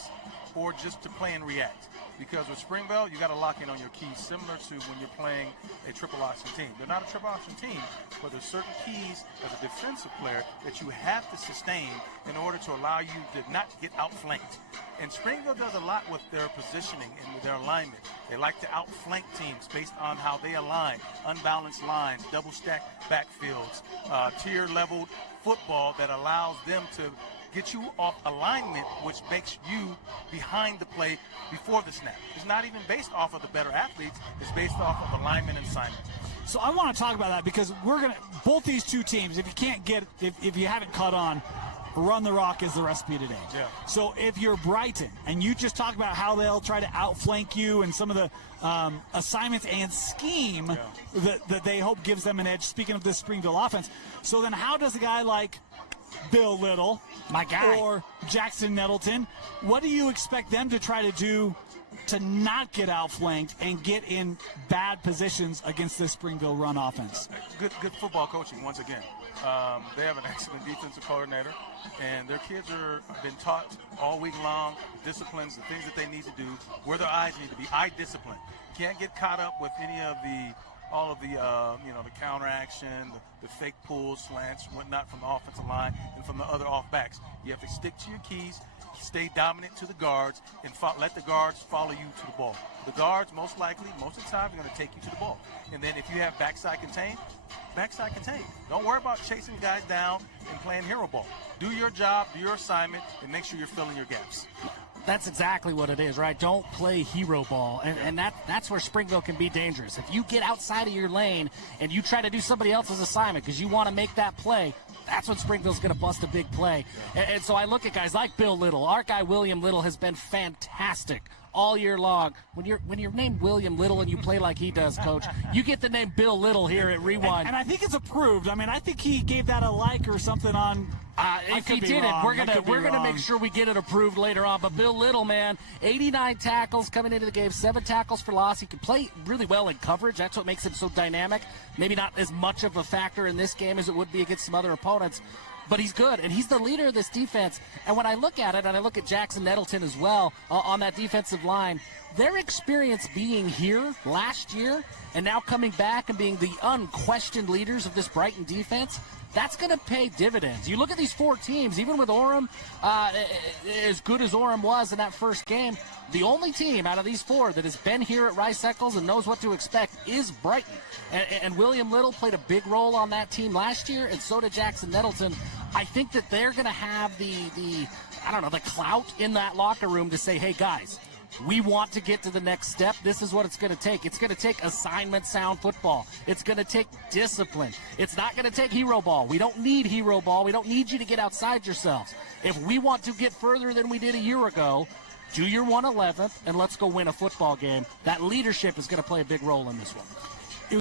or just to play and react? Because with Springville, you got to lock in on your keys, similar to when you're playing a triple option team. They're not a triple option team, but there's certain keys as a defensive player that you have to sustain in order to allow you to not get outflanked. And Springville does a lot with their positioning and with their alignment. They like to outflank teams based on how they align, unbalanced lines, double-stacked backfields, tier-leveled football that allows them to get you off alignment, which makes you behind the play before the snap. It's not even based off of the better athletes. It's based off of alignment and assignment. So I want to talk about that because we're going to, both these two teams, if you can't get, if you haven't caught on, run the rock is the recipe today. Yeah. So if you're Brighton and you just talk about how they'll try to outflank you and some of the assignments and scheme that they hope gives them an edge, speaking of this Springville offense, so then how does a guy like Bill Little, my guy, or Jackson Nettleton, what do you expect them to try to do to not get outflanked and get in bad positions against this Springville run offense? Good football coaching, once again. They have an excellent defensive coordinator, and their kids have been taught all week long disciplines, the things that they need to do, where their eyes need to be, eye discipline. You can't get caught up with any of all of the counter action, the fake pulls, slants, whatnot from the offensive line and from the other off backs. You have to stick to your keys, stay dominant to the guards, and let the guards follow you to the ball. The guards, most of the time, are going to take you to the ball. And then if you have backside contain. Don't worry about chasing guys down and playing hero ball. Do your job, do your assignment, and make sure you're filling your gaps. That's exactly what it is, right? Don't play hero ball, and that's where Springville can be dangerous. If you get outside of your lane and you try to do somebody else's assignment because you want to make that play, that's when Springville's going to bust a big play. And so I look at guys like Bill Little. Our guy William Little has been fantastic all year long. When you're named William Little and you play like he does, Coach, you get the name Bill Little here at Rewind. And I think it's approved. I mean, I think he gave that a like or something on. If he didn't, we're gonna make sure we get it approved later on. But Bill Little, man, 89 tackles coming into the game, 7 tackles for loss. He can play really well in coverage. That's what makes him so dynamic. Maybe not as much of a factor in this game as it would be against some other opponents. But he's good, and he's the leader of this defense. And when I look at it, and I look at Jackson Nettleton as well on that defensive line, their experience being here last year and now coming back and being the unquestioned leaders of this Brighton defense, that's going to pay dividends. You look at these 4 teams, even with Orem, as good as Orem was in that first game, the only team out of these 4 that has been here at Rice-Eccles and knows what to expect is Brighton. And William Little played a big role on that team last year, and so did Jackson Nettleton. I think that they're going to have the clout in that locker room to say, hey, guys, we want to get to the next step. This is what it's going to take. It's going to take assignment-sound football. It's going to take discipline. It's not going to take hero ball. We don't need hero ball. We don't need you to get outside yourselves. If we want to get further than we did a year ago, do your 111th, and let's go win a football game. That leadership is going to play a big role in this one.